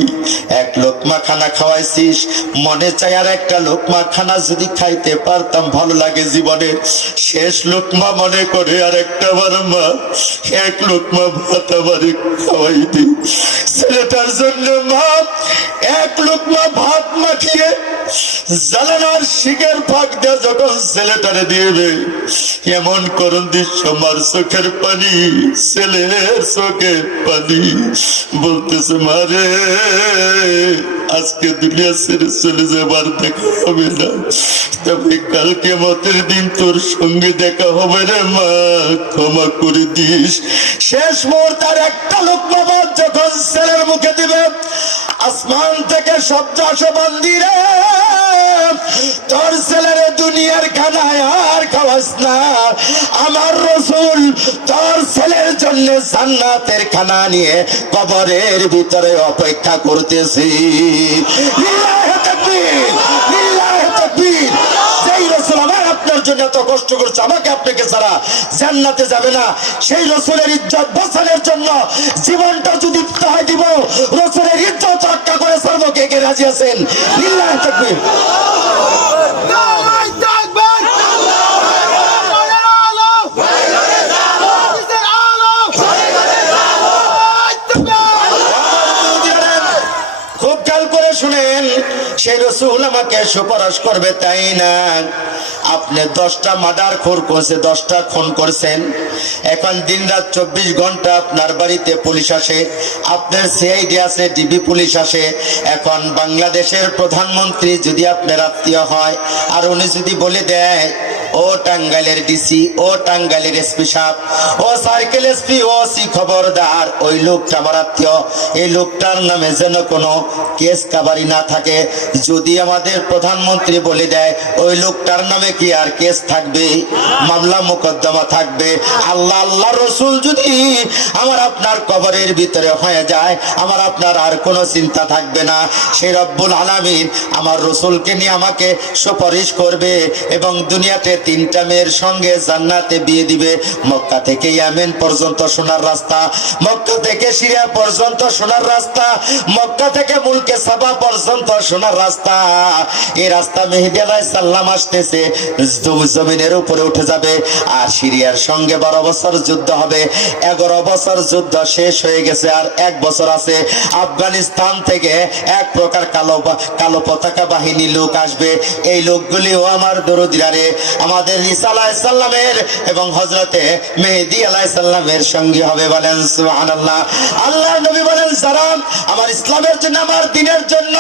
1 লোকমা খানা খাওয়াইছিস, মনে চাই আর 1টা লোকমা খানা যদি খাইতে পারতাম ভালো লাগে। জীবনের শেষ লোকমা মনে করে আর একটা বার মা 1 লোকমা ভাত আমারে খাওয়াইতি। ছেলেটার জন্য মা 1 লোকমা ভাত মাখিয়ে জ্বালানার শিকের ফাঁক দিয়ে যখন ছেলেটারে দিবে, এমন করুণ দৃশ্য, মার চোখের পানি, ছেলের চোখের পানি, বলতেছে মারে আজকে দুনিয়া ছেড়ে চলে যাবার দেখা হবে না, তবে কালকে মতের দিন তোর সঙ্গে দেখা হবে রে মা, ক্ষমা করে দিস। শেষ মুহূর্তের 1টা লোকমা ভাত যখন ছেলের মুখে দিবে, আসমান থেকে শব্দ আসে বান্দিরে তোর ছেলের দুনিয়ার খানায় আর খাওয়াস না, আমার রসুল তোর ছেলের জন্য জান্নাতের খানা নিয়ে কবরের ভিতরে অপেক্ষা করতেছি। লিল্লাহি তাকবীর, লিল্লাহি তাকবীর। যেই রসুল আমার আপনার জন্য এত কষ্ট করছে, আমাকে আপনাকে ছাড়া জান্নাতে যাবে না, সেই রসুলের ইজ্জত বাঁচানোর জন্য জীবনটা যদি হয় দিব, রসুলের ইজ্জত রক্ষা করে ছাড়বো। কে কে রাজি আছেন? লিল্লাহি তাকবীর। খুব খেয়াল করে শুনেন, সেই রসুল আমাকে সুপারিশ করবে তাই না? আপনি 10টা মার্ডার করছে, 10টা খুন করছেন, এখন দিন রাত 24 ঘন্টা আপনার বাড়িতে পুলিশ আসে, আপনার সিআইডি আছে, ডিবি পুলিশ আসে। এখন বাংলাদেশের প্রধানমন্ত্রী যদি আপনার আত্মীয় হয়, আর উনি যদি বলে দেয়, ও টাঙ্গাইলের ডিসি, ও টাঙ্গাইলের এসপি সাহেব, ও সার্কেল এসপি, ও সি, খবরদার ওই লোকটা আমার আত্মীয়, এই লোকটার নামে যেন কোনো কেস কাবারি না থাকে। যদি আমাদের প্রধানমন্ত্রী বলে দেয়, ওই লোকটার নামে কি আর কেস থাকবে? মামলা মোকদ্দমা থাকবে। আল্লাহ আল্লাহ রসুল যদি আমার আপনার কবরের ভিতরে হয়ে যায়, আমার আপনার আর কোনো চিন্তা থাকবে না। সেই রব্বুল আলামিন আমার রসুলকে নিয়ে আমাকে সুপারিশ করবে এবং দুনিয়াতে 3টা মেয়ের সঙ্গে জান্নাতে বিয়ে দিবে। মক্কা থেকে ইয়ামেন পর্যন্ত সোনার রাস্তা, মক্কা থেকে সিরিয়া পর্যন্ত সোনার রাস্তা, মক্কা থেকে মুলকে সাবা পর্যন্ত সোনার রাস্তা। এই রাস্তা মেহেদী আলাইহিস সালাম আসতেছে, জমিনের উপরে উঠে যাবে। আর সিরিয়ার সঙ্গে 12 বছর যুদ্ধ হবে। 11 বছর যুদ্ধ শেষ হয়ে গেছে, আর 1 বছর আছে। আফগানিস্তান থেকে এক প্রকার কালো পতাকা বাহিনী লোক আসবে। এই লোকগুলিও আমার দরদিরারে আমাদের ঈসা আলাইহিস সালামের এবং হযরতে মেহেদী আলাইহিস সালামের সঙ্গী হবে। বলেন সুবহানাল্লাহ। আল্লাহর নবী বলেন, যারা আমার ইসলামের জন্য, আমার দ্বীনের জন্য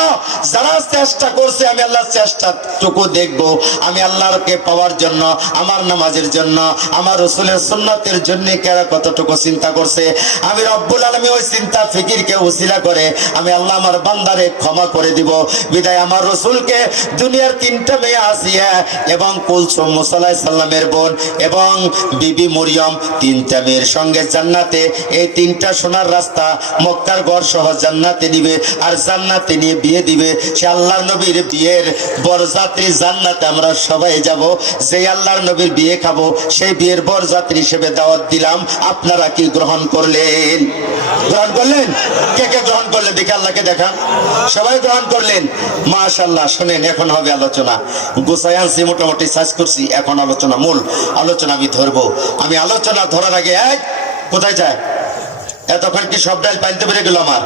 যারা চেষ্টা করছে, আমি আল্লাহর চেষ্টাটুকু দেখব। আমি আল্লাহকে পাওয়ার জন্য, আমার নামাজের জন্য, আমার রাসূলের সুন্নাতের জন্য কারা কতটুকু চিন্তা করছে, আমি রব্বুল আলামিন ওই চিন্তা ফিকিরকে ওসিলা করে আমি আল্লাহ আমার বান্দারে ক্ষমা করে দিব। বিদায় আমার রাসূলকে দুনিয়ার 3টা মেয়ে আসিয়া এবং কুলসুম মুসা আলাইহিস সালামের বোন এবং বিবি মরিয়ম, 3টা মেয়ের সঙ্গে জান্নাতে, এই 3টা সোনার রাস্তা মক্কার ঘর সহ জান্নাতে নিবে, আর জান্নাতে নিয়ে বিয়ে দিবে। সে আল্লাহর নবীর বিয়ের বরযাত্রী জান্নাতে আমরা সবাই যাব। যে আল্লাহর নবীর বিয়ে খাবো, সেই বিয়ের বরযাত্রী হিসেবে দাওয়াত দিলাম। আপনারা কি গ্রহণ করলেন? গ্রহণ করলেন? কে কে গ্রহণ করলেন দেখে আল্লাহকে দেখান। সবাই গ্রহণ করলেন, মাশাআল্লাহ। শুনেন, এখন হবে আলোচনা। গোছায় আনছি, মোটামুটি সাজ করছি। এখন আলোচনা, মূল আলোচনা আমি ধরবো। আমি আলোচনা ধরার আগে কোথায় যায়? এতক্ষণ কি সব ডাল পাইতে পেরে গেল আমার?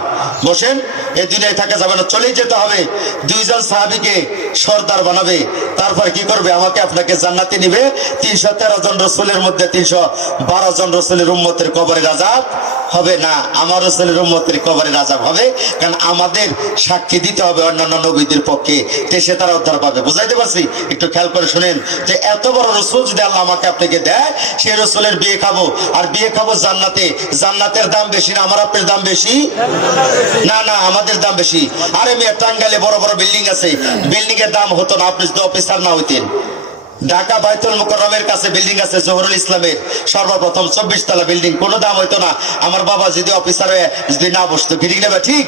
বসেন, এই দুনিয়ায় থাকা যাবে না, চলেই যেতে হবে। 2 জন সাহাবীকে সর্দার বানাবে, তারপর কি করবে? আমাকে আপনাকে জান্নাতে নিবে। 313 জন রসুলের মধ্যে 312 জন রসুলের উম্মতের কবরের আযাব হবে না, আমার রসুলের উম্মতের কবরের আযাব হবে। কারণ আমাদের সাক্ষী দিতে হবে অন্যান্য নবীদের পক্ষে, সে তারা উদ্ধার পাবে। বুঝাইতে পারছি? একটু খেয়াল করে শুনেন, যে এত বড় রসুল যদি আল্লাহ আমাকে আপনাকে দেয়, সেই রসুলের বিয়ে খাবো, আর বিয়ে খাবো জান্নাতে। জান্নাতের দাম বেশি না আমার আপনার দাম বেশি? না না, আমাদের দাম বেশি। আরে মেয়ে, টাঙ্গাইলে বড় বড় বিল্ডিং আছে, বিল্ডিং এর দাম হতো না আপনি যদি অফিসার না হইতেন। ঢাকা বাইতুল মুকাররমের কাছে বিল্ডিং আছে জহুরুল ইসলামের, সর্বপ্রথম 24 তলা বিল্ডিং, কোনো দাম হইতো না আমার বাবা যদি অফিসারে যদি না বসতো। ঠিক নেবে? ঠিক।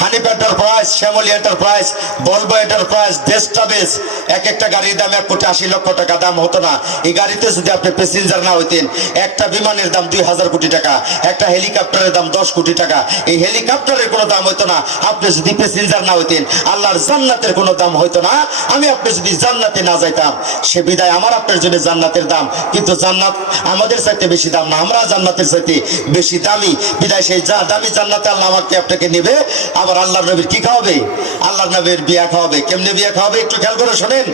হানিফ এন্টারপ্রাইজ, শ্যামলী এন্টারপ্রাইজ, বলবো এন্টারপ্রাইজ, ডেস্টাবেস, এক একটা গাড়ির দাম 1,80,00,000 টাকা দাম হতো না। এই গাড়িতে যদি আপনি প্যাসেঞ্জার না হইতেন, একটা বিমানের দাম 2,000 কোটি টাকা, একটা হেলিকপ্টারের দাম 10 কোটি টাকা। এই হেলিকপ্টারের কোনো দাম হইতো না আপনি যদি প্যাসেঞ্জার না হইতেন। আল্লাহর জান্নাতের কোনো দাম হইতো না আমি আপনি যদি জান্নাতে না যাইতাম। সে বিদায় আমার আপনার জন্য জান্নাতের দাম, কিন্তু জান্নাত আমাদের চাইতে বেশি দাম না, আমরা জান্নাতের চাইতে বেশি দামি। বিদায় সেই দামি জান্নাতে আল্লাহ আমাকে আপনাকে নেবে। আবার আল্লাহর নবীর কি খাওয়াবে? আল্লাহর নবীর বিয়া খাওয়াবে। কেমনে বিয়া খাওয়াবে একটু খেয়াল করে শোনেন।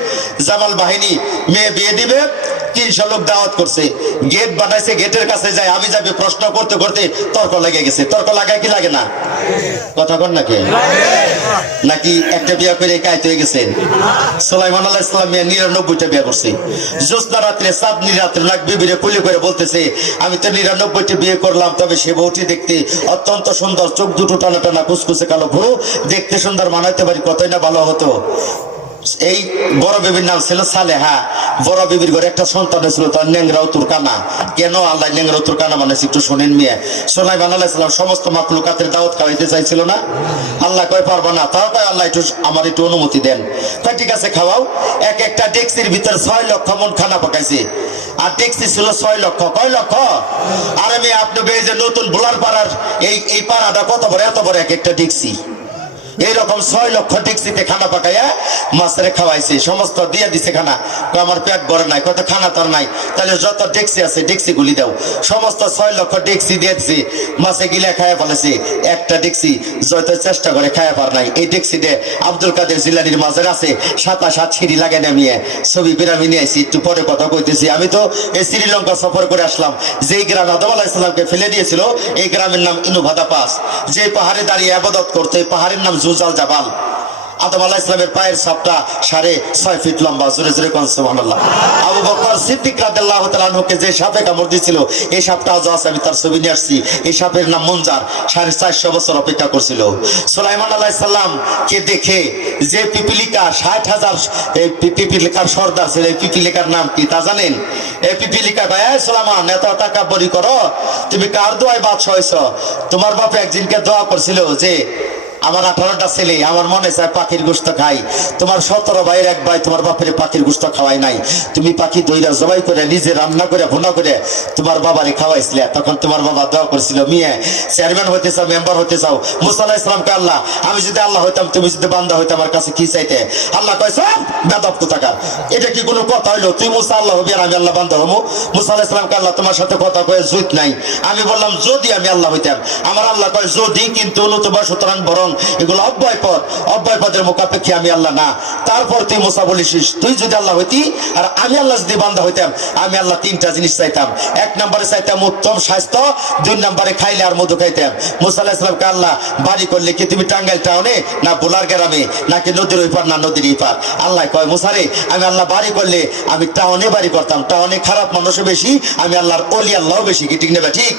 জামাল বাহিনী মেয়ে বিয়ে দিবে, 300 লোক দাওয়াত করছে, গেট বানাইছে, গেটের কাছে যায় আমি যাবে প্রশ্ন করতে করতে তর্ক লেগে গেছে। তর্ক লাগায় কি লাগে না? কথা কন নাকি? নাকি একটা বিয়া করে কায়িত হয়ে গেছেন? সুলাইমান আলাইহিস সালাম 99টা বিয়ে করছে। জ্যোৎস্না রাত্রে, চাঁদনি রাত্রে নাক বিবিরে কুলি করে বলতেছে, আমি তো 99টা বিয়ে করলাম, তবে সে বউটি দেখতে অত্যন্ত সুন্দর, চোখ দুটো টানা টানা, কুচকুচে কালো ভুরু, দেখতে সুন্দর, মানাইতে পারি, কতই না ভালো হতো। এই বড় বিবির নাম ছিল সালেহা। বড় বিবির ঘরে একটা সন্তান ছিল, তার ন্যাংরা উতুরকানা। কেন আল্লাহ ন্যাংরা উতুরকানা বানাইছে একটু শোনেন মিয়া। সুলাইমান আলাইহিস সালাম সমস্ত মাখলুকাতের দাওয়াত খাওয়াইতে চাইছিল না, আল্লাহ কয় পারবো না, তাও কয় আল্লাহ একটু আমার একটু অনুমতি দেন। কয় ঠিক আছে খাওয়াও। এক একটা ডেক্সির ভিতরে 6 লক্ষ মন খানা পাকাইছে, আর ডেক্সি ছিল 6 লক্ষ। কয় লক্ষ? আর আমি আপনাকে এই যে নতুন বোলার পাড়ার এই পাড়াটা কত বড়, এত বড় এক একটা ডেক্সি, এইরকম 6 লক্ষ ডেক্সিতে খানা পাকাইয়া মাছের খাওয়াইছে, সমস্ত দিয়ে দিছে খানা। আমার পেট ভরে নাই, কত খানা তোর নাই, তাহলে যত ডেক্সি আছে ডেক্সি গুলি দাও। সমস্ত 6 লক্ষ ডেক্সি দিয়ে দিছে, মাছে গিলা খাইয়া ফেলেছে। একটা ডেক্সি যত চেষ্টা করে খাইয়া পার নাই। এই ডেক্সি দে আব্দুল কাদের জিলানির মাঝের আছে 27 সিঁড়ি লাগে নামিয়ে ছবি বিরামি নিয়ে আইছি। একটু পরে কথা কইতেছি। আমি তো এই শ্রীলঙ্কা সফর করে আসলাম, যেই গ্রাম আদম আলাইহিস সালামকে ফেলে দিয়েছিল, এই গ্রামের নাম ইনুভাদা পাস। যে পাহাড়ে দাঁড়িয়ে ইবাদত করতে, এই পাহাড়ের নাম জুজাল জাবাল। আদম আলাইহিস সালামের পায়ের ছাপটা 6.5 ফিট লম্বা। জোরে জোরে কোন সুবহানাল্লাহ। আবু বকর সিদ্দিক রাদিয়াল্লাহু তাআলা আনহুকে যে সাপে কামড় দিয়েছিল, এই সাপটা আজও আছে, আমি তার ছবি নিয়ে আসছি। এই সাপের নাম মুনজার। 450 বছর অপেক্ষা করছিল সুলাইমান আলাইহিস সালাম কে দেখে। যে পিপিলিকা 60,000 এই পিপিলিকার সর্দার ছিল, এই পিপিলিকার নাম কি তা জানেন? এই পিপিলিকা কয়, এই সুলাইমান এত টাকা বড়ি করো, তুমি কার দোয়ায় বাদশা হইছো? তোমার বাপ একদিনকে দোয়া করছিল যে আমার 18টা ছেলে, আমার মনে চায় পাখির গোশত খাই। তোমার 17 ভাইয়ের এক ভাই তোমার বাপের পাখির গোশত খাওয়াই নাই, তুমি পাখি দইরা জবাই করে নিজে রান্না করে ভুনা করে তোমার বাবারে খাওয়াইছিলে। তখন তোমার বাবা দোয়া করছিল, মিয়া চেয়ারম্যান হতে চাও, মেম্বার হতে চাও? মুসা আলাইহিস সালামকে আল্লাহ, আমি যদি আল্লাহ হইতাম, তুমি যদি বান্দা হইতে, আমার কাছে কি চাইতে? আল্লাহ কইছে বেদব কোথাকার, এটা কি কোনো কথা হইলো? তুই মুসা আল্লাহ হবি আর আমি আল্লাহ বান্দা হবো? মুসা আলাইহিস সালামকে আল্লাহ, তোমার সাথে কথা কয়ে জুত নাই। আমি বললাম যদি আমি আল্লাহ হইতাম। আমার আল্লাহ কয় যদি, কিন্তু নতুবা, সুতরাং বরং এগুলো অব্যয় পদ, অব্যয় পদের মোকাপেক্ষে আমি আল্লাহ না। তারপর তুই মুসা বলিস, তুই যদি আল্লাহ হইতি আর আমি আল্লাহ যদি বান্দা হইতাম, আমি আল্লাহ 3টা জিনিস চাইতাম। 1 নম্বরে চাইতাম উত্তম স্বাস্থ্য, 2 নম্বরে খাইলে আর মধু খাইতাম। মুসা আলাইহিস সালামকে আল্লাহ, বাড়ি করলে কি তুমি টাঙ্গাইল টাউনে না বোলার গ্রামে, নাকি নদীর ওই পার না নদীর এই পার? আল্লাহ কয় মুসারে, আমি আল্লাহ বাড়ি করলে আমি টাউনে বাড়ি করতাম। টাউনে খারাপ মানুষও বেশি, আমি আল্লাহর ওলি আল্লাহও বেশি, কি ঠিক নেবে? ঠিক।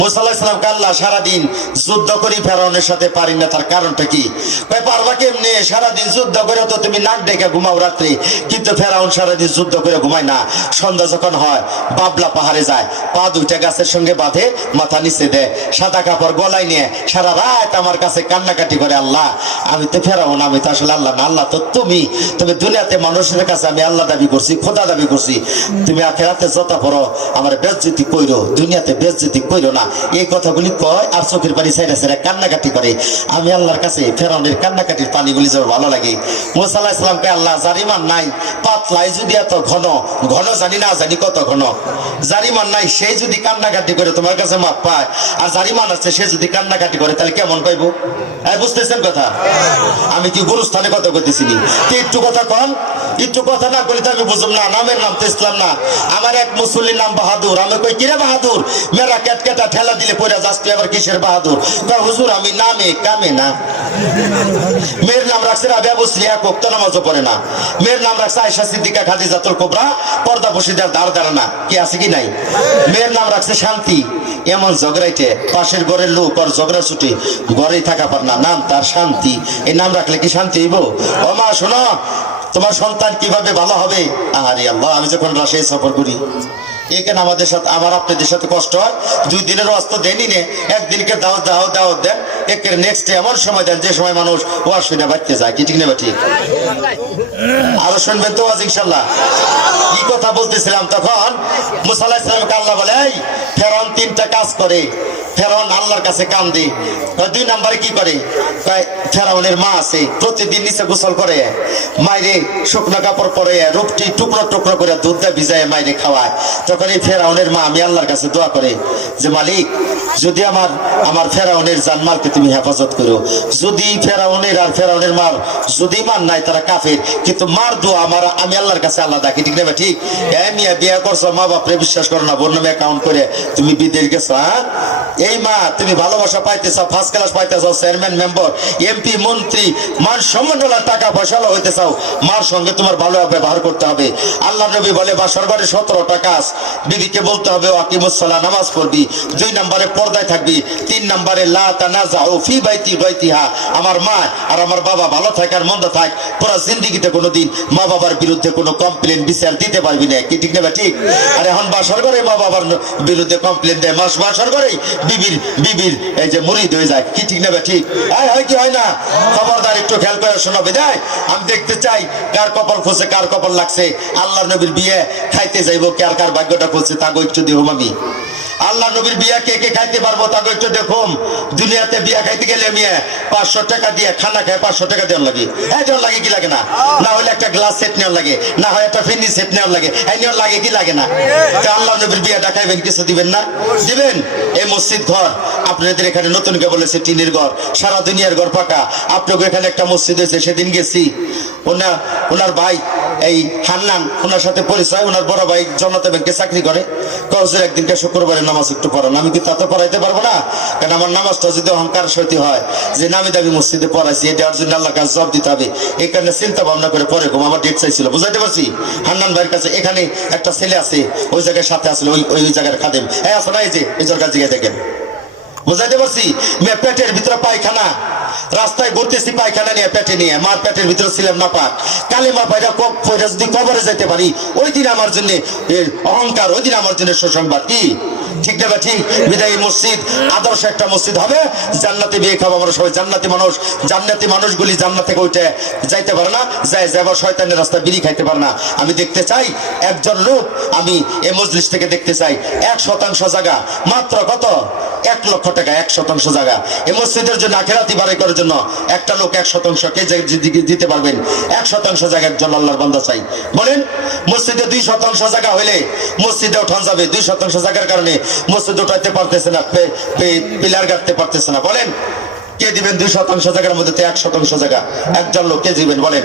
মুসা আলাইহিস সালামকে আল্লাহ সারাদিন যুদ্ধ করি ফেরাউনের সাথে পারি না, তার কারণটা কি? পারবা কেমনে? সারাদিন যুদ্ধ করে তো তুমি নাক ডেকে ঘুমাও রাত্রি, কিন্তু ফেরাউন সারাদিন যুদ্ধ করে ঘুমায় না। সন্ধ্যা যখন হয় বাবলা পাহাড়ে যায়, পা 2টা গাছের সঙ্গে বাঁধে, মাথা নিচে দেয়, সাদা কাপড় গলায় নিয়ে সারা রাত আমার কাছে কান্নাকাটি করে, আল্লাহ আমি তো ফেরাউন, আমি তো আসলে আল্লাহ না, আল্লাহ তো তুমি। তবে দুনিয়াতে মানুষের কাছে আমি আল্লাহ দাবি করছি, খোদা দাবি করছি, তুমি আখেরাতে যত পড়ো আমার বেজ্জতি কইরো, দুনিয়াতে বেজ্জতি কইরো না। এই কথাগুলি কয় আর চোখের পানি ছেড়ে ছেড়ে কান্নাকাটি করে। আমি আল্লাহর কাছে ফেরাউনের কান্নাকাটির পানিগুলি যাবে ভালো লাগে। মুসা আলাইহিস সালামকে আল্লাহ, জারিমান নাই, পাতলাই যদি এত ঘন ঘন, জানি না জানি কত ঘন, জারিমান নাই, সে যদি কান্নাকাটি করে তোমার কাছে মাপ পায়, আর জারিমান আছে সে যদি কান্নাকাটি করে, তাহলে কেমন পাইবো? বুঝতেছেন কথা? আমি কি গুরুস্থানে কথা কইতেছি? একটু কথা কন, একটু কথা না বলি তো আমি বুঝলাম না। নামের নাম তো ইসলাম না। আমার এক মুসল্লির নাম বাহাদুর। আমি কই কিরে বাহাদুর? মেরা কেটকেটা ঠেলা দিলে পড়ে যাস, তুই আবার কিসের বাহাদুর? কয় হুজুর আমি নামে কামে না। মেয়ের নাম রাখছে রাবিয়া বসরি, এক ওয়াক্ত নামাজও পড়ে না। মেয়ের নাম রাখছে আয়েশা সিদ্দিকা খাদিজাতুল কুবরা, পর্দা বসিদার দাঁড় দাঁড়ানা, কি আছে কি নাই? মেয়ের নাম রাখছে শান্তি, এমন ঝগড়াইতে পাশের ঘরের লোক আর ঝগড়া ছুটি ঘরেই থাকা পার না, নাম তার শান্তি। এই নাম রাখলে কি শান্তি হইব? ও মা শোনো, তোমার সন্তান কিভাবে ভালো হবে? আরে আল্লাহ, আমি যখন রাজশাহী সফর করি, এখানে আমাদের সাথে, আমার আপনাদের সাথে কষ্ট হয়। 2 দিনের অস্ত দেনই নে, একদিনকে দাও দাও দাও দেন, একের নেক্সট এমন সময় দেন যে সময় মানুষ ওয়াজ শুনে বাড়তে যায়, কি ঠিক নেবে? ঠিক। আরো শুনবেন তো আজ ইনশাল্লাহ। কি কথা বলতেছিলাম? তখন মুসা আলাইহিস সালামকে আল্লাহ বলে, এই ফেরাউন 3টা কাজ করে। ফেরাউন আল্লাহর কাছে কান্দে। 2 নম্বরে কি করে? ফেরাউনের মা আছে, প্রতিদিন নিচে গোসল করে, মাইরে শুকনো কাপড় পরে রুটি টুকরো টুকরো করে দুধ দিয়ে ভিজায় মাইরে খাওয়ায়। তখন এই ফেরাউনের মা আমি আল্লাহর কাছে দোয়া করে যে মালিক, যদি আমার ফেরাউনের জানমালকে তুমি হেফাজত করো। যদি ফেরাউনের আর ফেরাউনের মার যদি মান নাই, তারা কাফের, কিন্তু মার দোয়া আমি আল্লাহর কাছে আল্লাহ ডাকি, ঠিক নেবে? ঠিক। মিয়া বিয়ে করছো, মা বাপরে বিশ্বাস করো না, বর্ণ অ্যাকাউন্ট করে তুমি বিদেশ গেছো। হ্যাঁ, এই মা তুমি ভালোবাসা পাইতেছ, ফার্স্ট ক্লাস পাইতেছ, চেয়ারম্যান মেম্বার এমপি মন্ত্রী মান সম্মানওয়ালা টাকা পয়সা হইতে চাও, মার সঙ্গে তোমার ভালো ব্যবহার করতে হবে। আল্লাহ নবী বলে বাসর ঘরে 17টা কাজ, বিবিকে বলতে হবে ওয়াকিমুস সালাহ, নামাজ পড়বি। 2 নম্বরে পর্দায় থাকবি। 3 নম্বরে লা তানাজাউ ফি বাইতি বাইতিহা, আমার মা আর আমার বাবা ভালো থাকে আর মন্দ থাক, পুরো জিন্দেগিতে কোনোদিন মা বাবার বিরুদ্ধে কোনো কমপ্লেন বিচার দিতে পারবি না। কি ঠিক না ঠিক? আর এখন বাসর করে মা বাবার বিরুদ্ধে কমপ্লেন দেয়, বাসর করে বিবির এই যে মুরিদ হয়ে যায়। কি ঠিক না ঠিক? হয় কি হয় না? খবরদার একটু খেয়াল করে শোনো। বিদায় আমি দেখতে চাই কার কপাল খুলছে, কার কপাল লাগছে। আল্লাহ নবীর বিয়ে খাইতে যাইবো, কার ভাগ্যটা খুলছে তাকে একটু দেখুম আমি। আল্লাহ নবীর বিয়া কে কে খাইতে পারবো তাকে একটু দেখুম। দুনিয়াতে বিয়া খাইতে গেলে মেয়ে 500 টাকা দিয়ে খানা খায়, 500 টাকা দেওয়ার লাগে। দেওয়ার লাগে কি লাগে না? না হলে একটা গ্লাস সেট নেওয়ার লাগে, না হয় একটা ফিনি সেট নেওয়ার লাগে। নেওয়ার লাগে কি লাগে না? আল্লাহ নবীর বিয়া দেখাইবেন, কিছু দিবেন না? দিবেন। এই মসজিদ ঘর আপনাদের এখানে নতুন কে বলেছে টিনের ঘর, সারা দুনিয়ার ঘর পাকা। আপনাকে এখানে একটা মসজিদ হয়েছে, সেদিন গেছি। ওনার ভাই এই হান্নান, ওনার সাথে পরিচয়। ওনার বড় ভাই জনতা ব্যাংকে চাকরি করে। কৌজের একদিনকে শুক্রবারে নামাজ একটু পড়ান। আমি কি তাতে পড়াইতে পারবো না? কারণ আমার নামাজটা যদি অহংকার সইতে হয় যে নামি দামি মসজিদে পড়াইছি, এটা জন্য আল্লাহ কাছে জবাব দিতে হবে। এই কারণে চিন্তা ভাবনা করে পরে ঘুম আমার ডেট চাইছিল, বুঝাইতে পারছি? হান্নান ভাইয়ের কাছে এখানে একটা ছেলে আছে, ওই জায়গায় সাথে আসলে ওই জায়গার খাদেম। আসো না, এই যে এই জায়গার জিজ্ঞাসা দেখেন, বুঝাইতে পারছি? মেয়ে পেটের ভিতরে পায়খানা, রাস্তায় ঘুরতেছি পায়খানা নিয়ে, পেটে নিয়ে। মার পেটের ভিতরে ছিলাম না পাক। কালেমা পাইরা যদি কবরে যেতে পারি, ওই দিন আমার জন্য অহংকার, ওই দিন আমার জন্য সুসংবাদ। কি ঠিক না? ঠিক। বিদায়ী মসজিদ আদর্শ একটা মসজিদ হবে। জান্নাতে বিয়ে খাবো আমরা সবাই, জান্নাতি মানুষ। জান্নাতি মানুষগুলি জান্নাত থেকে উঠে যাইতে পারে না, যায় যাবার শয়তানের রাস্তা বিড়ি খাইতে পারে না। আমি দেখতে চাই একজন লোক, আমি এই মজলিস থেকে দেখতে চাই 1% জায়গা, মাত্র কত? 1 লক্ষ টাকা, 1% জায়গা এই মসজিদের জন্য, আখেরাতি বাড়াই করার জন্য। একটা লোক 1% কে দিতে পারবেন? 1% জায়গা একজন আল্লাহর বান্দা চাই। বলেন, মসজিদে 2% জায়গা হইলে মসজিদে উঠান যাবে। 2% জায়গার কারণে মসজিদ উঠাইতে পারতেছে না, পিলার গাড়তে পারতেছে না। বলেন, কে দিবেন 2% জায়গার মধ্যে 1% জায়গা? একজন লোক কে দিবেন? বলেন,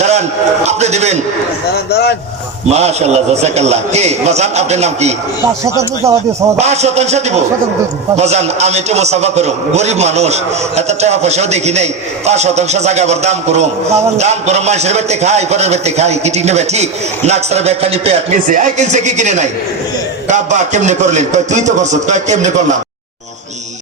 দাঁড়ান, আপনি দিবেন। মাশাআল্লাহ, জাযাকাল্লাহ। কে বাজান, আপনার নাম কি? 5% দিব বাজান। আমি একটু মুসাফা করুম, গরিব মানুষ, এত টাকা পয়সাও দেখি নাই। 5% জায়গা আবার দাম করুম, মানুষের বাড়িতে খাই, পরের বাড়িতে খাই। কি ঠিক নেবে? ঠিক। নাকসারা ব্যাখ্যানি পেট নিচে কিনছে, কি কিনে নাই? কাব্বা কেমনে করলেন? তুই তো করছ, কেমনে করলাম?